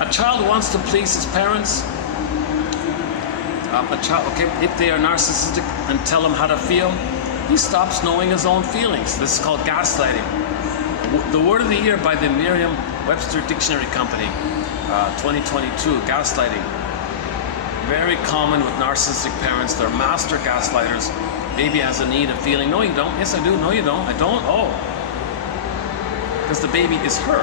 A child wants to please his parents. If they are narcissistic and tell him how to feel, he stops knowing his own feelings. This is called gaslighting. The word of the year by the Merriam-Webster Dictionary Company, 2022, gaslighting. Very common with narcissistic parents. They're master gaslighters. Baby has a need of feeling, no you don't, yes I do, no you don't, I don't, oh. Because the baby is her.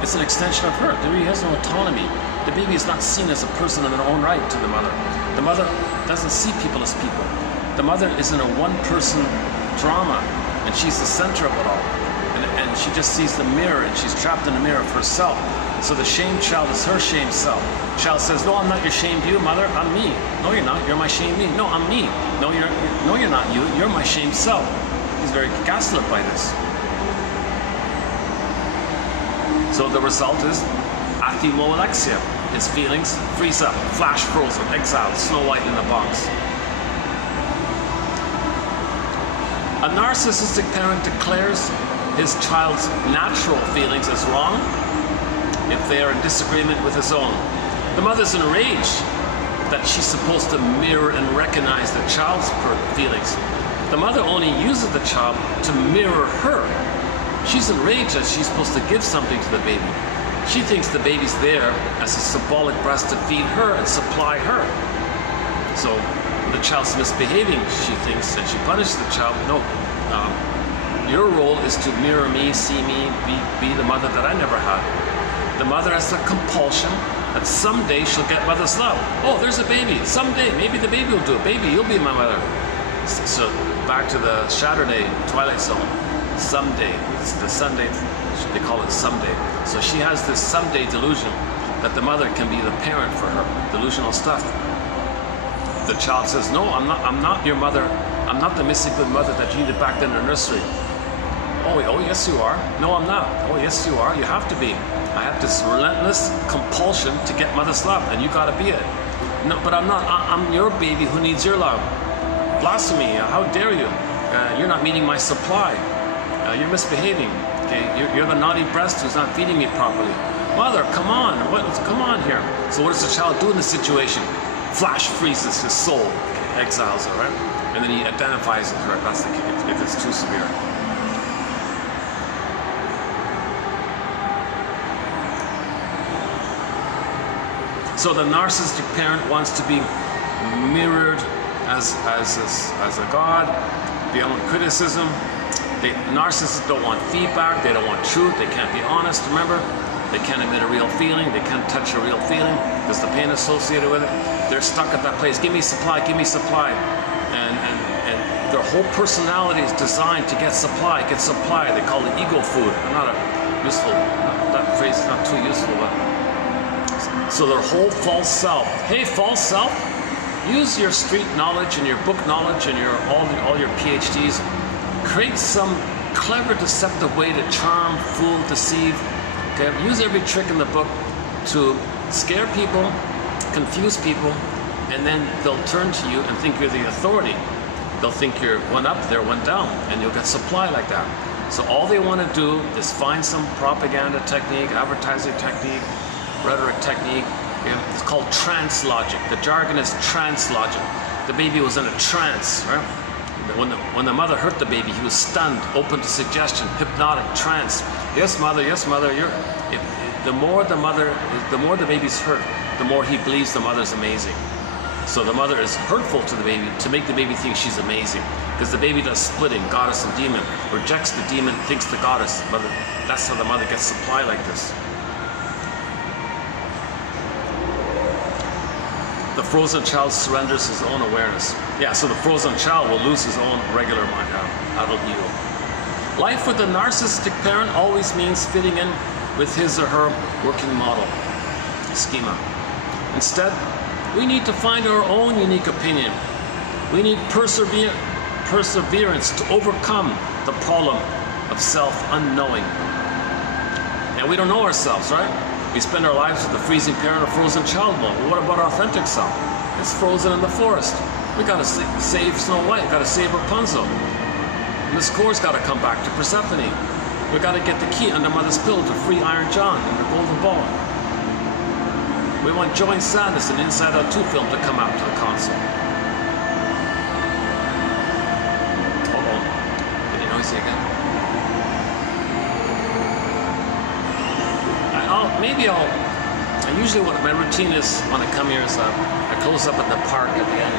It's an extension of her. The baby has no autonomy. The baby is not seen as a person in their own right to the mother. The mother doesn't see people as people. The mother is in a one-person drama, and she's the center of it all. And she just sees the mirror, and she's trapped in the mirror of herself. So the shamed child is her shamed self. Child says, no, I'm not your shamed you, mother, I'm me. No, you're not, you're my shamed me. No, I'm me. No, you're not you, you're my shamed self. He's very gaslit by this. So the result is athemolexia. His feelings freeze up, flash frozen, exiled, Snow White in the box. A narcissistic parent declares his child's natural feelings as wrong if they are in disagreement with his own. The mother's enraged that she's supposed to mirror and recognize the child's feelings. The mother only uses the child to mirror her. She's enraged that she's supposed to give something to the baby. She thinks the baby's there as a symbolic breast to feed her and supply her. So the child's misbehaving, she thinks, and she punishes the child. No, your role is to mirror me, see me, be the mother that I never had. The mother has a compulsion that someday she'll get mother's love. Oh, there's a baby. Someday, maybe the baby will do it. Baby, you'll be my mother. So back to the Saturday Twilight Zone. Someday, it's the Sunday, they call it someday. So she has this someday delusion that the mother can be the parent for her. Delusional stuff. The child says, no, I'm not your mother. I'm not the missing good mother that you needed back then in the nursery. Oh, yes you are. No, I'm not. Oh, yes you are. You have to be. I have this relentless compulsion to get mother's love, and you gotta be it. No, but I'm not. I'm your baby who needs your love. Blasphemy! How dare you? You're not meeting my supply. You're misbehaving. Okay, you're the naughty breast who's not feeding me properly. Mother, come on! Come on here. So what does the child do in this situation? Flash freezes his soul, exiles her, right? And then he identifies with her. That's the if it's too severe. So the narcissistic parent wants to be mirrored as a god, beyond criticism. Narcissists don't want feedback, they don't want truth, they can't be honest, remember? They can't admit a real feeling, they can't touch a real feeling, there's the pain associated with it. They're stuck at that place, give me supply, give me supply. And their whole personality is designed to get supply. They call it ego food. Not a useful, that phrase is not too useful, but. So their whole false self. Hey, false self, use your street knowledge and your book knowledge and all your PhDs. Create some clever, deceptive way to charm, fool, deceive. Okay? Use every trick in the book to scare people, confuse people, and then they'll turn to you and think you're the authority. They'll think you're one up, they're one down, and you'll get supply like that. So all they want to do is find some propaganda technique, advertising technique, rhetoric technique. Okay? It's called trance logic. The jargon is trance logic. The baby was in a trance, right? When the mother hurt the baby, he was stunned, open to suggestion, hypnotic, trance. Yes, mother. The more the baby's hurt, the more he believes the mother's amazing. So the mother is hurtful to the baby to make the baby think she's amazing, because the baby does splitting, goddess and demon, rejects the demon, thinks the goddess. Mother. That's how the mother gets supply like this. The frozen child surrenders his own awareness. Yeah, so the frozen child will lose his own regular mind, adult ego. Life with a narcissistic parent always means fitting in with his or her working model, schema. Instead, we need to find our own unique opinion. We need perseverance to overcome the problem of self-unknowing. And we don't know ourselves, right? We spend our lives with the freezing parent or frozen child mode. Well, what about our authentic self? It's frozen in the forest. We gotta save Snow White, we gotta save Rapunzel. And this core's gotta come back to Persephone. We gotta get the key under Mother's pillow to free Iron John and the Golden Ball. We want Joy and Sadness and Inside Out 2 film to come out to the console. Uh-oh. Getting noisy again. Usually what my routine is when I come here is I close up at the park at the end.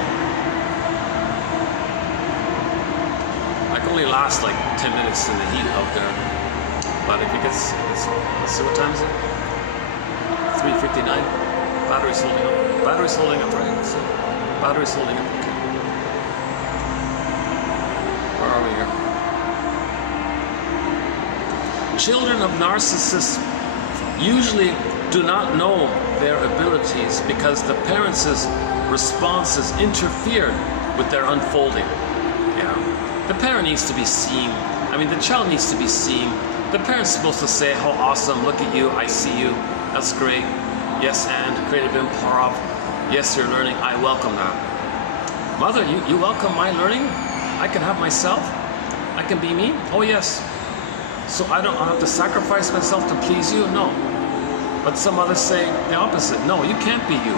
I can only last like 10 minutes in the heat out there. But if it gets, let's see, what time is it? 3:59. Battery's holding up. Battery's holding up, right? So, battery's holding up. Okay. Where are we here? Children of narcissists usually do not know their abilities because the parents' responses interfered with their unfolding. Yeah. The parent needs to be seen. I mean, the child needs to be seen. The parent's supposed to say, how awesome, look at you, I see you, that's great. Yes, and creative improv. Yes, you're learning, I welcome that. Mother, you welcome my learning? I can have myself? I can be me? Oh yes. So I don't have to sacrifice myself to please you? No. But some others say the opposite. No, you can't be you.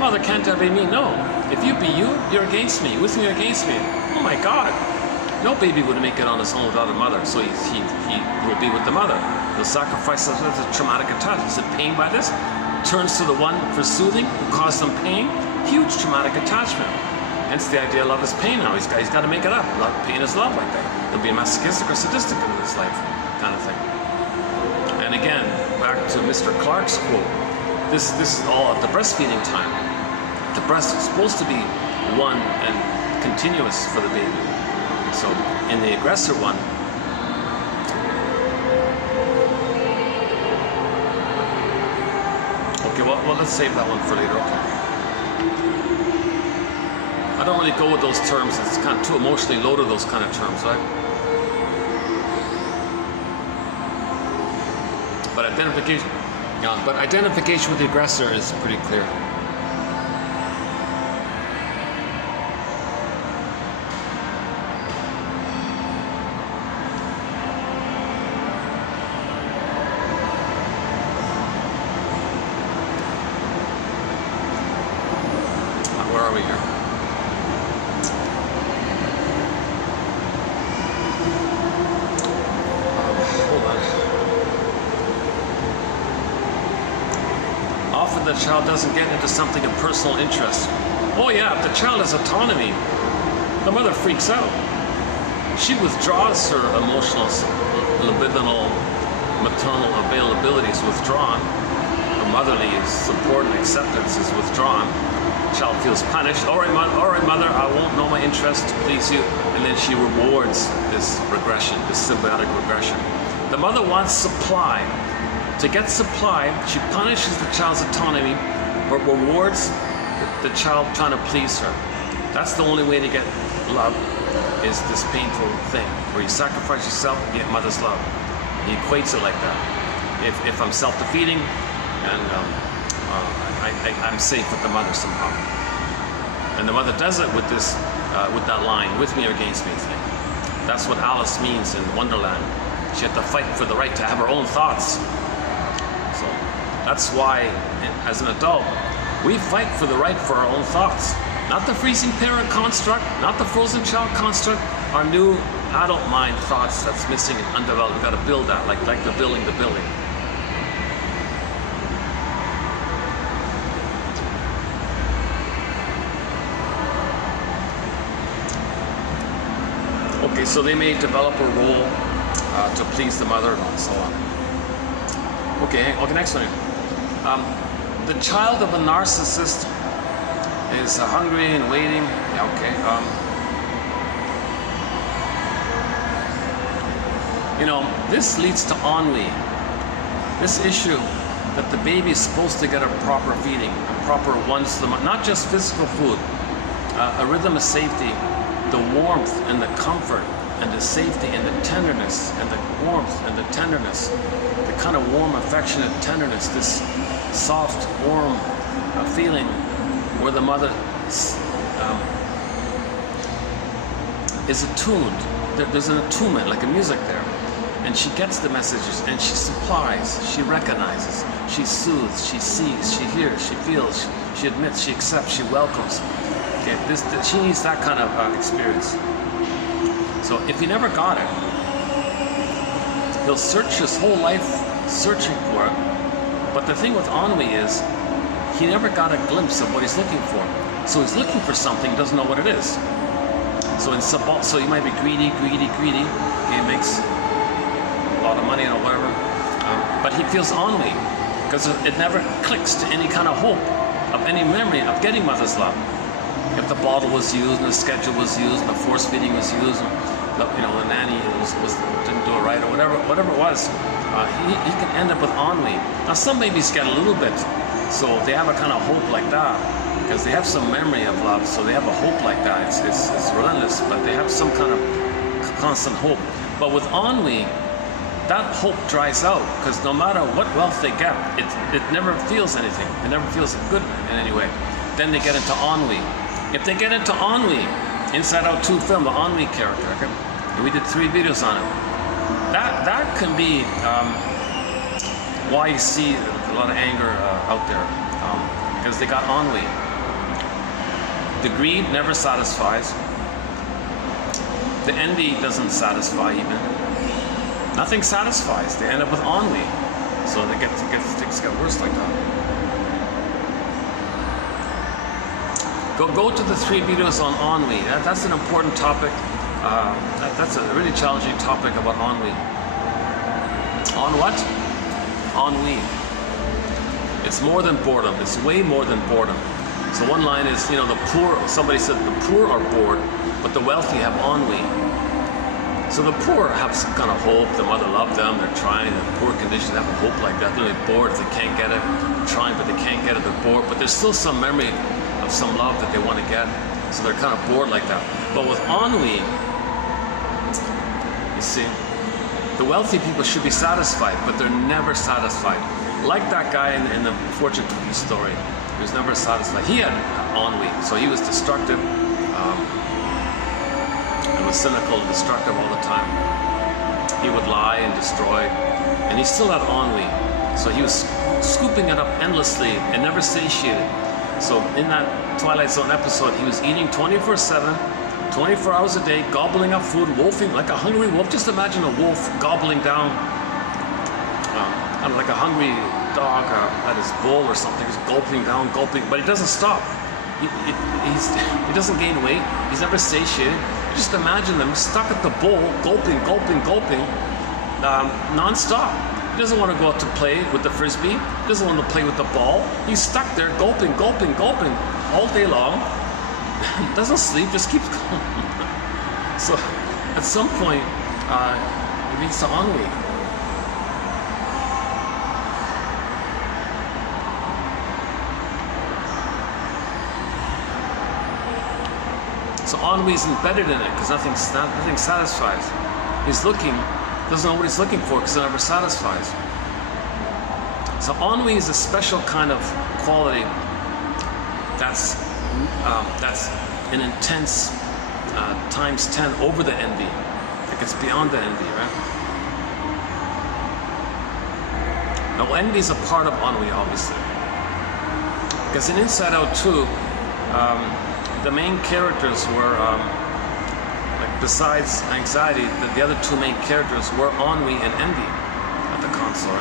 Mother, can't I be me? No. If you be you, you're against me. With me, you're against me. Oh my God. No baby would make it on his own without a mother, so he will be with the mother. He'll sacrifice himself to traumatic attachment. Is it pain by this? Turns to the one for soothing who caused them pain. Huge traumatic attachment. Hence the idea love is pain now. He's got to make it up. Love, pain is love like that. He'll be masochistic or sadistic in his life, kind of thing. And again, back to Mr. Clark's quote. This is all at the breastfeeding time. The breast is supposed to be one and continuous for the baby. So in the aggressor one, okay, well let's save that one for later. Okay. I don't really go with those terms. It's kind of too emotionally loaded, those kind of terms, right? But identification with the aggressor is pretty clear. Where are we here? Hold on. Often the child doesn't get into something of personal interest. Oh yeah, if the child has autonomy, the mother freaks out. She withdraws her emotional, libidinal, maternal availability is withdrawn. Her motherly support and acceptance is withdrawn. Child feels punished. All right, mother, I won't know my interest to please you. And then she rewards this regression, this symbiotic regression. The mother wants supply. To get supply, she punishes the child's autonomy, but rewards the child trying to please her. That's the only way to get love, is this painful thing, where you sacrifice yourself and get mother's love. He equates it like that. If I'm self-defeating, and I'm safe with the mother somehow. And the mother does it with this, with that line, with me or against me thing. That's what Alice means in Wonderland. She had to fight for the right to have her own thoughts. So that's why, as an adult, we fight for the right for our own thoughts. Not the freezing parent construct, not the frozen child construct, our new adult mind thoughts that's missing and undeveloped. We've got to build that, like the building the building. Okay, so they may develop a role to please the mother and so on. Okay, next one. The child of a narcissist is hungry and waiting. Yeah, okay. This leads to ennui. This issue that the baby is supposed to get a proper feeding, a proper once a month, not just physical food, a rhythm of safety, the warmth and the comfort and the safety and the tenderness and the warmth and the tenderness, the kind of warm, affectionate tenderness, this soft, warm feeling where the mother is attuned. There's an attunement, like a music there. And she gets the messages and she supplies, she recognizes, she soothes, she sees, she hears, she feels, she admits, she accepts, she welcomes. Okay, she needs that kind of experience. So if he never got it, he'll search his whole life searching for it. But the thing with ennui is, he never got a glimpse of what he's looking for. So he's looking for something, doesn't know what it is. So he might be greedy. He makes a lot of money or whatever, but he feels ennui because it never clicks to any kind of hope of any memory of getting mother's love. If the bottle was used and the schedule was used and the force feeding was used, the nanny didn't do it right, or whatever it was, he can end up with ennui. Now some babies get a little bit, so they have a kind of hope like that, because they have some memory of love, so they have a hope like that. It's relentless, but they have some kind of constant hope. But with ennui, that hope dries out, because no matter what wealth they get, it never feels anything. It never feels good in any way. Then they get into ennui. If they get into ennui, Inside Out 2 film, the ennui character, okay? And we did 3 videos on it. That can be why you see a lot of anger out there, because they got ennui. The greed never satisfies. The envy doesn't satisfy even. Nothing satisfies. They end up with ennui. So things get worse like that. Go to the 3 videos on ennui. That's an important topic. That's a really challenging topic about ennui. On what? Ennui. It's more than boredom. It's way more than boredom. So one line is, the poor, somebody said the poor are bored, but the wealthy have ennui. So the poor have some kind of hope. The mother loved them. They're trying. In poor conditions have a hope like that. They're bored if they can't get it. They're trying, but they can't get it. They're bored. But there's still some memory of some love that they want to get. So they're kind of bored like that. But with ennui, you see, the wealthy people should be satisfied, but they're never satisfied. Like that guy in the fortune cookie story. He was never satisfied. He had ennui, so he was destructive. And was cynical and destructive all the time. He would lie and destroy, and he still had ennui. So he was scooping it up endlessly and never satiated. So in that Twilight Zone episode, he was eating 24/7, 24 hours a day, gobbling up food, wolfing like a hungry wolf. Just imagine a wolf gobbling down, like a hungry dog at his bowl or something. He's gulping down, gulping, but he doesn't stop. He doesn't gain weight. He's never satiated. Just imagine them stuck at the bowl, gulping, gulping, gulping, non-stop. He doesn't want to go out to play with the frisbee. He doesn't want to play with the ball. He's stuck there, gulping, gulping, gulping, all day long. Doesn't sleep, just keeps going. So, at some point, it leads to ennui. So ennui is embedded in it because nothing satisfies. He's looking, doesn't know what he's looking for because it never satisfies. So ennui is a special kind of quality that's an intense times 10 over the envy. Like it's beyond the envy, right? Now envy is a part of ennui, obviously. Because in Inside Out 2, the main characters were, besides anxiety, the other 2 main characters were ennui and envy at the console.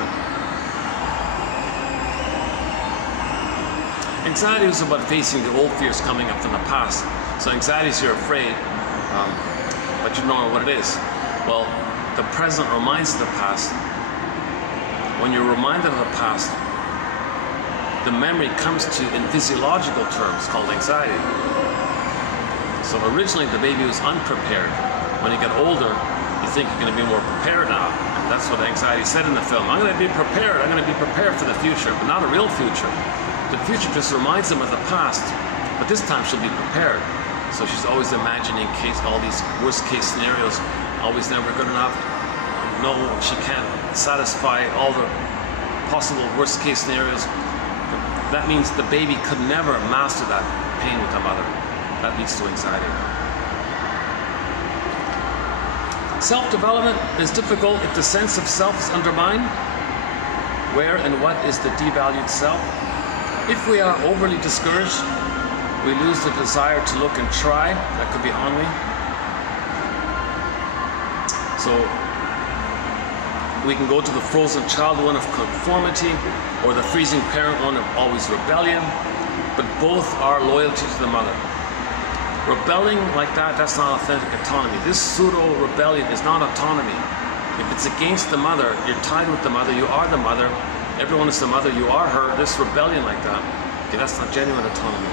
Anxiety was about facing the old fears coming up from the past. So anxiety is you're afraid, but you don't know what it is. Well, the present reminds of the past. When you're reminded of the past, the memory comes to you in physiological terms called anxiety. So originally the baby was unprepared. When you get older, you think you're going to be more prepared now. And that's what anxiety said in the film. I'm going to be prepared. I'm going to be prepared for the future, but not a real future. The future just reminds them of the past, but this time she'll be prepared. So she's always imagining all these worst case scenarios, always never good enough. No, she can't satisfy all the possible worst case scenarios. That means the baby could never master that pain with the mother. That leads to anxiety. Self-development is difficult if the sense of self is undermined. Where and what is the devalued self? If we are overly discouraged, we lose the desire to look and try. That could be ennui. So we can go to the frozen child one of conformity, or the freezing parent one of always rebellion, but both are loyalty to the mother. Rebelling like that, that's not authentic autonomy. This pseudo-rebellion is not autonomy. If it's against the mother, you're tied with the mother, you are the mother, everyone is the mother, you are her. This rebellion like that, okay, that's not genuine autonomy.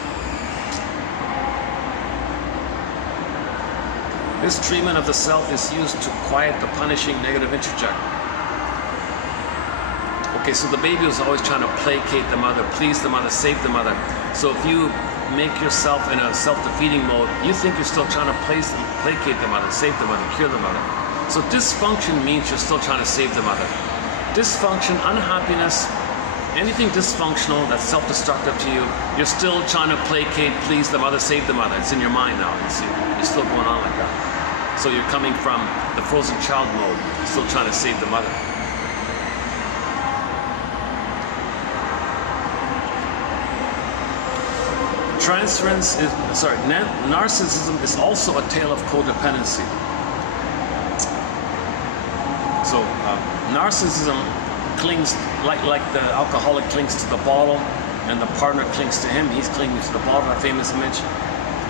This treatment of the self is used to quiet the punishing negative interject. Okay, so the baby was always trying to placate the mother, please the mother, save the mother. So if you make yourself in a self-defeating mode, you think you're still trying to placate the mother, save the mother, cure the mother. So dysfunction means you're still trying to save the mother. Dysfunction, unhappiness, anything dysfunctional that's self-destructive to you, you're still trying to placate, please the mother, save the mother. It's in your mind now. You're still going on like that. So you're coming from the frozen child mode, still trying to save the mother. Narcissism is also a tale of codependency. So narcissism clings, like the alcoholic clings to the bottle and the partner clings to him, he's clinging to the bottle, that famous image.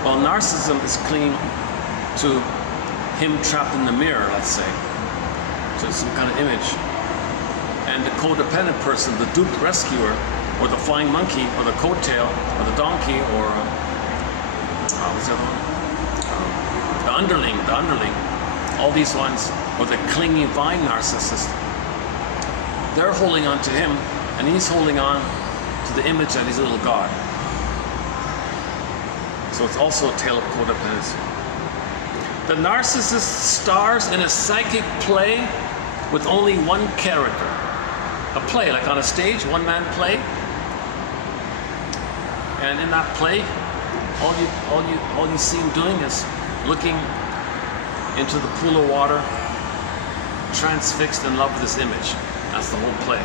Well, narcissism is clinging to him trapped in the mirror, let's say. So it's some kind of image. And the codependent person, the duped rescuer, or the flying monkey, or the coattail, or the donkey, or what's the other one? The underling, all these ones, or the clinging vine narcissist. They're holding on to him, and he's holding on to the image that he's a little god. So it's also a tale of codependency. The narcissist stars in a psychic play with only one character. A play, like on a stage, one-man play. And in that play, all you see him doing is looking into the pool of water, transfixed in love with this image. That's the whole play.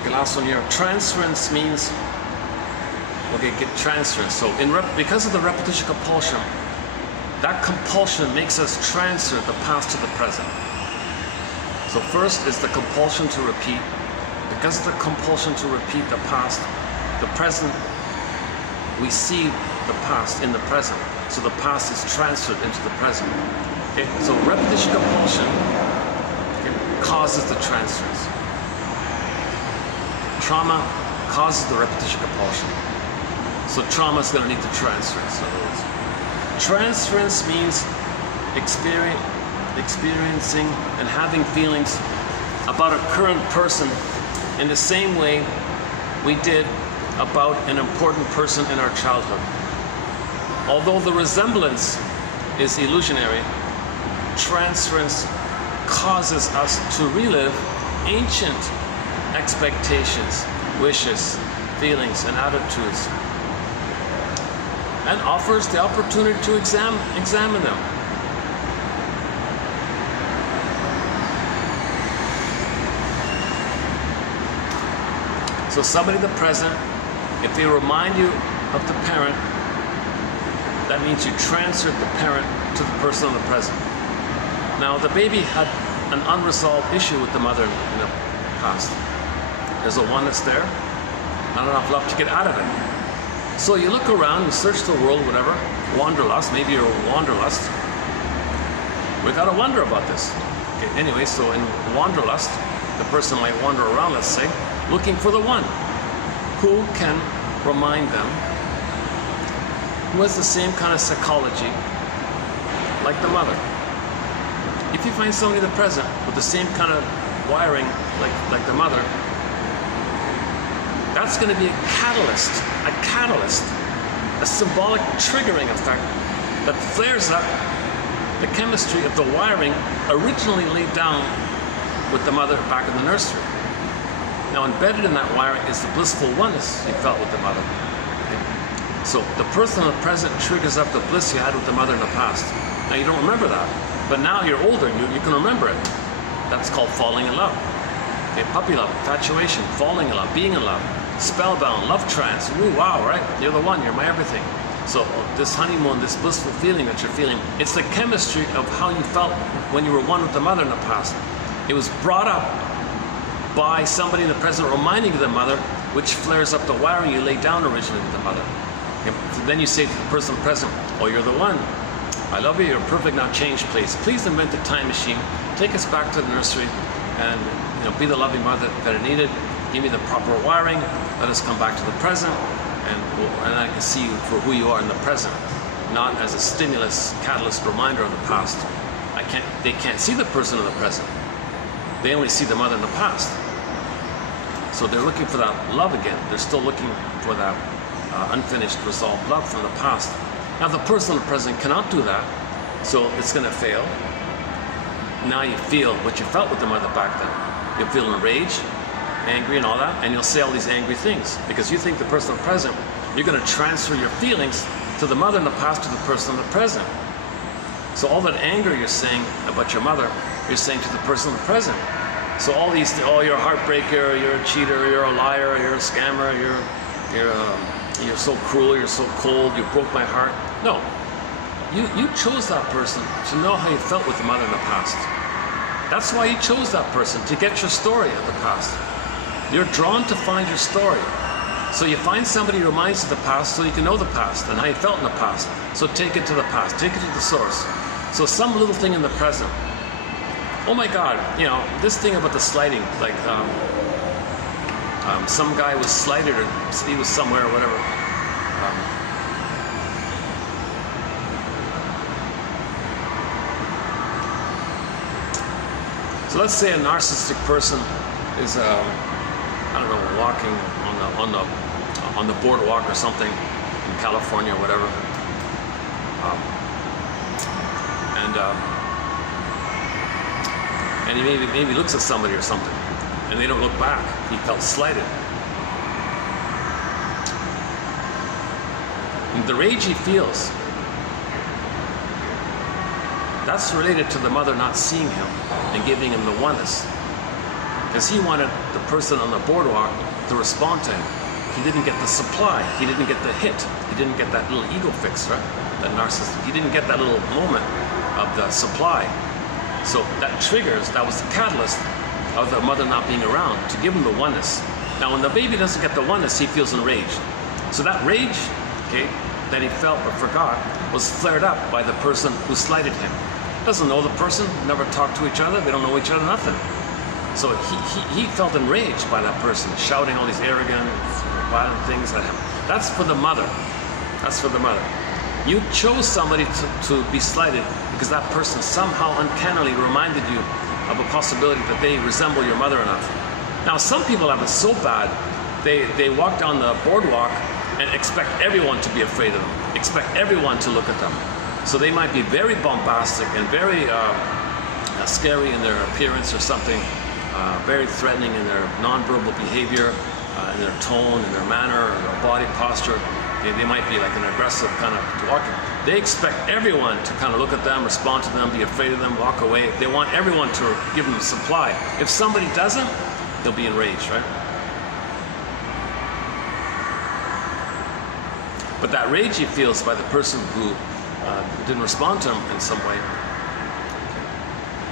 Okay, last one here. Transference means, okay, get transference. So because of the repetition compulsion, that compulsion makes us transfer the past to the present. So first is the compulsion to repeat. Because of the compulsion to repeat the past, the present, we see the past in the present. So the past is transferred into the present. Okay? So repetition compulsion, okay, causes the transference. Trauma causes the repetition compulsion. So trauma is going to lead to transference. Transference means experiencing and having feelings about a current person in the same way we did about an important person in our childhood. Although the resemblance is illusionary, transference causes us to relive ancient expectations, wishes, feelings, and attitudes, and offers the opportunity to examine them. So somebody in the present, if they remind you of the parent, that means you transferred the parent to the person in the present. Now the baby had an unresolved issue with the mother in the past. There's a oneness there, not enough love to get out of it. So you look around, you search the world, whatever, wanderlust, maybe you're a wanderlust. We gotta wonder about this. Okay, anyway, so in wanderlust, the person might wander around, let's say, looking for the one who can remind them, who has the same kind of psychology like the mother. If you find somebody in the present with the same kind of wiring like the mother, that's going to be a catalyst, a symbolic triggering effect that flares up the chemistry of the wiring originally laid down with the mother back in the nursery. Now embedded in that wiring is the blissful oneness you felt with the mother. Okay? So the person in the present triggers up the bliss you had with the mother in the past. Now you don't remember that, but now you're older and you can remember it. That's called falling in love. Okay, puppy love, infatuation, falling in love, being in love. Spellbound, love trance, ooh, wow, right? You're the one, you're my everything. So this honeymoon, this blissful feeling that you're feeling, it's the chemistry of how you felt when you were one with the mother in the past. It was brought up by somebody in the present reminding you of the mother, which flares up the wiring you laid down originally with the mother. And then you say to the person present, oh, you're the one. I love you, you're perfect, now change please. Please invent a time machine, take us back to the nursery, and be the loving mother that I needed. Give me the proper wiring. Let us come back to the present, and I can see you for who you are in the present, not as a stimulus, catalyst, reminder of the past. They can't see the person in the present. They only see the mother in the past. So they're looking for that love again. They're still looking for that unfinished, resolved love from the past. Now the person in the present cannot do that, so it's going to fail. Now you feel what you felt with the mother back then. You'll feel enraged, angry and all that, and you'll say all these angry things because you think the person in the present, you're going to transfer your feelings to the mother in the past to the person in the present. So all that anger you're saying about your mother, you're saying to the person in the present. So all these, you're a heartbreaker, you're a cheater, you're a liar, you're a scammer, you're so cruel, you're so cold, you broke my heart. No, you chose that person to know how you felt with the mother in the past. That's why you chose that person, to get your story of the past. You're drawn to find your story. So you find somebody who reminds you of the past so you can know the past and how you felt in the past. So take it to the past, take it to the source. So some little thing in the present. Oh my God, this thing about the slighting, like some guy was slighted, or he was somewhere or whatever. So let's say a narcissistic person is, I don't know, walking on the boardwalk or something in California or whatever, and he maybe looks at somebody or something, and they don't look back. He felt slighted. And the rage he feels, that's related to the mother not seeing him and giving him the oneness. Because he wanted the person on the boardwalk to respond to him. He didn't get the supply. He didn't get the hit. He didn't get that little ego fix, right? That narcissist. He didn't get that little moment of the supply. So that triggers, that was the catalyst of the mother not being around to give him the oneness. Now when the baby doesn't get the oneness, he feels enraged. So that rage, okay, that he felt but forgot was flared up by the person who slighted him. Doesn't know the person, never talked to each other, they don't know each other, nothing. So he felt enraged by that person, shouting all these arrogant, violent things at him. That's for the mother. That's for the mother. You chose somebody to be slighted because that person somehow uncannily reminded you of a possibility that they resemble your mother enough. Now some people have it so bad, they walk down the boardwalk and expect everyone to be afraid of them, expect everyone to look at them. So they might be very bombastic and very scary in their appearance or something, very threatening in their nonverbal behavior, in their tone, in their manner, or their body posture. They might be like an aggressive kind of walking. They expect everyone to kind of look at them, respond to them, be afraid of them, walk away. They want everyone to give them supply. If somebody doesn't, they'll be enraged, right? But that rage he feels by the person who didn't respond to him in some way.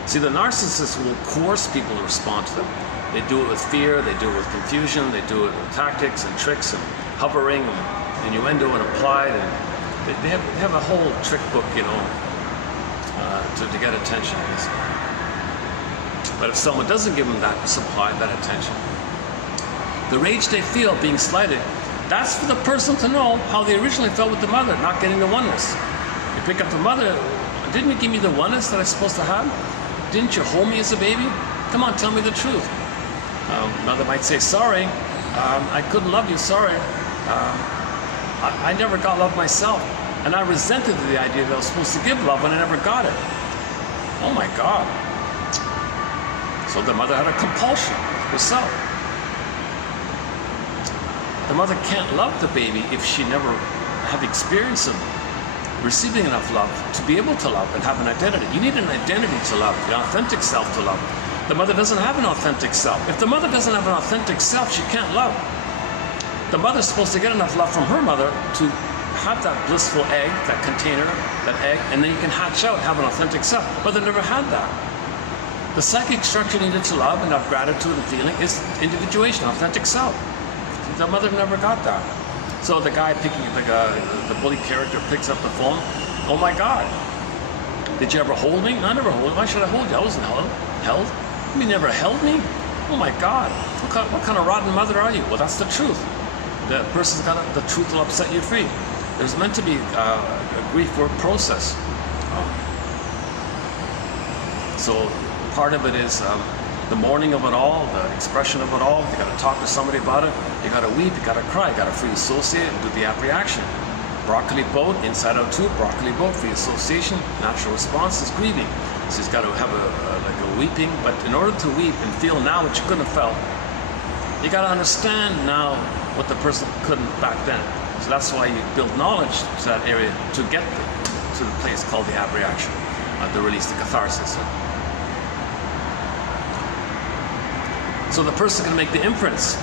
See, the narcissists will coerce people to respond to them. They do it with fear, they do it with confusion, they do it with tactics and tricks and hovering and innuendo and implied, and they have a whole trick book, to get attention. But if someone doesn't give them that supply, that attention, the rage they feel being slighted, that's for the person to know how they originally felt with the mother, not getting the oneness. You pick up the mother, didn't you give me the oneness that I'm supposed to have? Didn't you hold me as a baby? Come on, tell me the truth. Mother might say, sorry, I couldn't love you, sorry. I never got love myself. And I resented the idea that I was supposed to give love when I never got it. Oh my God. So the mother had a compulsion herself. The mother can't love the baby if she never had the experience of receiving enough love to be able to love and have an identity. You need an identity to love, the authentic self to love. The mother doesn't have an authentic self. If the mother doesn't have an authentic self, she can't love. The mother's supposed to get enough love from her mother to have that blissful egg, that container, that egg, and then you can hatch out, have an authentic self. Mother never had that. The psychic structure needed to love and have gratitude and feeling is individuation, authentic self. The mother never got that. So the guy the bully character picks up the phone. Oh my God, did you ever hold me? No, I never hold you. Why should I hold you? I wasn't held. You never held me? oh my God, what kind of rotten mother are you? Well, that's the truth. The person's got the truth will upset you free. There's meant to be a grief work process. So part of it is the mourning of it all, the expression of it all. You got to talk to somebody about it. You got to weep. You got to cry. You got to free associate and do the apprehension. Broccoli boat, inside out too. Broccoli boat, free association. Natural response is grieving. So he's got to have like a weeping. But in order to weep and feel now what you couldn't have felt, you got to understand now what the person couldn't back then. So that's why you build knowledge to that area to get to the place called the apprehension, the release, the catharsis. So the person can make the inference.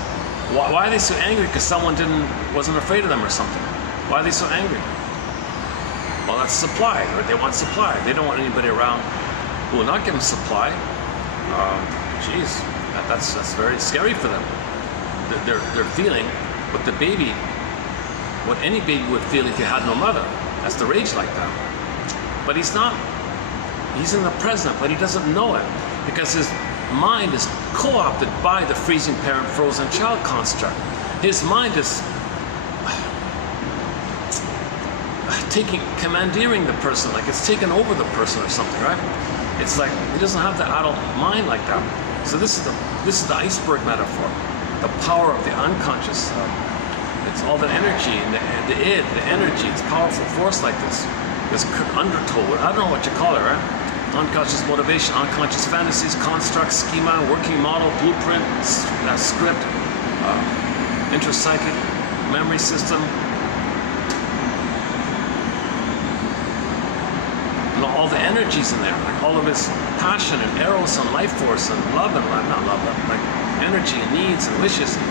Why are they so angry? Because someone wasn't afraid of them or something. Why are they so angry? Well, that's supply. Right? They want supply. They don't want anybody around who will not give them supply. Geez, that's very scary for them. They're feeling what the baby, what any baby would feel if he had no mother. That's the rage like that. But he's not. He's in the present, but he doesn't know it because his mind is co-opted by the freezing parent, frozen child construct. His mind is commandeering the person, like it's taken over the person or something, right? It's like he doesn't have the adult mind like that. So this is the iceberg metaphor, the power of the unconscious. It's all the energy and the id, the energy. It's powerful force like this undertow. I don't know what you call it, right? Unconscious motivation, unconscious fantasies, construct, schema, working model, blueprint, script, intrapsychic, memory system. And all the energies in there, like all of his passion and eros and life force and love and not love, but like energy and needs and wishes and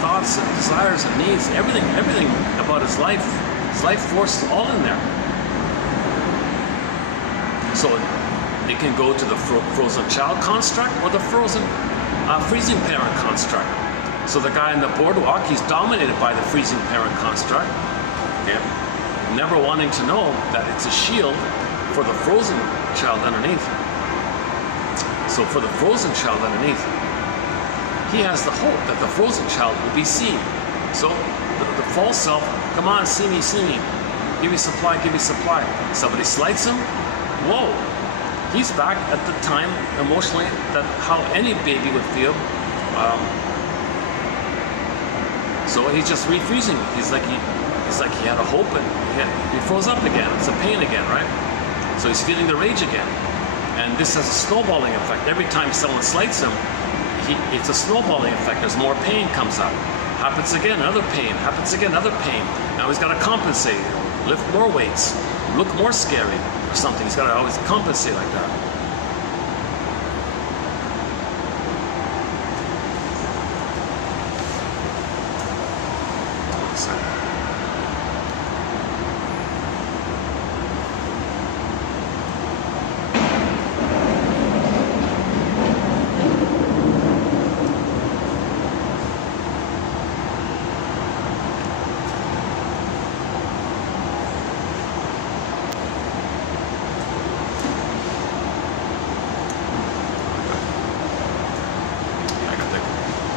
thoughts and desires and needs, everything about his life force is all in there. So it can go to the frozen child construct or the freezing parent construct. So the guy in the boardwalk, he's dominated by the freezing parent construct, okay? Never wanting to know that it's a shield for the frozen child underneath. So for the frozen child underneath, he has the hope that the frozen child will be seen. So the false self, come on, see me, give me supply, Somebody slights him, whoa. He's back at the time emotionally that how any baby would feel. So he's just refreezing. He's like he had a hope and he froze up again. It's a pain again, right? So he's feeling the rage again. And this has a snowballing effect. Every time someone slights him, it's a snowballing effect. There's more pain comes up. Happens again, another pain. Happens again, another pain. Now he's got to compensate. Lift more weights. Look more scary. Or something. He's got to always compensate like that.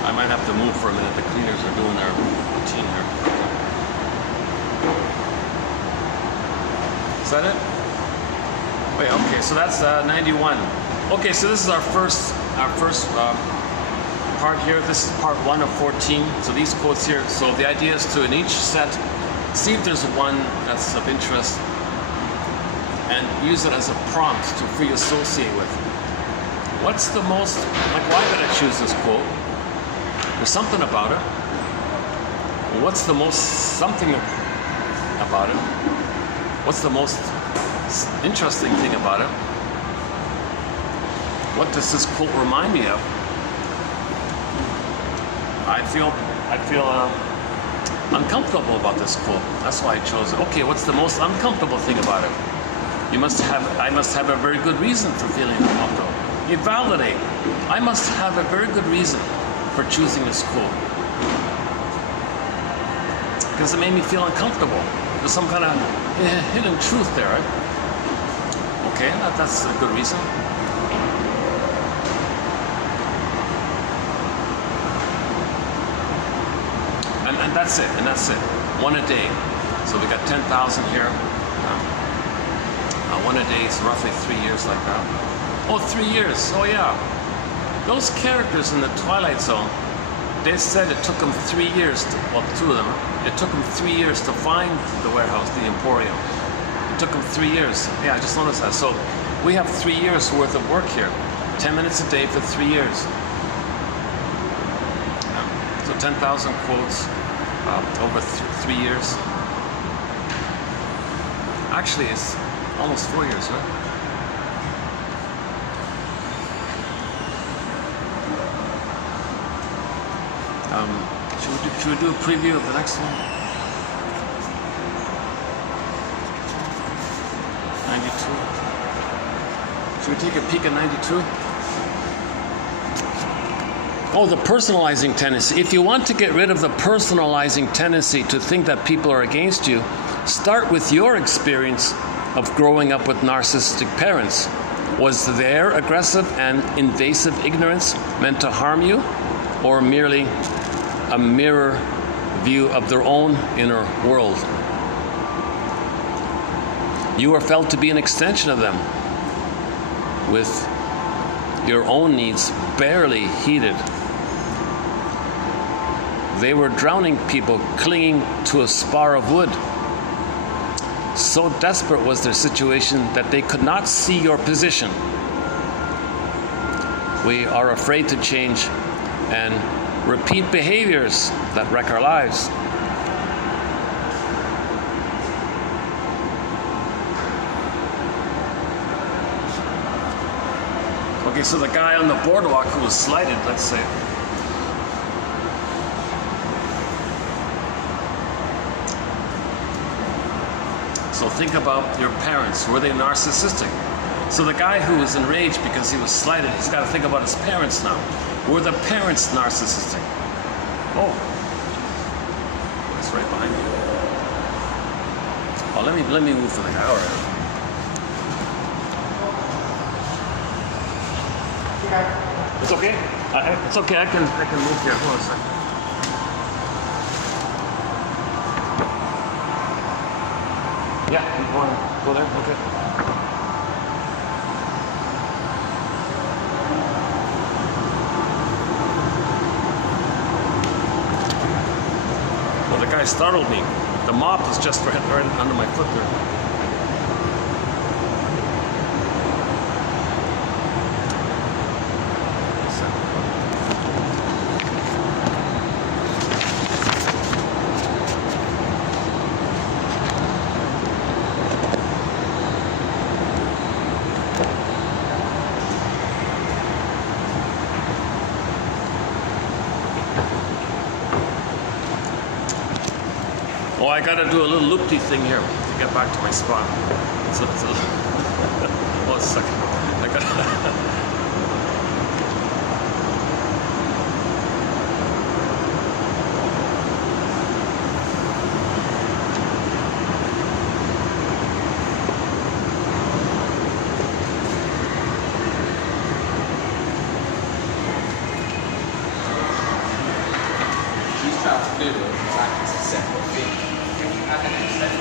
I might have to move for a minute. The cleaners are doing their routine here. Is that it? Wait, okay, so that's 91. Okay, so this is our first part here. This is part 1 of 14. So these quotes here. So the idea is to, in each set, see if there's one that's of interest and use it as a prompt to free associate with. What's the most, like, why did I choose this quote? There's something about it. What's the most something about it? What's the most interesting thing about it? What does this quote remind me of? I feel uncomfortable about this quote. That's why I chose it. Okay, what's the most uncomfortable thing about it? I must have a very good reason for feeling uncomfortable. You validate. I must have a very good reason for choosing this quote. Because it made me feel uncomfortable. There's some kind of hidden truth there, right? Okay, that's a good reason. and that's it. One a day. So we got 10,000 here. One a day is roughly 3 years like that. Oh, 3 years. Oh yeah. Those characters in the Twilight Zone, they said it took them 3 years to, well, the two of them, it took them 3 years to find the warehouse, the Emporium. It took them 3 years. Yeah, I just noticed that. So we have 3 years worth of work here. 10 minutes a day for 3 years. So 10,000 quotes over 3 years. Actually, it's almost 4 years, right? Should we do a preview of the next one? 92. Should we take a peek at 92? Oh, the personalizing tendency. If you want to get rid of the personalizing tendency to think that people are against you, start with your experience of growing up with narcissistic parents. Was their aggressive and invasive ignorance meant to harm you, or merely a mirror view of their own inner world? You are felt to be an extension of them, with your own needs barely heeded. They were drowning people clinging to a spar of wood. So desperate was their situation that they could not see your position. We are afraid to change and repeat behaviors that wreck our lives. Okay, so the guy on the boardwalk who was slighted, let's say, so think about your parents. Were they narcissistic? So the guy who was enraged because he was slighted, he's got to think about his parents now. Were the parents narcissistic? Oh, it's right behind you. Oh, let me move to the guy. All right. It's okay. It's okay. I can move here. Hold on a second. Yeah, you want to go there? Okay. Well, the guy startled me. The mop was just right under my foot there. Oh, I gotta do a little loopty thing here to get back to my spot. It's a oh, a second. I gotta She's trying to do it like it's a separate thing. I can accept it.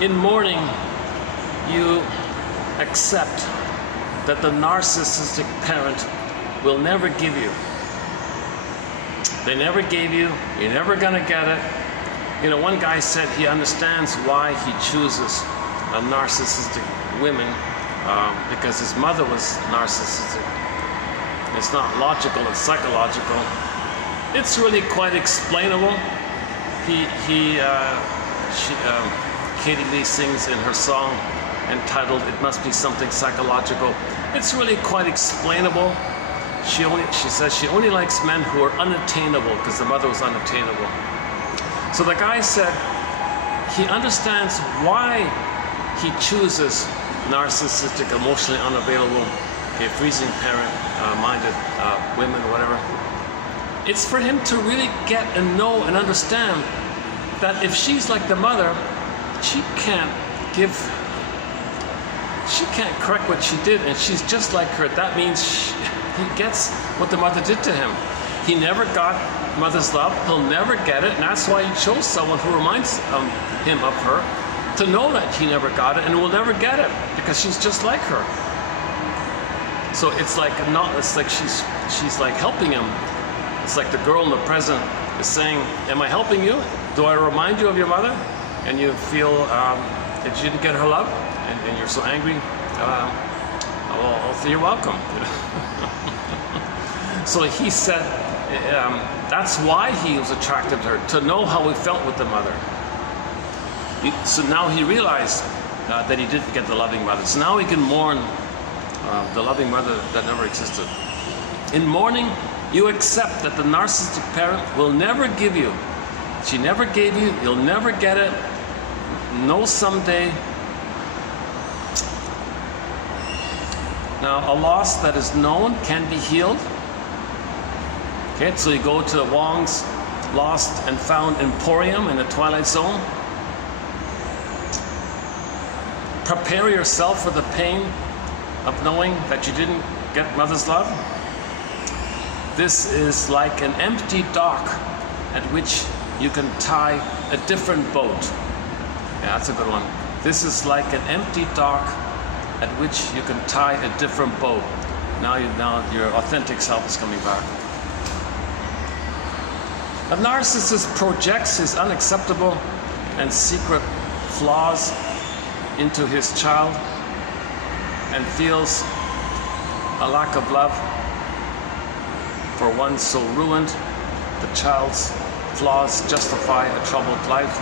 In mourning, you accept that the narcissistic parent will never give you. They never gave you, you're never gonna get it. You know, one guy said he understands why he chooses a narcissistic women because his mother was narcissistic. It's not logical, it's psychological. It's really quite explainable. Katie Lee sings in her song entitled "It Must Be Something Psychological." It's really quite explainable. She says she only likes men who are unattainable because the mother was unattainable. So the guy said he understands why he chooses narcissistic, emotionally unavailable, freezing parent-minded women, whatever. It's for him to really get and know and understand that if she's like the mother, she can't correct what she did, and she's just like her. That means he gets what the mother did to him. He never got mother's love, he'll never get it, and that's why he chose someone who reminds him of her, to know that he never got it and will never get it, because she's just like her. So it's like she's like helping him. It's like the girl in the present is saying, am I helping you? Do I remind you of your mother? And you feel that you didn't get her love, and you're so angry. Well, you're welcome. So he said that's why he was attracted to her, to know how he felt with the mother. So now he realized that he didn't get the loving mother. So now he can mourn the loving mother that never existed. In mourning, you accept that the narcissistic parent will never give you. She never gave you, you'll never get it. No someday. Now, a loss that is known can be healed. Okay, so you go to Wong's Lost and Found Emporium in the Twilight Zone. Prepare yourself for the pain of knowing that you didn't get mother's love. This is like an empty dock at which you can tie a different boat. Yeah, that's a good one. This is like an empty dock at which you can tie a different boat. Now your authentic self is coming back. A narcissist projects his unacceptable and secret flaws into his child and feels a lack of love for one so ruined. The child's flaws justify a troubled life.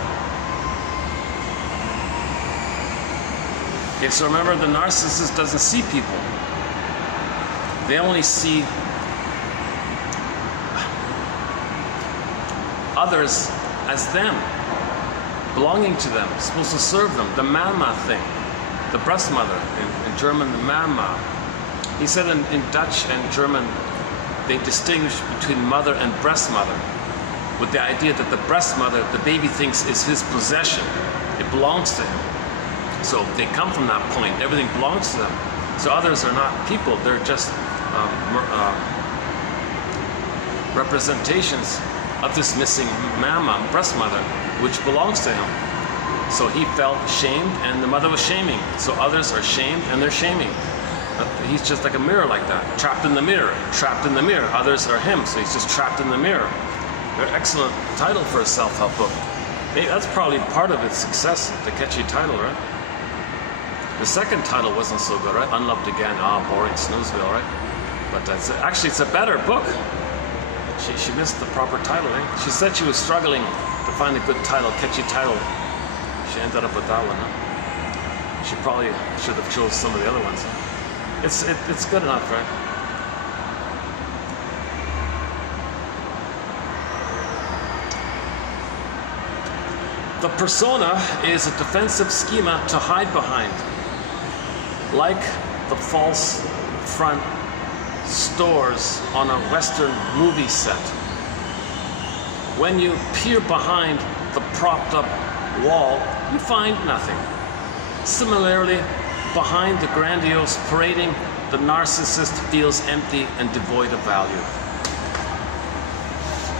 Okay, so remember, the narcissist doesn't see people. They only see others as them, belonging to them, supposed to serve them. The Mama thing, the breast mother, in German, the Mama. He said in Dutch and German, they distinguish between mother and breast mother, with the idea that the breast mother, the baby thinks, is his possession. It belongs to him. So they come from that point. Everything belongs to them. So others are not people. They're just representations of this missing mama, breast mother, which belongs to him. So he felt shamed, and the mother was shaming. So others are shamed, and they're shaming. He's just like a mirror like that. Trapped in the mirror. Trapped in the mirror. Others are him, so he's just trapped in the mirror. An excellent title for a self-help book. Hey, that's probably part of its success, the catchy title, right? The second title wasn't so good, right? Unloved Again, boring, snoozeville, right? But actually, it's a better book. She missed the proper title, eh? She said she was struggling to find a good title, catchy title. She ended up with that one, huh? She probably should have chose some of the other ones. It's good enough, right? The persona is a defensive schema to hide behind, like the false front stores on a Western movie set. When you peer behind the propped up wall, you find nothing. Similarly, behind the grandiose parading, the narcissist feels empty and devoid of value.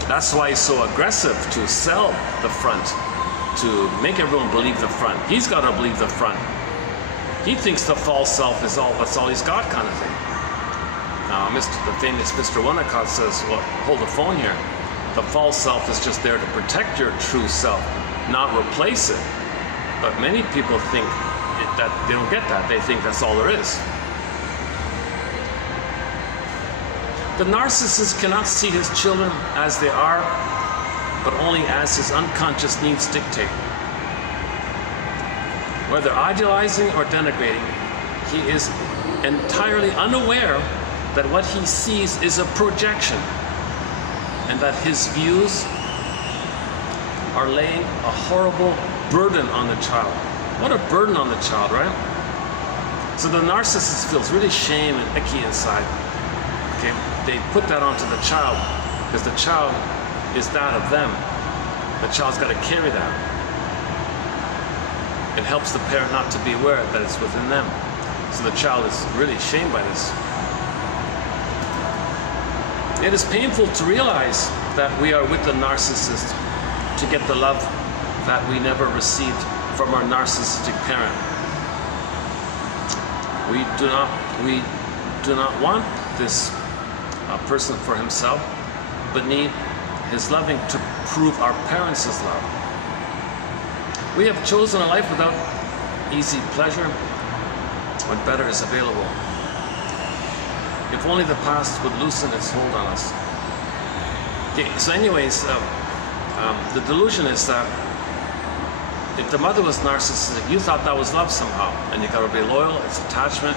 That's why he's so aggressive to sell the front. to make everyone believe the front. He's got to believe the front. He thinks the false self is that's all he's got, kind of thing. Now, the famous Mr. Winnicott says, well, hold the phone here. The false self is just there to protect your true self, not replace it. But many people think that they don't get that. They think that's all there is. The narcissist cannot see his children as they are, but only as his unconscious needs dictate. Whether idealizing or denigrating, he is entirely unaware that what he sees is a projection, and that his views are laying a horrible burden on the child. What a burden on the child, right? So the narcissist feels really shame and icky inside. Okay, they put that onto the child because the child is that of them. The child's got to carry that. It helps the parent not to be aware that it's within them. So the child is really shamed by this. It is painful to realize that we are with the narcissist to get the love that we never received from our narcissistic parent. We do not want this person for himself, but need his loving to prove our parents' love. We have chosen a life without easy pleasure when better is available. If only the past would loosen its hold on us. Okay, so anyways, the delusion is that if the mother was narcissistic, you thought that was love somehow, and you got to be loyal, it's attachment.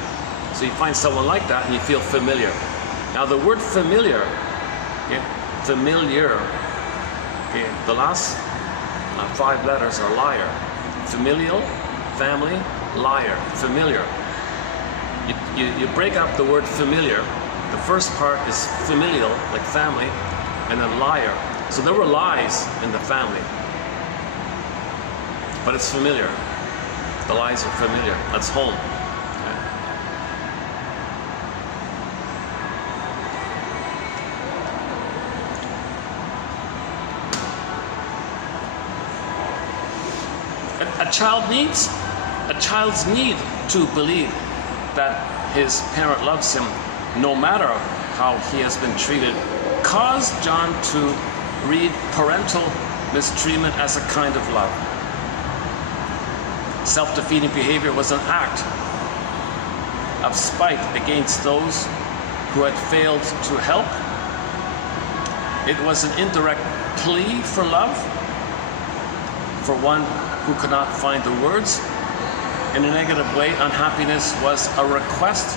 So you find someone like that and you feel familiar. Now the word familiar, okay, familiar, okay, the last 5 letters are liar. Familial, family, liar, familiar. You break up the word familiar. The first part is familial, like family, and then liar. So there were lies in the family, but it's familiar. The lies are familiar. That's home. A child's need to believe that his parent loves him no matter how he has been treated caused John to read parental mistreatment as a kind of love. Self-defeating behavior was an act of spite against those who had failed to help. It was an indirect plea for love, for one who could not find the words. In a negative way, unhappiness was a request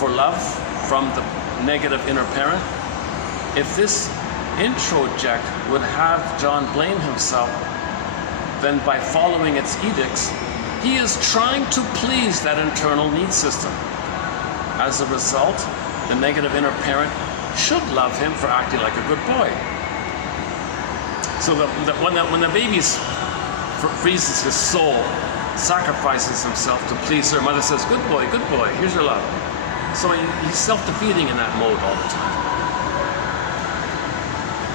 for love from the negative inner parent. If this introject would have John blame himself, then by following its edicts, he is trying to please that internal need system. As a result, the negative inner parent should love him for acting like a good boy. So when the baby freezes his soul, sacrifices himself to please her, mother says, good boy, here's your love. So he's self-defeating in that mode all the time.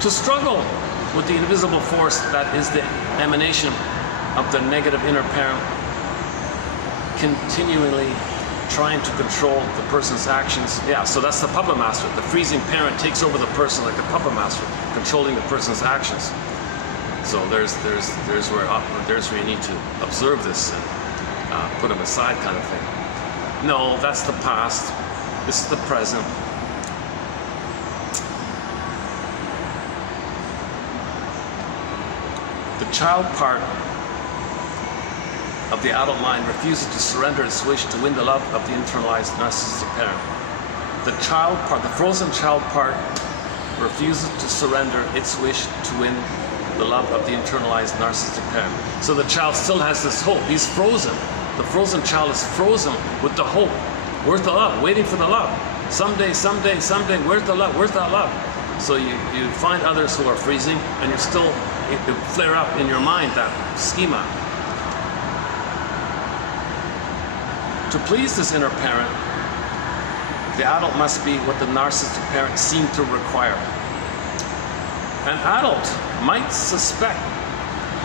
To struggle with the invisible force that is the emanation of the negative inner parent, continually trying to control the person's actions. Yeah, so that's the puppet master. The freezing parent takes over the person like the puppet master, controlling the person's actions. So there's where you need to observe this and put them aside, kind of thing. No, that's the past. This is the present. The child part of the adult mind refuses to surrender its wish to win the love of the internalized narcissistic parent. The child part, the frozen child part, refuses to surrender its wish to win the love of the internalized narcissistic parent. So the child still has this hope. He's frozen. The frozen child is frozen with the hope. Where's the love? Waiting for the love. Someday, where's the love? Where's that love? So you find others who are freezing, and you're still, it flare up in your mind, that schema. To please this inner parent, the adult must be what the narcissistic parent seemed to require. An adult might suspect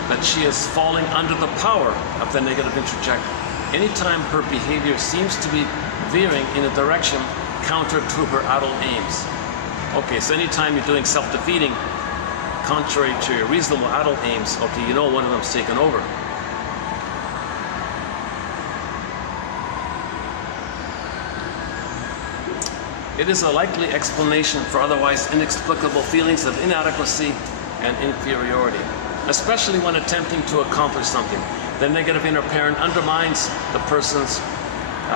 that she is falling under the power of the negative interjector. Anytime her behavior seems to be veering in a direction counter to her adult aims. Okay, so anytime you're doing self-defeating contrary to your reasonable adult aims, okay, you know one of them's taken over. It is a likely explanation for otherwise inexplicable feelings of inadequacy and inferiority, especially when attempting to accomplish something. The negative inner parent undermines the person's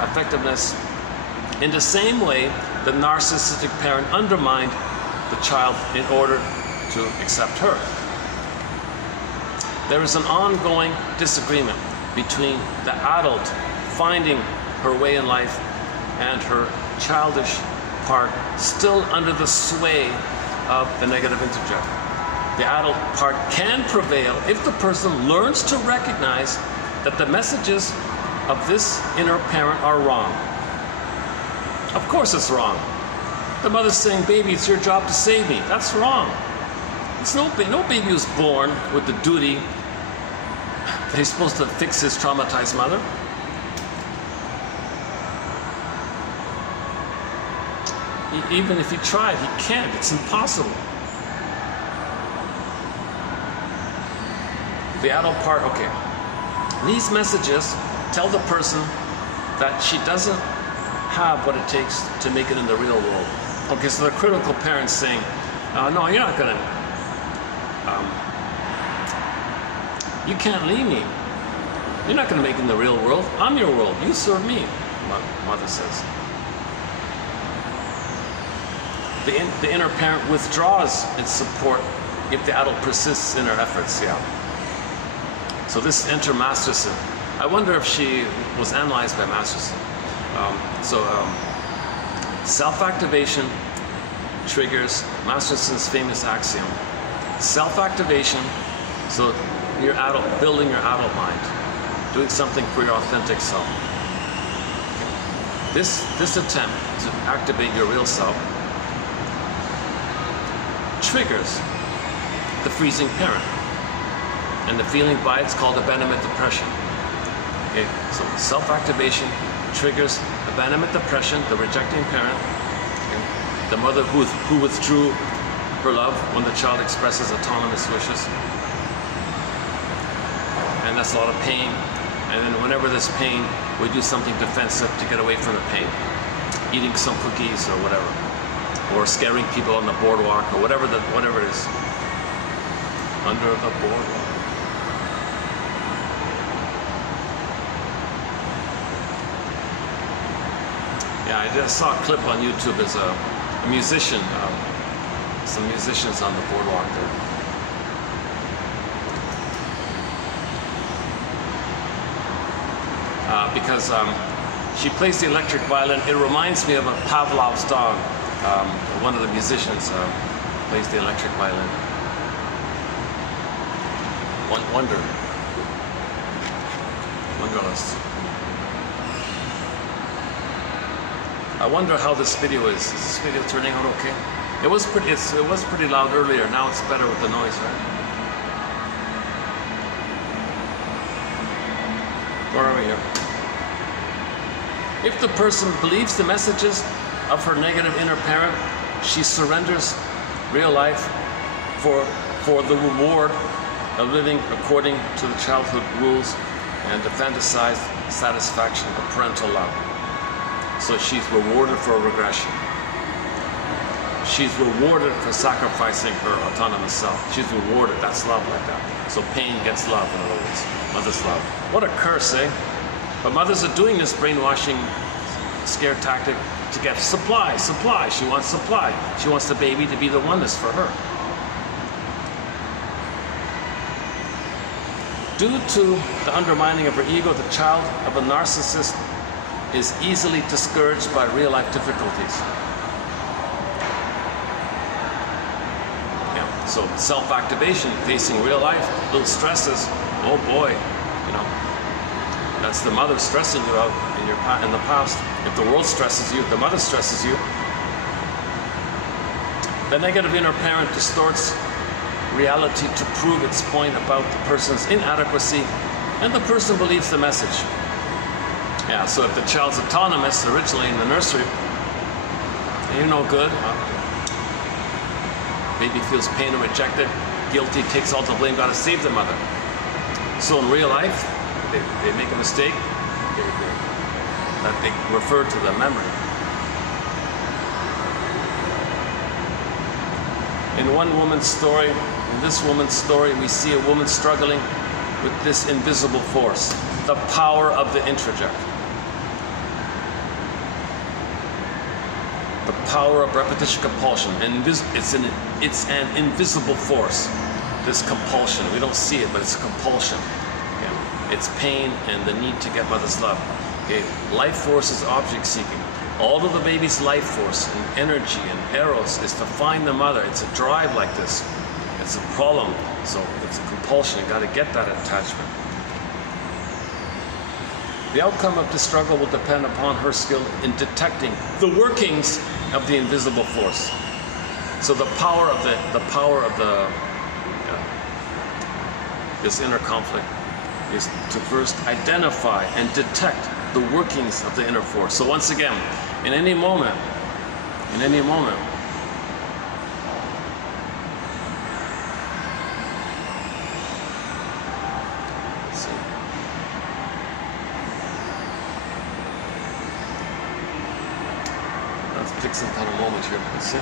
effectiveness in the same way the narcissistic parent undermined the child in order to accept her. There is an ongoing disagreement between the adult finding her way in life and her childish part still under the sway of the negative interjector. The adult part can prevail if the person learns to recognize that the messages of this inner parent are wrong. Of course it's wrong. The mother's saying, baby, it's your job to save me. That's wrong. It's no baby was born with the duty that he's supposed to fix his traumatized mother. Even if he tried, he can't. It's impossible. The adult part, okay. These messages tell the person that she doesn't have what it takes to make it in the real world. Okay, so the critical parent's saying, no, you're not gonna, you can't leave me. You're not gonna make it in the real world. I'm your world. You serve me, mother says. The inner parent withdraws its support if the adult persists in her efforts, yeah. So this enter Masterson. I wonder if she was analyzed by Masterson. Self-activation triggers Masterson's famous axiom. Self-activation, so your adult, building your adult mind, doing something for your authentic self. This attempt to activate your real self triggers the freezing parent. And the feeling by it's called abandonment depression. Okay, so self-activation triggers abandonment depression, the rejecting parent, okay, the mother who withdrew her love when the child expresses autonomous wishes. And that's a lot of pain. And then whenever there's pain, we do something defensive to get away from the pain. Eating some cookies or whatever. Or scaring people on the boardwalk or whatever it is. Under the boardwalk. Yeah, I just saw a clip on YouTube as a musician, some musicians on the boardwalk there. Because she plays the electric violin. It reminds me of a Pavlov's dog. One of the musicians plays the electric violin. Wonderlust. I wonder how this video is. Is this video turning out okay? It was pretty loud earlier. Now it's better with the noise, right? Where are we here? If the person believes the messages of her negative inner parent, she surrenders real life for the reward of living according to the childhood rules and the fantasized satisfaction of parental love. So she's rewarded for a regression. She's rewarded for sacrificing her autonomous self. She's rewarded. That's love like that. So pain gets love, in other words. Mother's love. What a curse, eh? But mothers are doing this brainwashing scare tactic to get supply. She wants supply. She wants the baby to be the oneness for her. Due to the undermining of her ego, the child of a narcissist is easily discouraged by real-life difficulties. Yeah. So self-activation, facing real life, little stresses. Oh boy, you know, that's the mother stressing you out in the past. If the world stresses you, the mother stresses you. The negative inner parent distorts reality to prove its point about the person's inadequacy, and the person believes the message. Yeah, so if the child's autonomous originally in the nursery, you're no good. Baby feels pain and rejected, guilty, takes all the blame, gotta save the mother. So in real life, they make a mistake, they refer to the memory. In this woman's story, we see a woman struggling with this invisible force, the power of the introject. The power of repetition compulsion. And it's an invisible force, this compulsion. We don't see it, but it's compulsion. Okay? It's pain and the need to get mother's love. Okay? Life force is object seeking. All of the baby's life force and energy and eros is to find the mother. It's a drive like this. It's a problem. So it's a compulsion. You got to get that attachment. The outcome of the struggle will depend upon her skill in detecting the workings of the invisible force. So the power of this inner conflict is to first identify and detect the workings of the inner force. So once again, in any moment, let's see. Let's pick some kind of moment here. Let's see.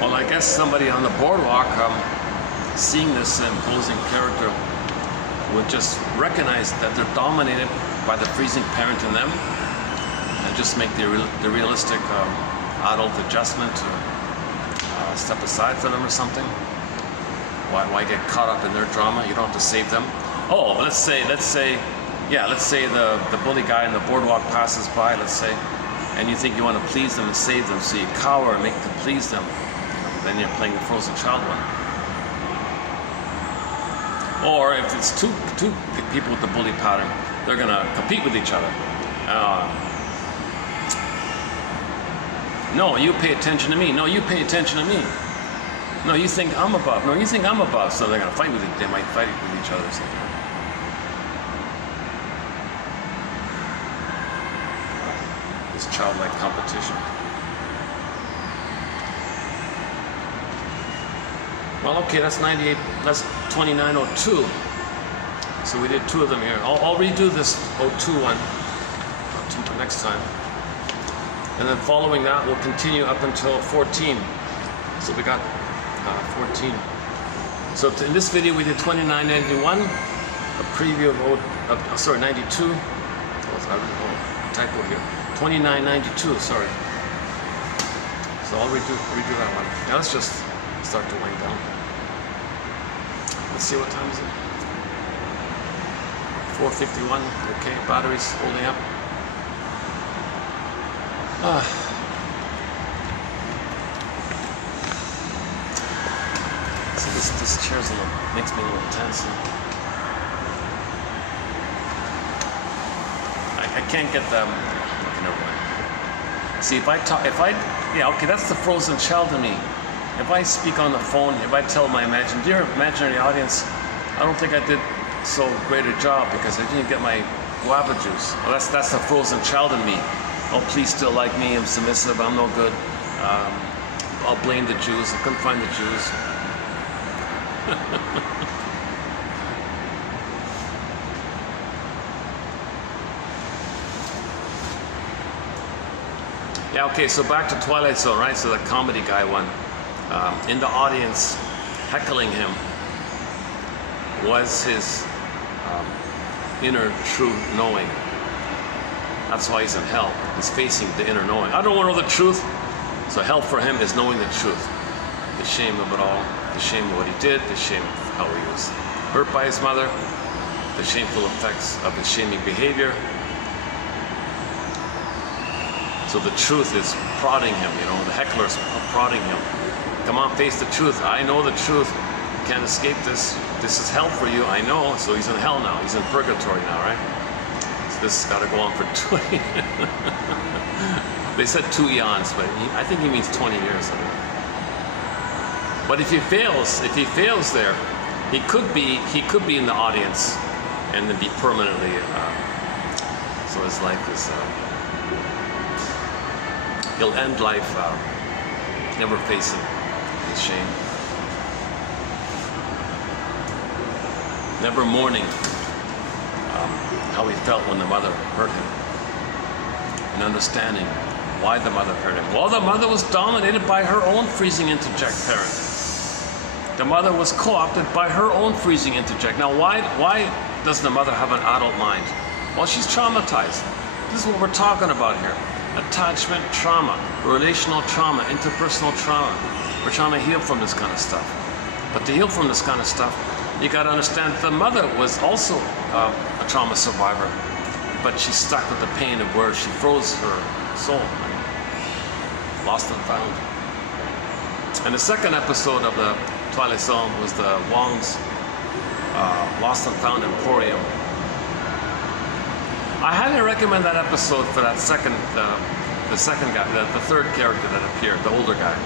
Well, I guess somebody on the boardwalk seeing this imposing character would just recognize that they're dominated by the freezing parent in them and just make the realistic adult adjustment to step aside for them or something. Why get caught up in their drama? You don't have to save them. Oh, let's say the bully guy on the boardwalk passes by, let's say, and you think you want to please them and save them, so you cower and make them please them. Then you're playing the frozen child one. Or if it's two people with the bully pattern, they're gonna compete with each other. No, you pay attention to me. No, you pay attention to me. No, you think I'm above. No, you think I'm above. So they're gonna fight with it. They might fight with each other or something. This childlike competition. Well, okay, that's 98, that's 2902. So we did two of them here. I'll redo this 02 one next time. And then following that, we'll continue up until 14. So we got 14. So in this video, we did 2991, a preview of 92. Oh, typo here. 2992, sorry. So I'll redo that one. Now let's just start to wind down. Let's see, what time is it? 4:51. Okay, battery's holding up. So this chair's makes me a little tense. I can't get them. Okay, never mind. See, okay, that's the frozen child in me. If I speak on the phone, if I tell my dear imaginary audience, I don't think I did so great a job because I didn't get my guava juice. Well, that's the frozen child in me. Oh, please still like me. I'm submissive. I'm no good. I'll blame the Jews. I couldn't find the Jews. Yeah. Okay. So back to Twilight Zone, right? So the comedy guy one. In the audience, heckling him was his inner true knowing. That's why he's in hell. He's facing the inner knowing. I don't want to know the truth. So hell for him is knowing the truth. The shame of it all. The shame of what he did. The shame of how he was hurt by his mother. The shameful effects of his shaming behavior. So the truth is prodding him, you know, the heckler's prodding him. Come on, face the truth. I know the truth. You can't escape this. This is hell for you, I know. So he's in hell now. He's in purgatory now, right? So this has got to go on for 20. They said 2 eons, but I think he means 20 years. But if he fails there, he could be in the audience and then be permanently. So his life is. He'll end life never facing his shame, never mourning how he felt when the mother hurt him, and understanding why the mother hurt him. Well, the mother was dominated by her own freezing interject parent. The mother was co-opted by her own freezing interject. Now, why does the mother have an adult mind? Well, she's traumatized. This is what we're talking about here. Attachment trauma, relational trauma, interpersonal trauma. We're trying to heal from this kind of stuff. But to heal from this kind of stuff, you got to understand the mother was also a trauma survivor, but she's stuck with the pain of where she froze her soul, lost and found. And the second episode of the Twilight Zone was the Wong's Lost and Found Emporium. I highly recommend that episode for that second, the second guy, the third character that appeared, the older guy.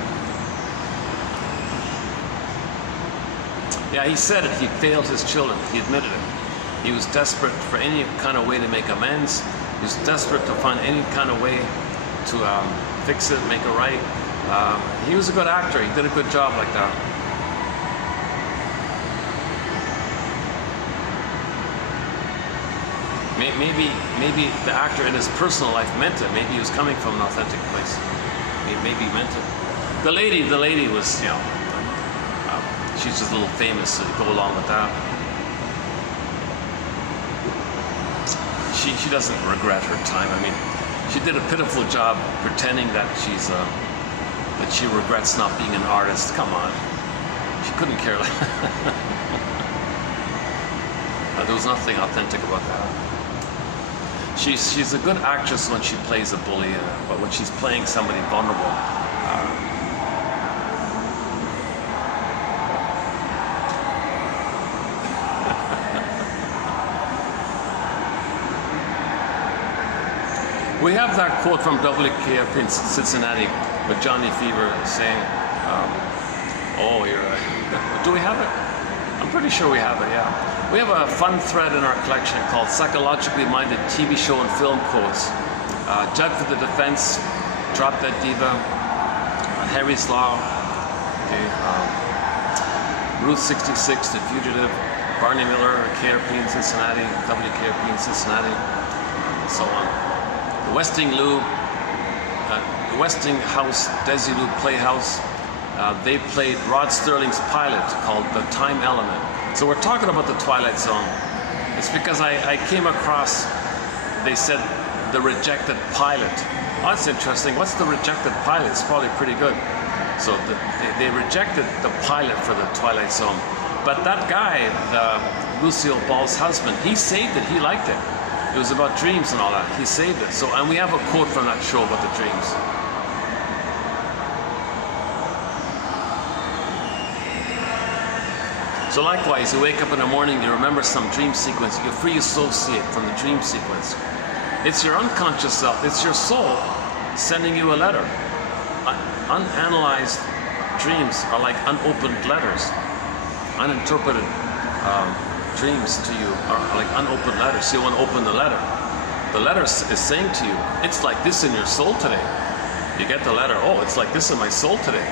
Yeah, he said it. He failed his children. He admitted it. He was desperate for any kind of way to make amends. He was desperate to find any kind of way to fix it, make it right. He was a good actor. He did a good job like that. Maybe the actor in his personal life meant it. Maybe he was coming from an authentic place. Maybe he meant it. The lady was, you know, she's just a little famous, so go along with that. She doesn't regret her time. I mean, she did a pitiful job pretending that that she regrets not being an artist. Come on, she couldn't care less. There was nothing authentic about that. She's a good actress when she plays a bully, but when she's playing somebody vulnerable, we have that quote from WKRP in Cincinnati with Johnny Fever saying, "Oh, you're right." Do we have it? I'm pretty sure we have it. Yeah. We have a fun thread in our collection called Psychologically Minded TV Show and Film Quotes. Judge for the Defense, Drop Dead Diva, Harry's Law, okay, Route 66, The Fugitive, Barney Miller, KRP in Cincinnati, WKRP in Cincinnati, and so on. The Westinghouse Desilu Playhouse, they played Rod Sterling's pilot called The Time Element. So we're talking about the Twilight Zone. It's because I came across, they said, the rejected pilot. Oh, that's interesting. What's the rejected pilot? It's probably pretty good. So they rejected the pilot for the Twilight Zone. But that guy, Lucille Ball's husband, he saved it. He liked it. It was about dreams and all that. He saved it. So, and we have a quote from that show about the dreams. So likewise, you wake up in the morning, you remember some dream sequence, you free associate from the dream sequence. It's your unconscious self, it's your soul sending you a letter. Unanalyzed dreams are like unopened letters. Uninterpreted dreams to you are like unopened letters. So you want to open the letter. The letter is saying to you, it's like this in your soul today. You get the letter, oh, it's like this in my soul today.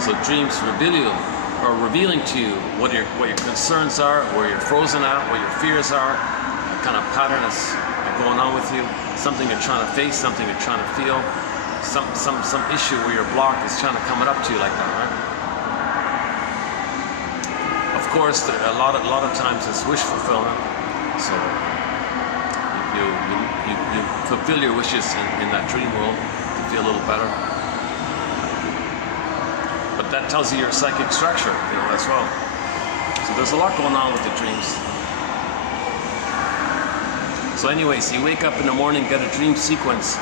So dreams revealing to you what your concerns are, where you're frozen at, what your fears are, what kind of pattern that's going on with you, something you're trying to face, something you're trying to feel, some issue where your block is trying to come up to you like that, right? Of course, a lot of times it's wish fulfillment. So you fulfill your wishes in that dream world to feel a little better. But that tells you your psychic structure, you know, as well. So there's a lot going on with the dreams. So anyways, you wake up in the morning, get a dream sequence.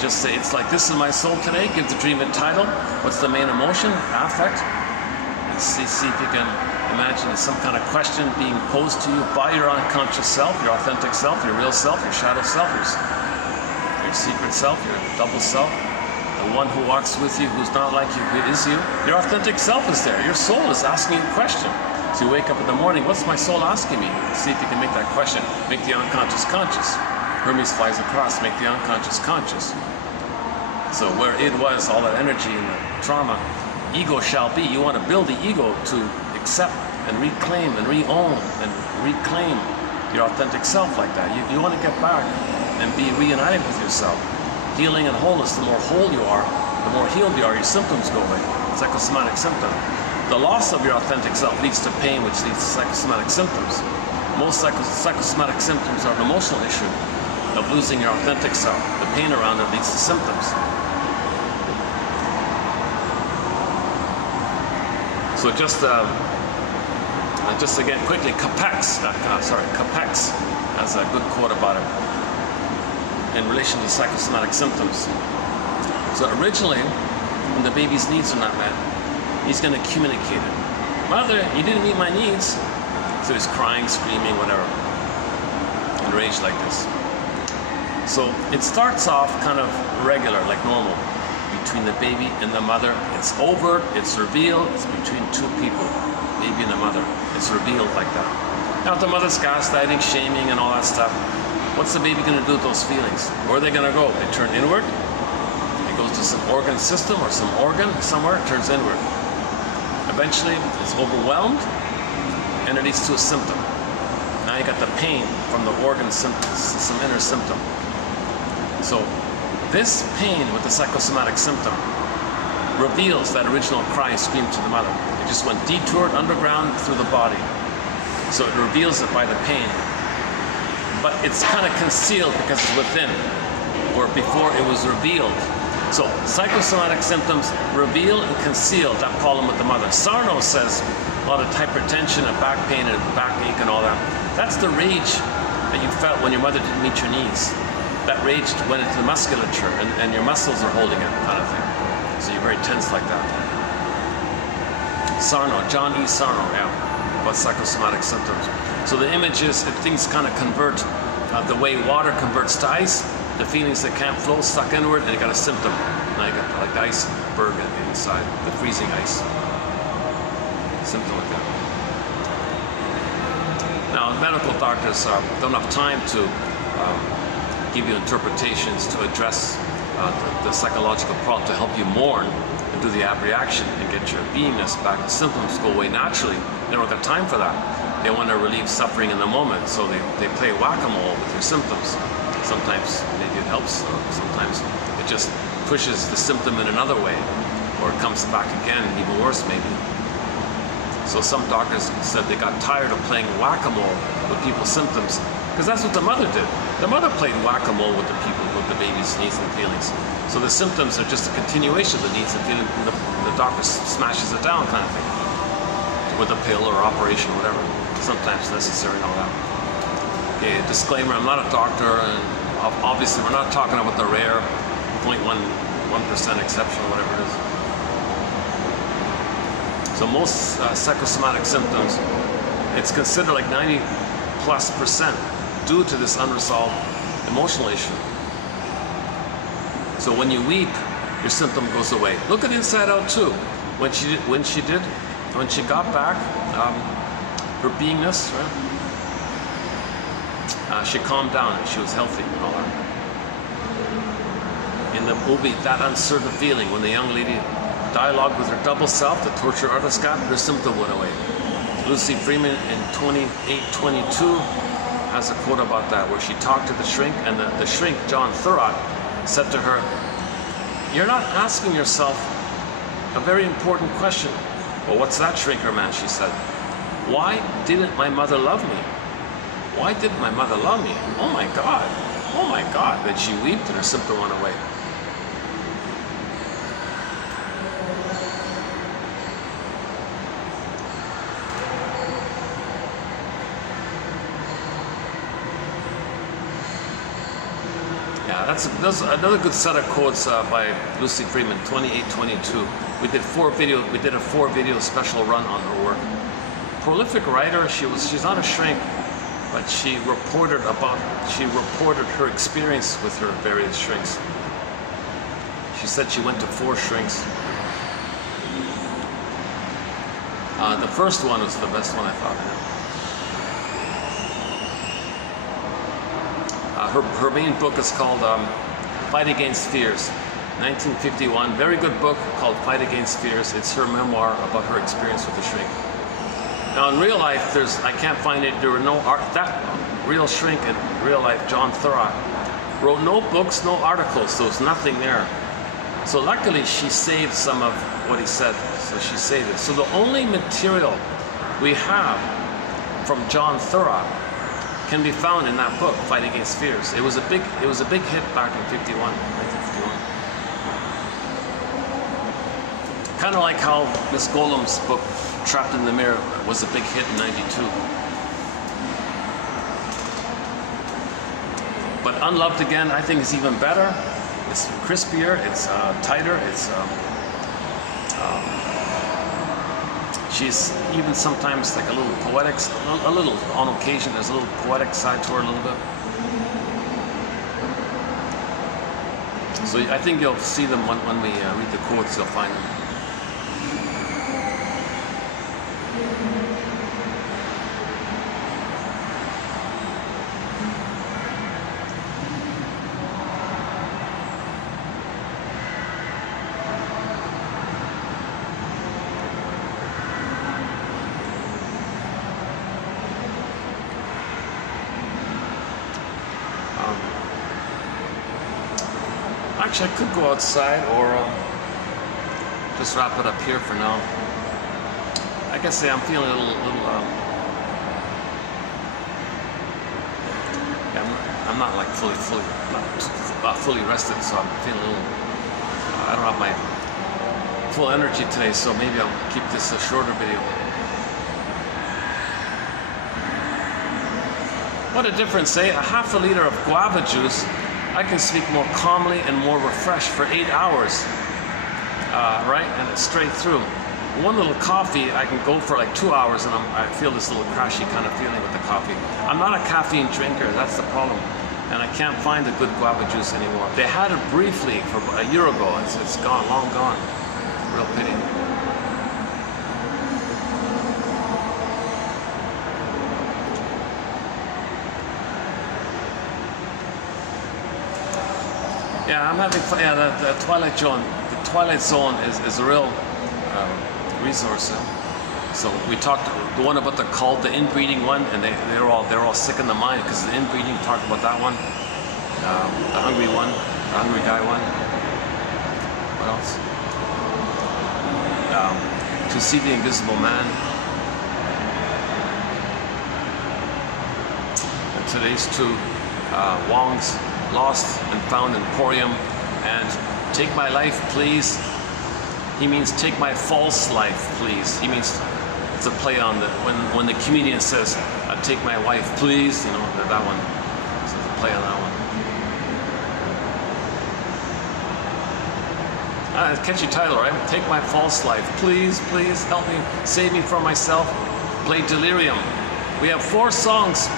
just say, it's like, this is my soul today. Give the dream a title. What's the main emotion? Affect. And see if you can imagine some kind of question being posed to you by your unconscious self, your authentic self, your real self, your shadow self, your secret self, your double self, the one who walks with you, who's not like you, who is you. Your authentic self is there. Your soul is asking you a question. So you wake up in the morning, what's my soul asking me? See if you can make that question. Make the unconscious conscious. Hermes flies across, make the unconscious conscious. So where it was, all that energy and the trauma, ego shall be. You want to build the ego to accept and reclaim and re-own and reclaim your authentic self like that. You want to get back and be reunited with yourself. Healing and wholeness, the more whole you are, the more healed you are, your symptoms go away. Psychosomatic symptom. The loss of your authentic self leads to pain, which leads to psychosomatic symptoms. Most psychosomatic symptoms are an emotional issue of losing your authentic self. The pain around it leads to symptoms. So just again quickly, Capex has a good quote about it in relation to psychosomatic symptoms. So originally, when the baby's needs are not met, he's going to communicate it. Mother, you didn't meet my needs. So he's crying, screaming, whatever, enraged like this. So it starts off kind of regular, like normal, between the baby and the mother. It's overt, it's revealed, it's between two people, baby and the mother. It's revealed like that. Now if the mother's gaslighting, shaming, and all that stuff, what's the baby going to do with those feelings? Where are they going to go? They turn inward. It goes to some organ system or some organ somewhere, it turns inward. Eventually, it's overwhelmed, and it leads to a symptom. Now you got the pain from the organ symptoms, some inner symptom. So this pain with the psychosomatic symptom reveals that original cry and scream to the mother. It just went detoured underground through the body. So it reveals it by the pain. But it's kind of concealed because it's within, where before it was revealed. So psychosomatic symptoms reveal and conceal that problem with the mother. Sarno says a lot of hypertension and back pain and backache and all that. That's the rage that you felt when your mother didn't meet your needs. That rage went into the musculature and your muscles are holding it, kind of thing. So you're very tense like that. Sarno, John E. Sarno, yeah, about psychosomatic symptoms. So the image is, if things kind of convert the way water converts to ice, the feelings that can't flow suck inward, and you got a symptom. Now you got like the iceberg inside, the freezing ice. Symptom like that. Now, medical doctors don't have time to give you interpretations to address the psychological problem, to help you mourn and do the abreaction and get your beingness back. The symptoms go away naturally. They don't got time for that. They want to relieve suffering in the moment, so they play whack-a-mole with your symptoms. Sometimes maybe it helps, sometimes it just pushes the symptom in another way, or it comes back again, even worse maybe. So some doctors said they got tired of playing whack-a-mole with people's symptoms, because that's what the mother did. The mother played whack-a-mole with the people, with the baby's needs and feelings. So the symptoms are just a continuation of the needs and feelings, and the doctor smashes it down, kind of thing, with a pill or operation, whatever, sometimes necessary and all that. Okay, disclaimer, I'm not a doctor, and obviously we're not talking about the rare 0.1% exception or whatever it is. So most psychosomatic symptoms, it's considered like 90+% due to this unresolved emotional issue. So when you weep, your symptom goes away. Look at Inside Out too. When she got back her beingness, right? She calmed down and she was healthy and all that. In the movie, that uncertain feeling, when the young lady dialogued with her double self, the torture artist got, her symptom went away. Lucy Freeman in 2822 has a quote about that, where she talked to the shrink, and the shrink, John Thurrott, said to her, "You're not asking yourself a very important question." "Well, what's that, shrinker man?" she said. "Why didn't my mother love me? Why didn't my mother love me? Oh my God, oh my God." Then she wept and her symptom went away. that's another good set of quotes by Lucy Freeman, 2822. We did a 4-video special run on her work. Prolific writer, she's not a shrink, but she reported her experience with her various shrinks. She said she went to 4 shrinks. The first one was the best one, I thought. Her main book is called Fight Against Fears, 1951. Very good book called Fight Against Fears. It's her memoir about her experience with the shrink. Now in real life, I can't find it. There were no that real shrink in real life. John Thurrock wrote no books, no articles. So there's nothing there. So luckily, she saved some of what he said. So she saved it. So the only material we have from John Thurrock can be found in that book, Fight Against Fears. It was a big hit back in 1951. Kind of like how Miss Golem's book, Trapped in the Mirror, was a big hit in '92. But Unloved Again, I think, is even better. It's crispier, it's tighter, it's she's even sometimes like a little poetic, a little on occasion. There's a little poetic side to her a little bit. So I think you'll see them when we read the quotes. You'll find them. Actually, I could go outside or just wrap it up here for now. Like I say, I'm feeling a little yeah, I'm not like fully rested, so I'm feeling a little. I don't have my full energy today, so maybe I'll keep this a shorter video. What a difference, eh? A half a liter of guava juice. I can speak more calmly and more refreshed for 8 hours, right? And it's straight through. One little coffee, I can go for like 2 hours, and I feel this little crashy kind of feeling with the coffee. I'm not a caffeine drinker, that's the problem. And I can't find a good guava juice anymore. They had it briefly for a year ago. It's gone, long gone. Real pity. Yeah, I'm having fun. Yeah, the Twilight Zone is a real resource. So we talked the one about the cult, the inbreeding one, and they're all sick in the mind because the inbreeding talked about that one, the hungry one, the hungry guy one. What else? To See the Invisible Man. And today's two, Wong's Lost and Found Emporium, and Take My Life Please. He means take my false life please. He means it's a play on the when the comedian says take my wife please, you know, that one. So it's a play on that one. Catchy title, right? Take my false life please, please help me, save me from myself. Play Delirium. We have 4 songs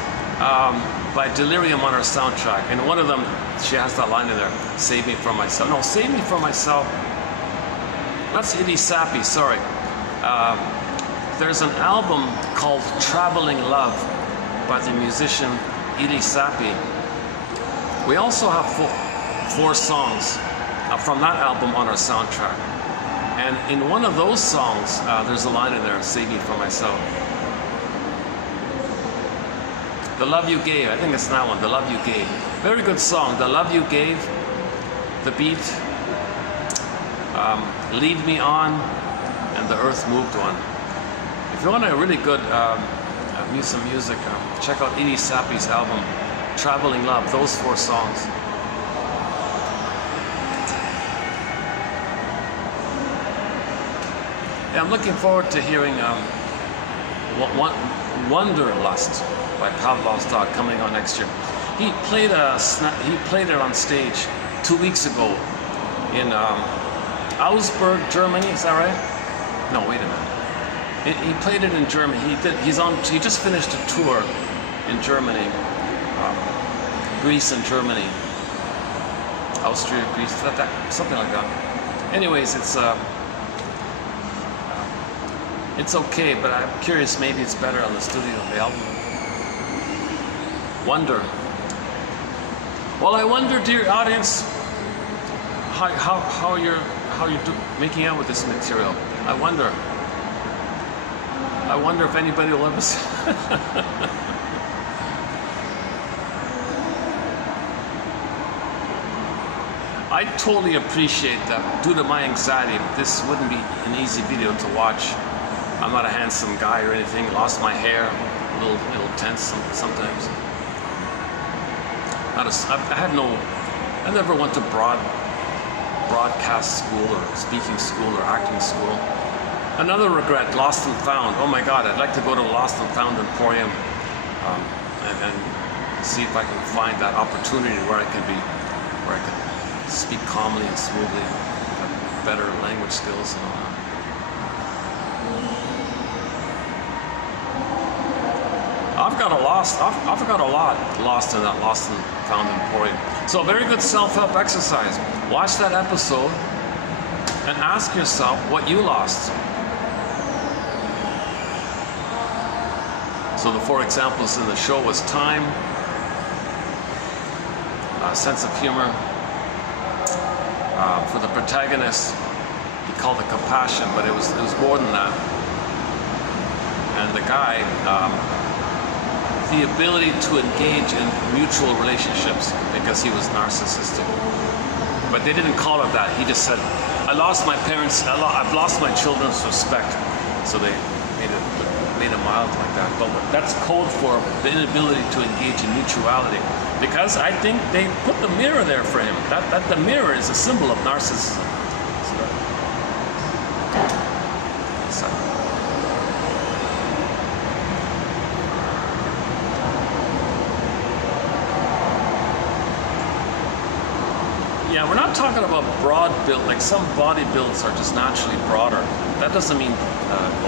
by Delirium on our soundtrack, and one of them, she has that line in there, save me from myself. No, save me from myself. That's Itty Sappy, sorry. There's an album called Traveling Love by the musician Itty Sappy. We also have 4 songs from that album on our soundtrack. And in one of those songs, there's a line in there, save me from myself. The Love You Gave, I think it's that one, The Love You Gave. Very good song, The Love You Gave, the beat, Lead Me On, and The Earth Moved On. If you want a really good some music, check out Itty Sappy's album, Traveling Love, those 4 songs. Yeah, I'm looking forward to hearing Wanderlust by Pavlov's Dog coming on next year. He played it on stage 2 weeks ago in Augsburg, Germany. Is that right? No, wait a minute. He played it in Germany. He just finished a tour in Germany, Greece and Germany, Austria, Greece, something like that. Anyways, it's okay, but I'm curious. Maybe it's better on the studio, the album. Wonder. Well, I wonder, dear audience, how you're making out with this material. I wonder if anybody will ever see. I totally appreciate that. Due to my anxiety, this wouldn't be an easy video to watch. I'm not a handsome guy or anything. Lost my hair, a little tense sometimes. I never went to broadcast school or speaking school or acting school. Another regret, Lost and Found. Oh my God, I'd like to go to Lost and Found Emporium and see if I can find that opportunity where I can speak calmly and smoothly, have better language skills and all that. I've got a lot lost in that Lost and Found Emporium. So a very good self-help exercise. Watch that episode and ask yourself what you lost. So the 4 examples in the show was time, sense of humor. For the protagonist, he called it compassion, but it was more than that. And the guy, the ability to engage in mutual relationships because he was narcissistic. But they didn't call it that. He just said, I lost my parents, I've lost my children's respect. So they made it mild like that. But that's code for the inability to engage in mutuality. Because I think they put the mirror there for him. That the mirror is a symbol of narcissism. So. Yeah, we're not talking about broad build, like some body builds are just naturally broader. That doesn't mean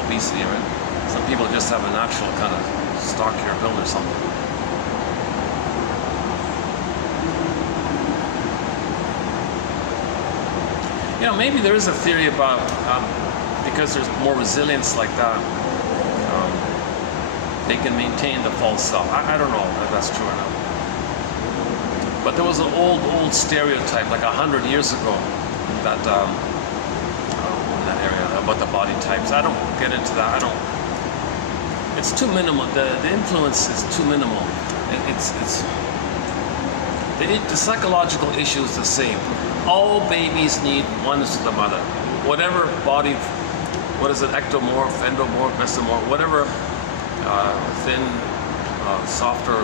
obesity, right? Some people just have a natural kind of stockier build or something. You know, maybe there is a theory about, because there's more resilience like that, they can maintain the false self. I don't know if that's true or not. But there was an old stereotype, like 100 years ago, that in that area about the body types. I don't get into that. It's too minimal. The influence is too minimal. The psychological issue is the same. All babies need one is the mother. Whatever body, what is it, ectomorph, endomorph, mesomorph, whatever, thin, softer,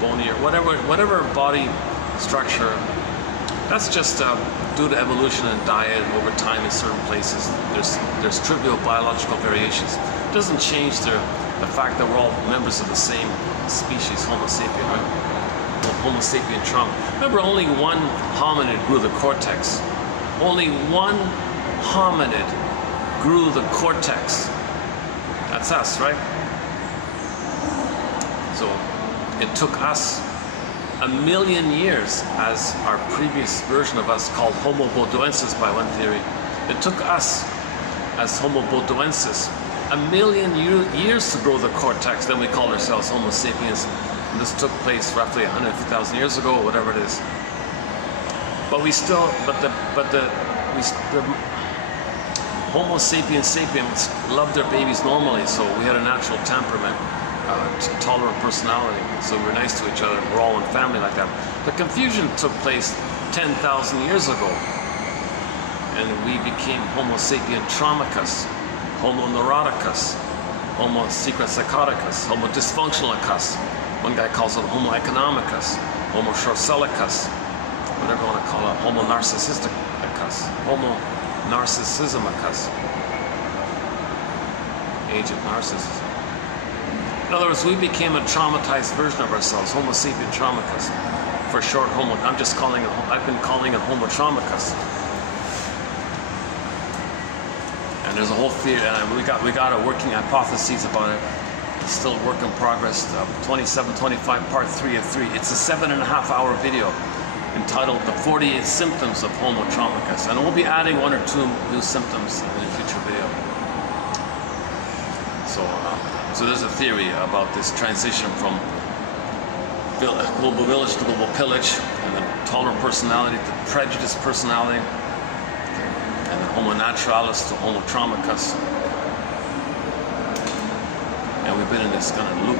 bonier, whatever body structure, that's just due to evolution and diet and over time in certain places. There's trivial biological variations. It doesn't change the fact that we're all members of the same species, Homo sapien, right? Homo sapien trunk. Remember, only one hominid grew the cortex. Only one hominid grew the cortex. That's us, right? So it took us 1 million years, as our previous version of us called Homo bodoensis by one theory. It took us as Homo bodoensis 1 million years to grow the cortex. Then we called ourselves Homo sapiens. And this took place roughly 150,000 years ago, or whatever it is. But the Homo sapiens loved their babies normally, so we had a natural temperament, tolerant personality, so we were nice to each other. We're all one family like that. The confusion took place 10,000 years ago, and we became Homo sapien traumicus, Homo neuroticus, Homo secret psychoticus, Homo dysfunctionalicus. One guy calls it Homo economicus, Homo shortsellicus, whatever you want to call it, Homo narcissisticus, Homo narcissismicus, age of narcissism. In other words, we became a traumatized version of ourselves, Homo sapien traumicus. For short, I've been calling it Homo traumicus. And there's a whole theory, and we got a working hypotheses about it. It's still a work in progress. 2725, part 3 of 3. It's a 7.5-hour video entitled "The 48 Symptoms of Homo traumicus," and we'll be adding 1 or 2 new symptoms in a future video. So there's a theory about this transition from global village to global pillage, and then tolerant personality to prejudiced personality, and then Homo naturalis to Homo traumicus. And we've been in this kind of loop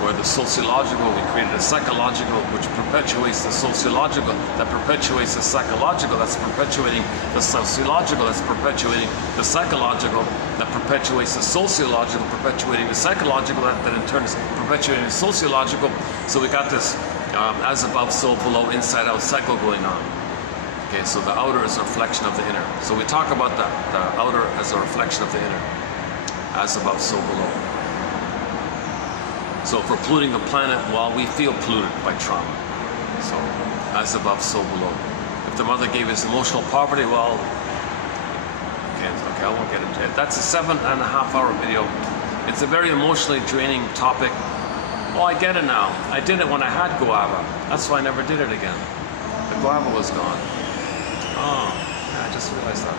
where the sociological, we created a psychological which perpetuates the sociological, that perpetuates the psychological, that's perpetuating the sociological, that's perpetuating the psychological, that perpetuates the sociological, perpetuating the psychological, that in turn is perpetuating the sociological. So we got this as above, so below, inside out cycle going on. Okay, so the outer is a reflection of the inner. So we talk about the outer as a reflection of the inner. As above, so below. So if we're polluting the planet, well, we feel polluted by trauma. So, as above, so below. If the mother gave us emotional poverty, well, okay, I won't get into it. That's a 7.5-hour video. It's a very emotionally draining topic. Oh, I get it now. I did it when I had guava. That's why I never did it again. The guava was gone. Oh, yeah, I just realized that.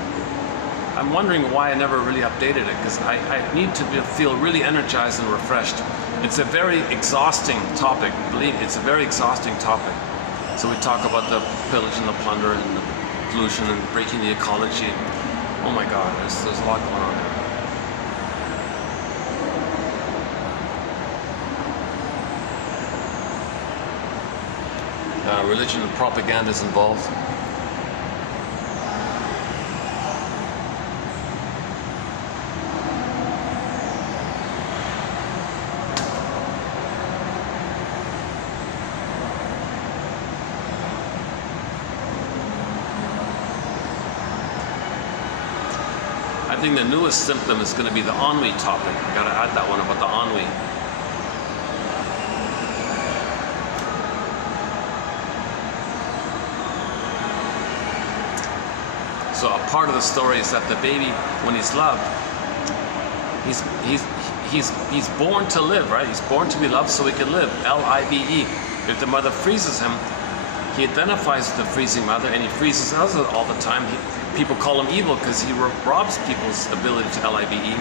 I'm wondering why I never really updated it, because I need to feel really energized and refreshed. It's a very exhausting topic. Believe me, it's a very exhausting topic. So we talk about the pillage and the plunder and the pollution and breaking the ecology. Oh my God, there's a lot going on there. Religion and propaganda is involved. I think the newest symptom is going to be the ennui topic. I got to add that one about the ennui. So a part of the story is that the baby, when he's loved, he's born to live, right? He's born to be loved so he can live. L-I-V-E. If the mother freezes him, he identifies with the freezing mother, and he freezes us all the time. People call him evil because he robs people's ability to L-I-V-E,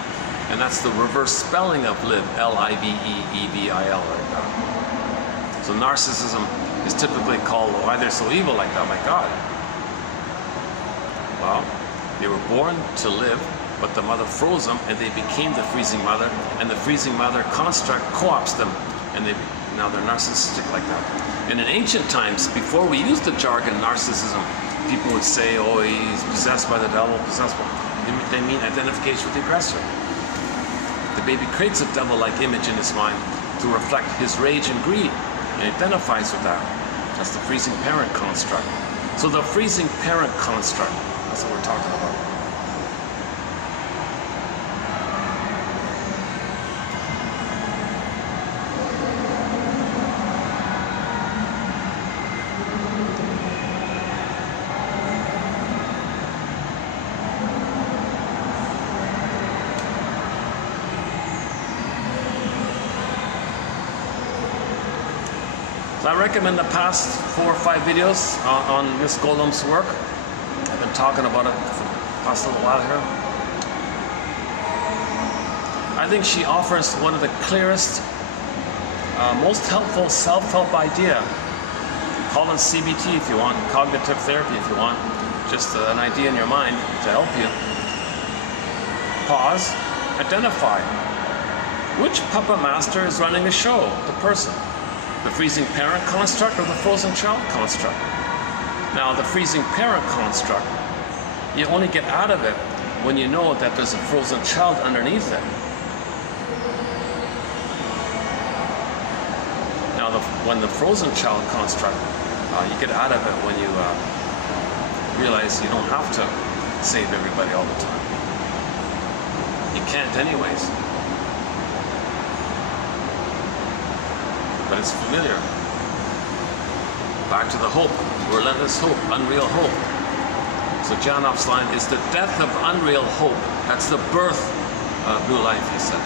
and that's the reverse spelling of live, L-I-V-E-E-V-I-L, like that. So narcissism is typically called, why they're so evil like that, my God. Well, they were born to live, but the mother froze them, and they became the freezing mother, and the freezing mother construct co-ops them, and now they're narcissistic like that. And in ancient times, before we used the jargon narcissism, people would say, oh, he's possessed by the devil, possessed by... They mean identification with the aggressor. The baby creates a devil-like image in his mind to reflect his rage and greed, and identifies with that. That's the freezing parent construct. So the freezing parent construct, that's what we're talking about. So I recommend the past 4 or 5 videos on Miss Golem's work. I've been talking about it for the past little while here. I think she offers one of the clearest, most helpful self-help idea. Call it CBT if you want, cognitive therapy if you want. Just an idea in your mind to help you. Pause, identify. Which puppet master is running the show? The person. The freezing parent construct or the frozen child construct? Now, the freezing parent construct, you only get out of it when you know that there's a frozen child underneath it. Now, when the frozen child construct, you get out of it when you realize you don't have to save everybody all the time. You can't anyways. is familiar. Back to the hope, relentless hope, unreal hope. So Janoff's line is the death of unreal hope. That's the birth of new life, he said.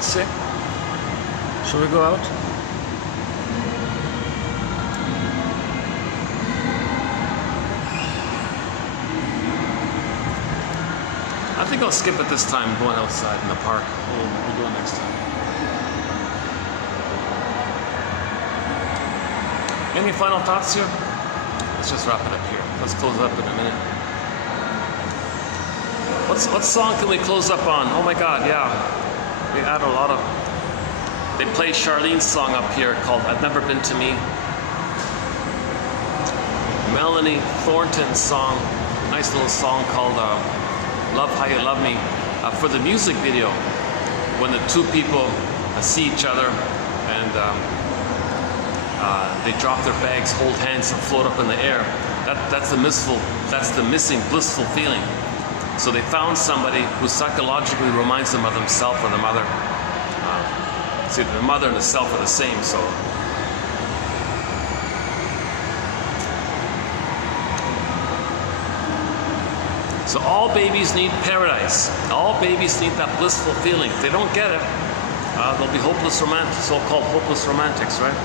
Sick. Shall we go out? I think I'll skip it this time, going outside in the park. We'll do it next time. Any final thoughts here? Let's just wrap it up here. Let's close up in a minute. What song can we close up on? Oh my God, yeah. We had a lot of... They played Charlene's song up here called I've Never Been to Me. Melanie Thornton's song, nice little song called Love How You Love Me. For the music video, when the two people see each other and they drop their bags, hold hands and float up in the air, that's the missing blissful feeling. So they found somebody who psychologically reminds them of themselves or the mother. See, the mother and the self are the same, so. So all babies need paradise. All babies need that blissful feeling. If they don't get it, they'll be hopeless romantics, so-called hopeless romantics, right?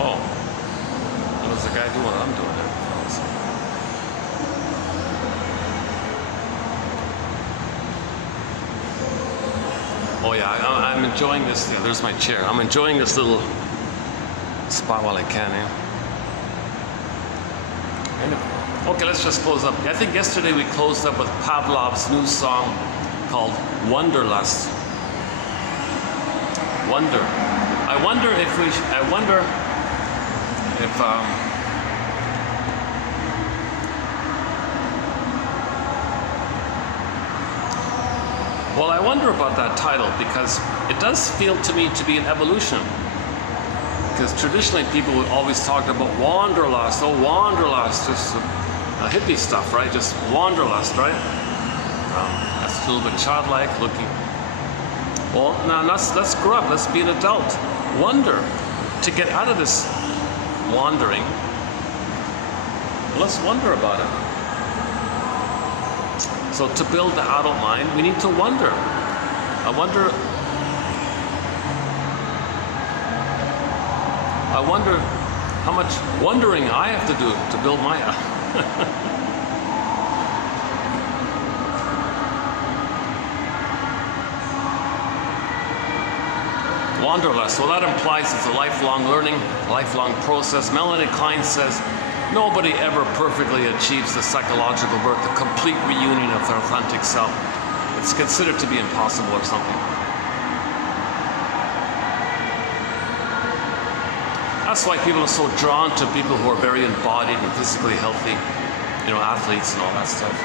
Oh, what does the guy do what I'm doing there? Oh yeah, I'm enjoying this. Yeah, there's my chair. I'm enjoying this little spot while I can. Yeah. Okay, let's just close up. I think yesterday we closed up with Pavlov's new song called Wanderlust. Wonder. I wonder if well, I wonder about that title because it does feel to me to be an evolution. Because traditionally people would always talk about wanderlust, oh wanderlust, just hippie stuff, right? Just wanderlust, right? That's a little bit childlike looking. Well, now let's grow up, let's be an adult. Wonder, to get out of this wandering, let's wonder about it. So to build the adult mind, we need to wonder. I wonder how much wondering I have to do to build my Wanderlust, well that implies it's a lifelong learning, lifelong process. Melanie Klein says, nobody ever perfectly achieves the psychological birth, the complete reunion of their authentic self. It's considered to be impossible or something. That's why people are so drawn to people who are very embodied and physically healthy, you know, athletes and all that stuff.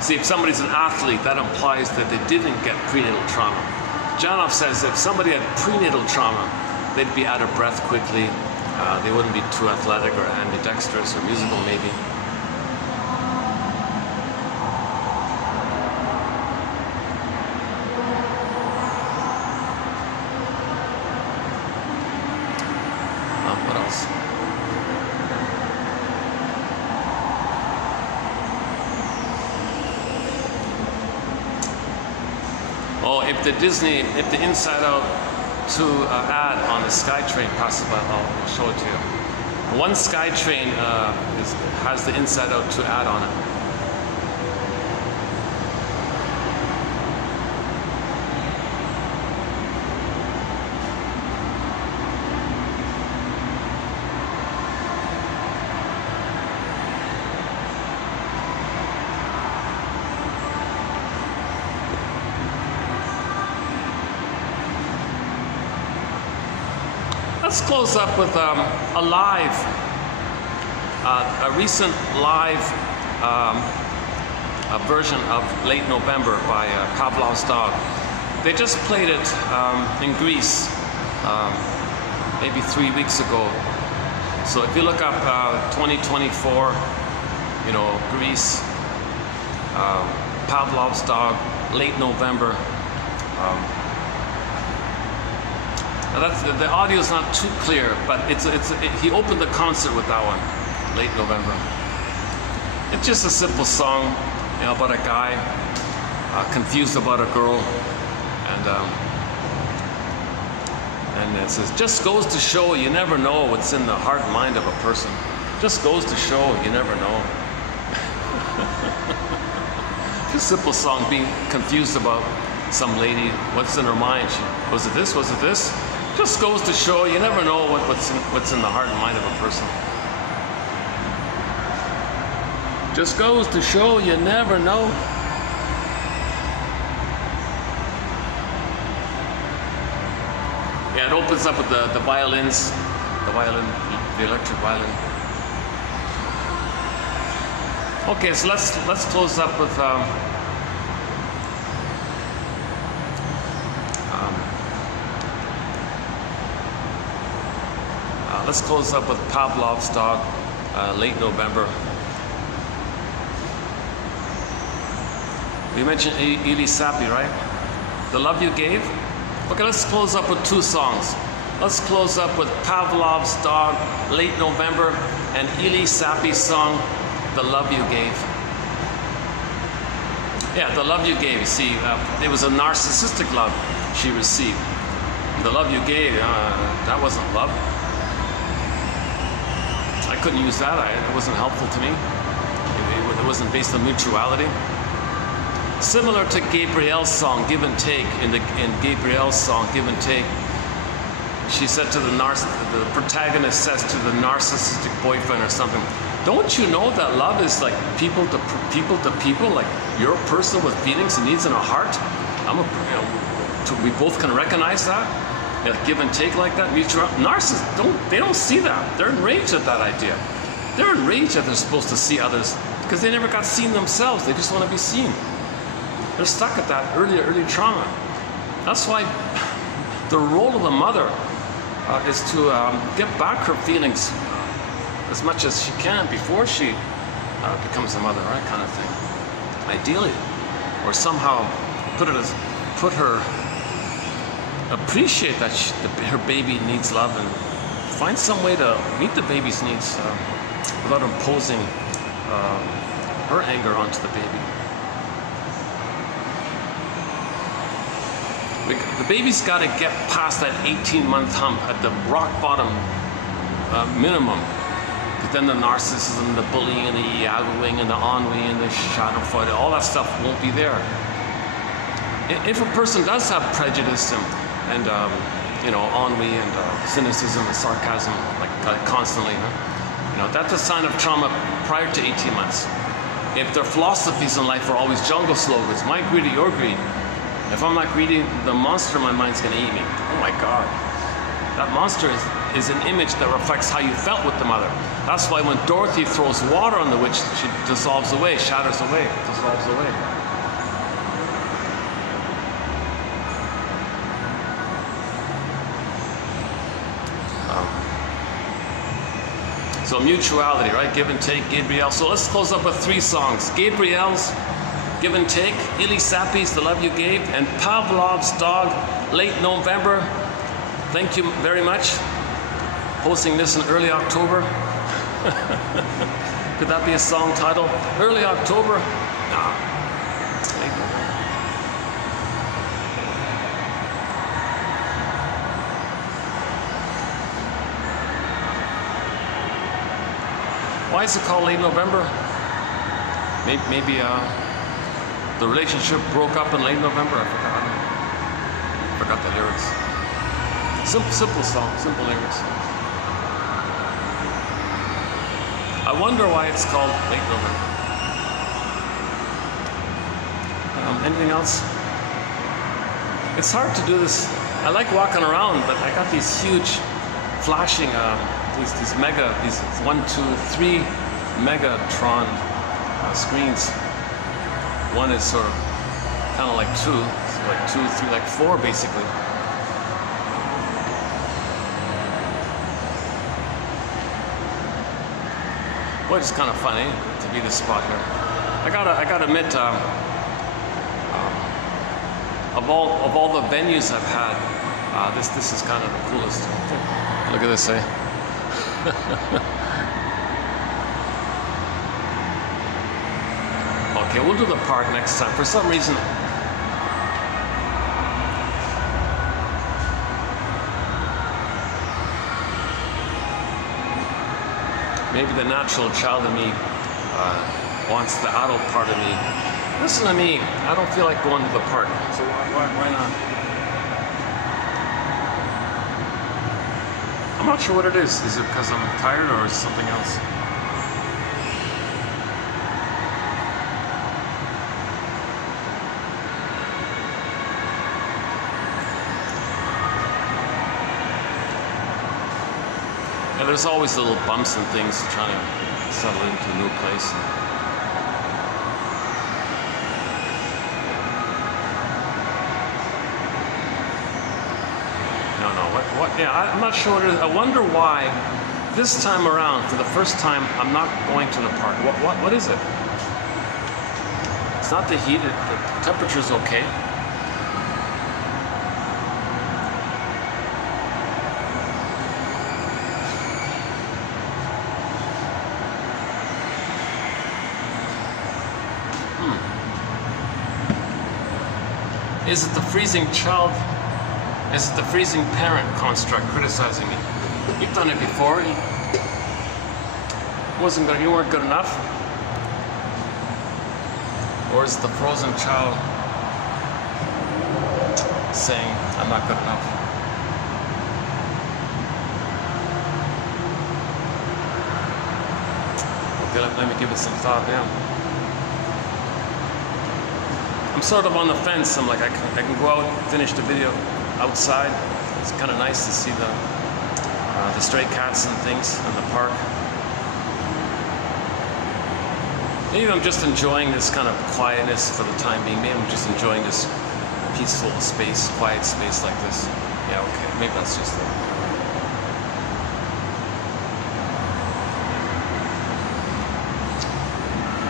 See, if somebody's an athlete, that implies that they didn't get prenatal trauma. Janoff says if somebody had prenatal trauma, they'd be out of breath quickly, they wouldn't be too athletic or ambidextrous or musical maybe. What else? Oh, if the Inside Out 2 ad on the SkyTrain passes by, I'll show it to you. One SkyTrain has the Inside Out 2 ad on it. Let's close up with a live, a recent live a version of Late November by Pavlov's Dog. They just played it in Greece maybe 3 weeks ago. So if you look up 2024, you know, Greece, Pavlov's Dog, Late November. Now that's, the audio is not too clear, but he opened the concert with that one, Late November. It's just a simple song, you know, about a guy confused about a girl, and it says, just goes to show you never know what's in the heart and mind of a person. Just goes to show you never know. Just a simple song, being confused about some lady, what's in her mind. Was it this? Was it this? Just goes to show you never know what's in the heart and mind of a person. Just goes to show you never know. Yeah, it opens up with the violins, the electric violin. Okay, so let's close up with let's close up with Pavlov's Dog, Late November. We mentioned Eli Sapi, right? The Love You Gave. Okay, let's close up with two songs. Let's close up with Pavlov's Dog, Late November, and Eli Sapi's song, The Love You Gave. Yeah, the love you gave. You see, it was a narcissistic love she received. The love you gave, that wasn't love. I couldn't use that. It wasn't helpful to me. It wasn't based on mutuality. Similar to Gabrielle's song, Give and Take. In Gabrielle's song, Give and Take, she said to the protagonist says to the narcissistic boyfriend or something, don't you know that love is like people to people, like you're a person with feelings and needs in a heart? We both can recognize that. You know, give and take like that. Mutual narcissists don't see that. They're enraged at that idea. They're enraged that they're supposed to see others because they never got seen themselves. They just want to be seen. They're stuck at that early trauma. That's why the role of the mother is to get back her feelings as much as she can before she becomes a mother, right? Kind of thing. Ideally, or somehow appreciate that her baby needs love and find some way to meet the baby's needs without imposing her anger onto the baby. The baby's got to get past that 18-month hump at the rock bottom minimum. But then the narcissism, the bullying, and the yagoing, and the ennui, and the schadenfreude, all that stuff won't be there. If a person does have prejudice and you know, ennui and cynicism and sarcasm, like constantly, you know, that's a sign of trauma prior to 18 months. If their philosophies in life are always jungle slogans, my greedy, your greed. If I'm not greedy, the monster in my mind's gonna eat me. Oh my God. That monster is an image that reflects how you felt with the mother. That's why when Dorothy throws water on the witch, she dissolves away, shatters away, dissolves away. So mutuality, right? Give and take, Gabrielle. So let's close up with 3 songs. Gabrielle's Give and Take, Eli Sapi's The Love You Gave, and Pavlov's Dog, Late November. Thank you very much. Posting this in early October. Could that be a song title? Early October? Nah. Late November. Why is it called Late November? Maybe the relationship broke up in late November. I forgot the lyrics. Simple song, simple lyrics. I wonder why it's called Late November. Anything else? It's hard to do this. I like walking around, but I got these huge flashing these 1, 2, 3 Megatron screens. One is sort of kind of like 2, so like 2, 3, like 4 basically. Boy, it's kind of funny to be this spot here. I gotta admit, of all the venues I've had, this is kind of the coolest. Look at this, eh? Okay, we'll do the park next time. For some reason, maybe the natural child in me wants the adult part of me. Listen to me, I don't feel like going to the park, so why not? I'm not sure what it is. Is it because I'm tired or is it something else? Yeah, there's always little bumps and things trying to settle into a new place. What? Yeah, I'm not sure what it is. I wonder why this time around, for the first time, I'm not going to the park. What is it? It's not the heat. The temperature's okay. Is it the freezing child? Is it the freezing parent construct criticizing me? You've done it before. You weren't good enough. Or is it the frozen child saying, I'm not good enough? Okay, let me give it some thought now. I'm sort of on the fence. I'm like, I can go out and finish the video outside. It's kind of nice to see the stray cats and things in the park. Maybe I'm just enjoying this kind of quietness for the time being. Maybe I'm just enjoying this peaceful space, quiet space like this. Yeah, okay. Maybe that's just it.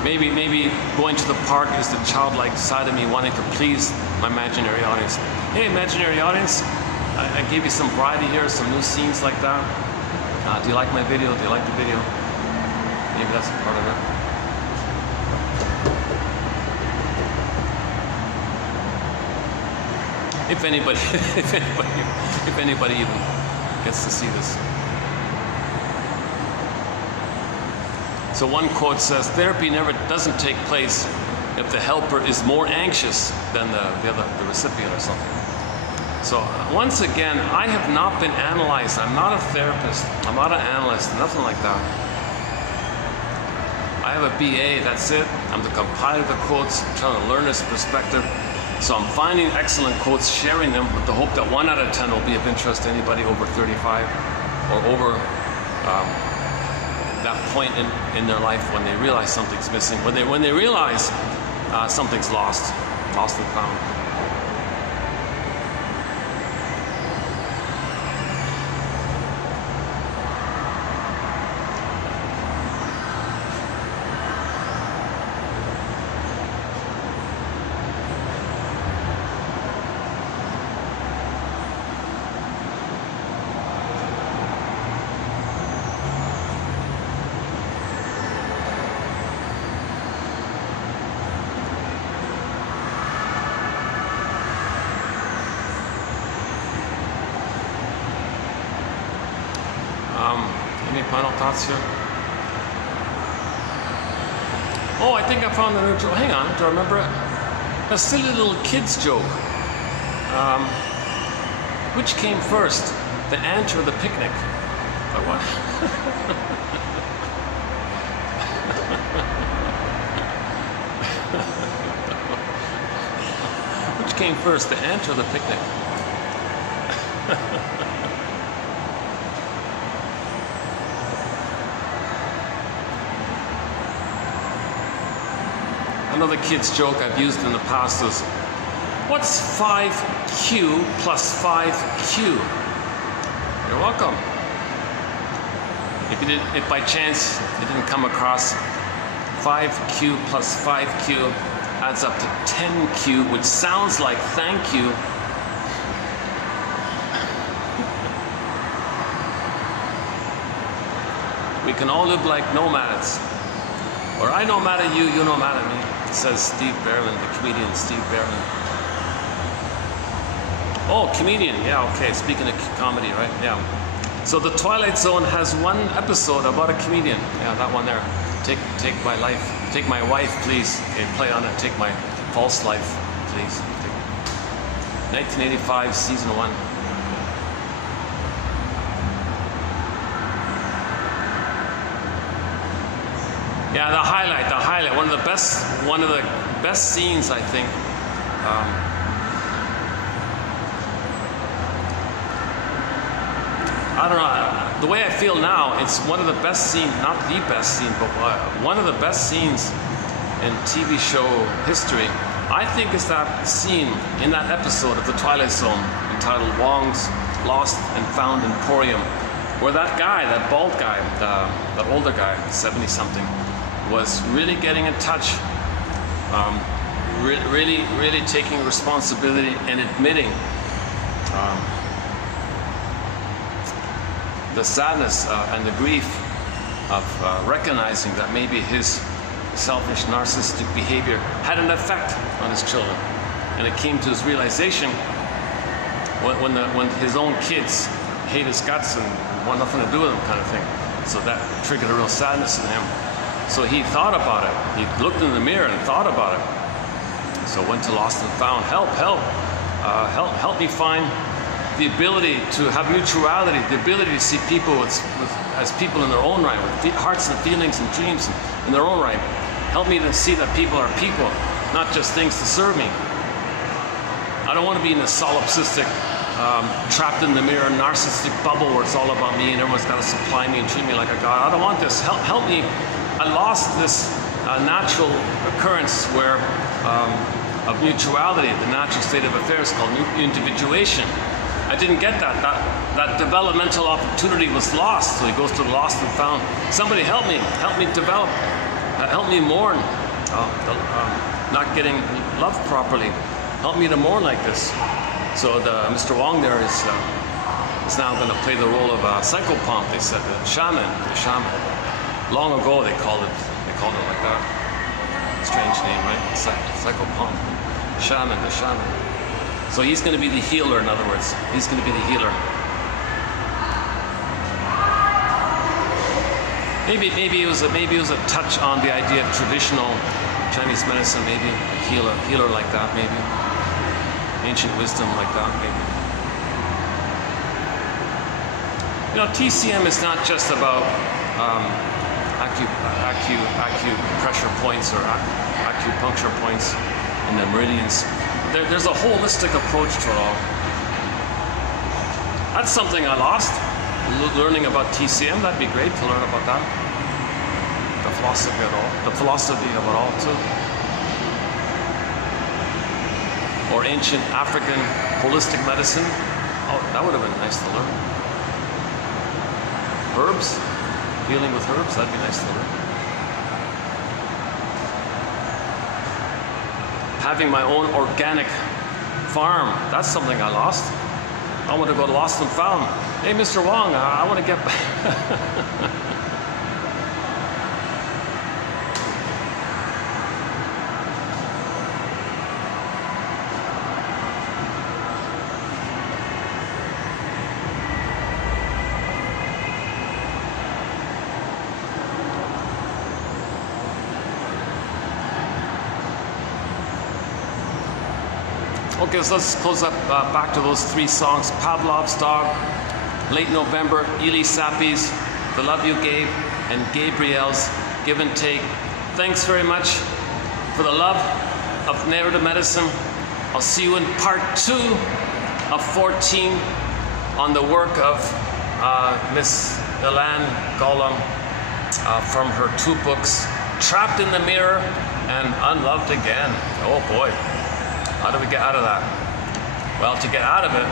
Maybe going to the park is the childlike side of me wanting to please my imaginary audience. Hey, imaginary audience, I gave you some variety here, some new scenes like that. Do you like my video? Do you like the video? Maybe that's a part of it. If anybody even gets to see this. So one quote says, therapy doesn't take place if the helper is more anxious than the recipient or something. So once again, I have not been analyzed. I'm not a therapist. I'm not an analyst, nothing like that. I have a BA, that's it. I'm the compiler of the quotes, I'm trying to learn this perspective. So I'm finding excellent quotes, sharing them with the hope that 1 out of 10 will be of interest to anybody over 35 or over that point in their life when they realize something's missing, when they realize something's lost and found. Any final thoughts here? Oh, I think I found the new joke. Hang on, do I remember it? A silly little kid's joke. Which came first, the ant or the picnic? Or what? Which came first, the ant or the picnic? Another kid's joke I've used in the past is, what's 5Q plus 5Q? You're welcome. If by chance you didn't come across, 5Q plus 5Q adds up to 10Q, which sounds like thank you. We can all live like nomads. Or I no matter you, you no matter me, says Steve Berlin, the comedian Steve Berlin. Oh, comedian, yeah, okay, speaking of comedy, right? Yeah. So The Twilight Zone has one episode about a comedian. Yeah, that one there. Take my life, take my wife, please. Okay, play on it, take my false life, please. 1985, season 1. Yeah, the highlight. One of the best scenes, I think. I don't know. The way I feel now, it's one of the best scenes, not the best scene, but one of the best scenes in TV show history. I think is that scene in that episode of The Twilight Zone entitled Wong's Lost and Found Emporium, where that guy, that bald guy, that older guy, 70-something, was really getting in touch, really taking responsibility and admitting the sadness and the grief of recognizing that maybe his selfish, narcissistic behavior had an effect on his children. And it came to his realization when his own kids hate his guts and want nothing to do with him, kind of thing. So that triggered a real sadness in him. So he thought about it. He looked in the mirror and thought about it. So went to Lost and Found. Help me find the ability to have mutuality, the ability to see people as people in their own right, with hearts and feelings and dreams in their own right. Help me to see that people are people, not just things to serve me. I don't want to be in a solipsistic, trapped in the mirror, narcissistic bubble where it's all about me and everyone's got to supply me and treat me like a god. I don't want this. Help me. I lost this natural occurrence where of mutuality, the natural state of affairs called individuation. I didn't get that. That developmental opportunity was lost. So he goes to the Lost and Found. Somebody help me develop, help me mourn, not getting loved properly. Help me to mourn like this. So Mr. Wong there is now going to play the role of psychopomp. They said the shaman. Long ago they called it like that. Strange name, right? Psychopomp. The shaman. So he's going to be the healer, in other words. He's going to be the healer. Maybe it was a touch on the idea of traditional Chinese medicine, maybe a healer like that, maybe ancient wisdom like that, maybe. You know, TCM is not just about acupressure points or acupuncture points in the meridians. There's a holistic approach to it all. That's something I lost. Learning about TCM, that'd be great to learn about that. The philosophy of it all too. Or ancient African holistic medicine. Oh, that would have been nice to learn. Herbs, healing with herbs, that'd be nice to learn. Having my own organic farm, that's something I lost. I want to go Lost and Found. Hey, Mr. Wong, I want to get back. Okay, so let's close up back to those 3 songs. Pavlov's Dog, Late November, Ely Sapi's The Love You Gave, and Gabriel's Give and Take. Thanks very much for the love of narrative medicine. I'll see you in part 2 of 14 on the work of Miss Ilan Golem from her 2 books, trapped in the mirror and unloved again. Oh boy, how do we get out of that? Well, to get out of it,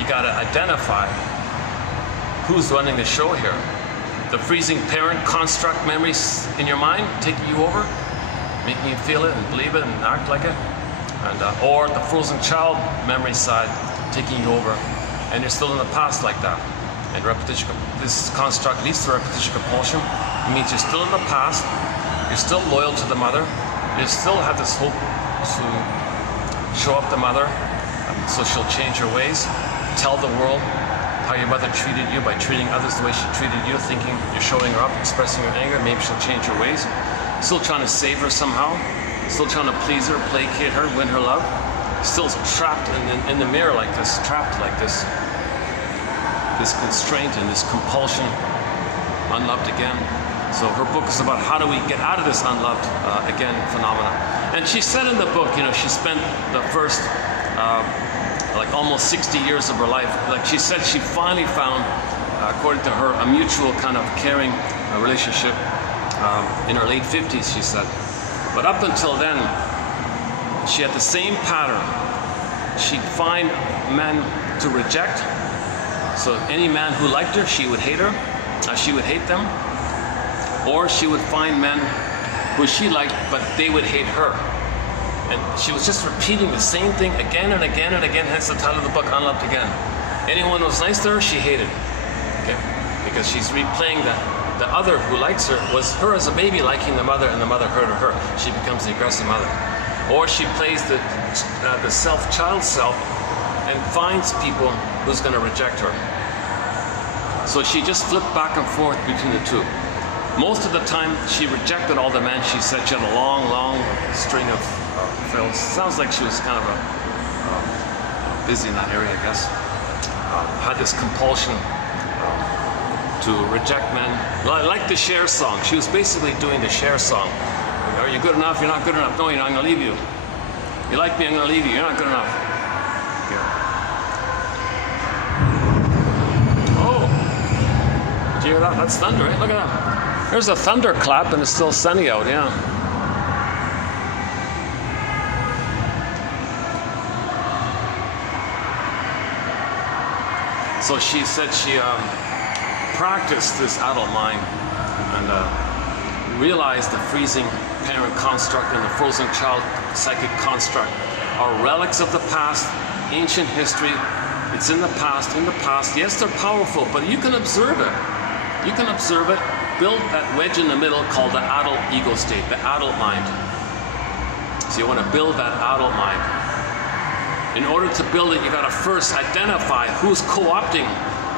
you got to identify who's running the show here. The freezing parent construct memories in your mind taking you over, making you feel it and believe it and act like it, and or the frozen child memory side taking you over, and you're still in the past like that. And repetition, this construct leads to repetition compulsion. It means you're still in the past, you're still loyal to the mother, you still have this hope to show up the mother so she'll change her ways, tell the world how your mother treated you by treating others the way she treated you, thinking you're showing her up, expressing your anger, maybe she'll change her ways. Still trying to save her somehow, still trying to please her, placate her, win her love. Still trapped in the mirror like this, trapped like this. This constraint and this compulsion, unloved again. So her book is about how do we get out of this unloved again phenomenon. And she said in the book, you know, she spent the first like almost 60 years of her life. Like she said, she finally found, according to her, a mutual kind of caring relationship in her late 50s, she said. But up until then, she had the same pattern. She'd find men to reject. So any man who liked her, she would hate her. She would hate them. Or she would find men who she liked, but they would hate her. And she was just repeating the same thing again and again and again, hence the title of the book, Unloved Again. Anyone who was nice to her, she hated. Okay? Because she's replaying the other who likes her was her as a baby liking the mother, and the mother hurted her. She becomes the aggressive mother. Or she plays the child self, and finds people who's going to reject her. So she just flipped back and forth between the two. Most of the time, she rejected all the men. She said she had a long string of fails. Sounds like she was kind of busy in that area, I guess. Had this compulsion to reject men. Like the Cher song. She was basically doing the Cher song. Are you good enough? You're not good enough. No, you're not. I'm going to leave you. You like me? I'm going to leave you. You're not good enough. Did you hear that? That's thunder, right? Look at that. There's a thunderclap and it's still sunny out, yeah. So she said she practiced this adult mind and realized the freezing parent construct and the frozen child psychic construct are relics of the past, ancient history. It's in the past, Yes, they're powerful, but you can observe it. You can observe it, build that wedge in the middle called the adult ego state, the adult mind. So you want to build that adult mind. In order to build it, you got to first identify who's co-opting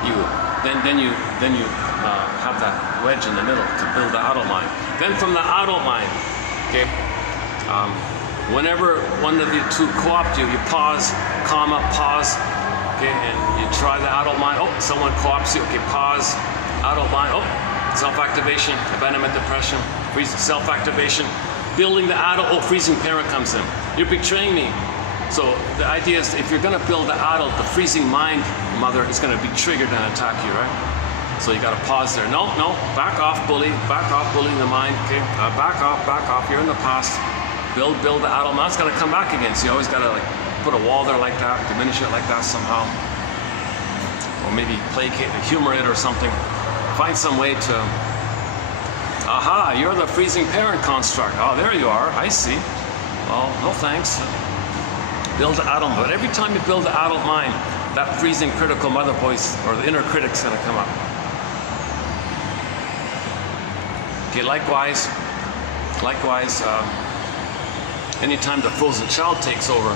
you. Then you have that wedge in the middle to build the adult mind. Then from the adult mind, okay, whenever one of you two co-opt you, you pause, comma, pause, okay, and you try the adult mind. Oh, someone co-opts you. Okay, pause. Adult mind, oh, self-activation, abandonment, depression, freezing, self-activation, building the adult, oh, freezing parent comes in. You're betraying me. So the idea is if you're going to build the adult, the freezing mind mother is going to be triggered and attack you, right? So you got to pause there. No, back off, bullying the mind, okay? Back off, you're in the past. Build the adult mind. It's going to come back again, so you always got to like put a wall there like that, diminish it like that somehow. Or maybe placate it, humor it or something. Find some way to, aha, you're the freezing parent construct. Oh, there you are, I see. Well, no thanks. Build the adult, but every time you build the adult mind, that freezing critical mother voice or the inner critic's gonna come up. Okay, likewise, anytime the frozen child takes over,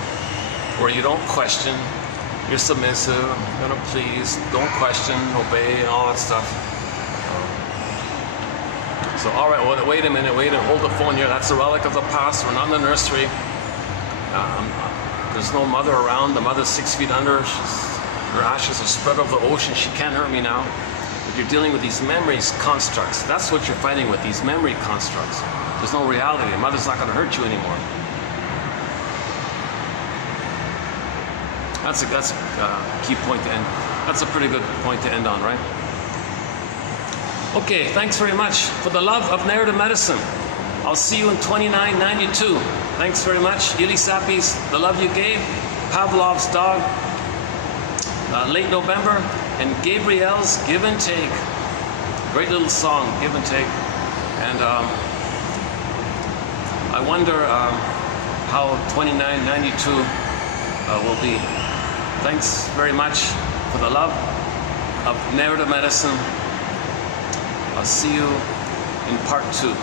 where you don't question, you're submissive, gonna please, don't question, obey, and all that stuff. So, all right, well, wait a minute, hold the phone here. That's a relic of the past. We're not in the nursery. There's no mother around. The mother's 6 feet under. Her ashes are spread over the ocean. She can't hurt me now. But you're dealing with these memories, constructs. That's what you're fighting with, these memory constructs. There's no reality. The mother's not going to hurt you anymore. That's a key point to end. That's a pretty good point to end on, right? Okay, thanks very much. For the love of narrative medicine, I'll see you in 2992. Thanks very much. Elisapi's The Love You Gave, Pavlov's Dog, late November, and Gabrielle's Give and Take. Great little song, Give and Take. And I wonder how 2992 will be. Thanks very much for the love of narrative medicine. I'll see you in part 2.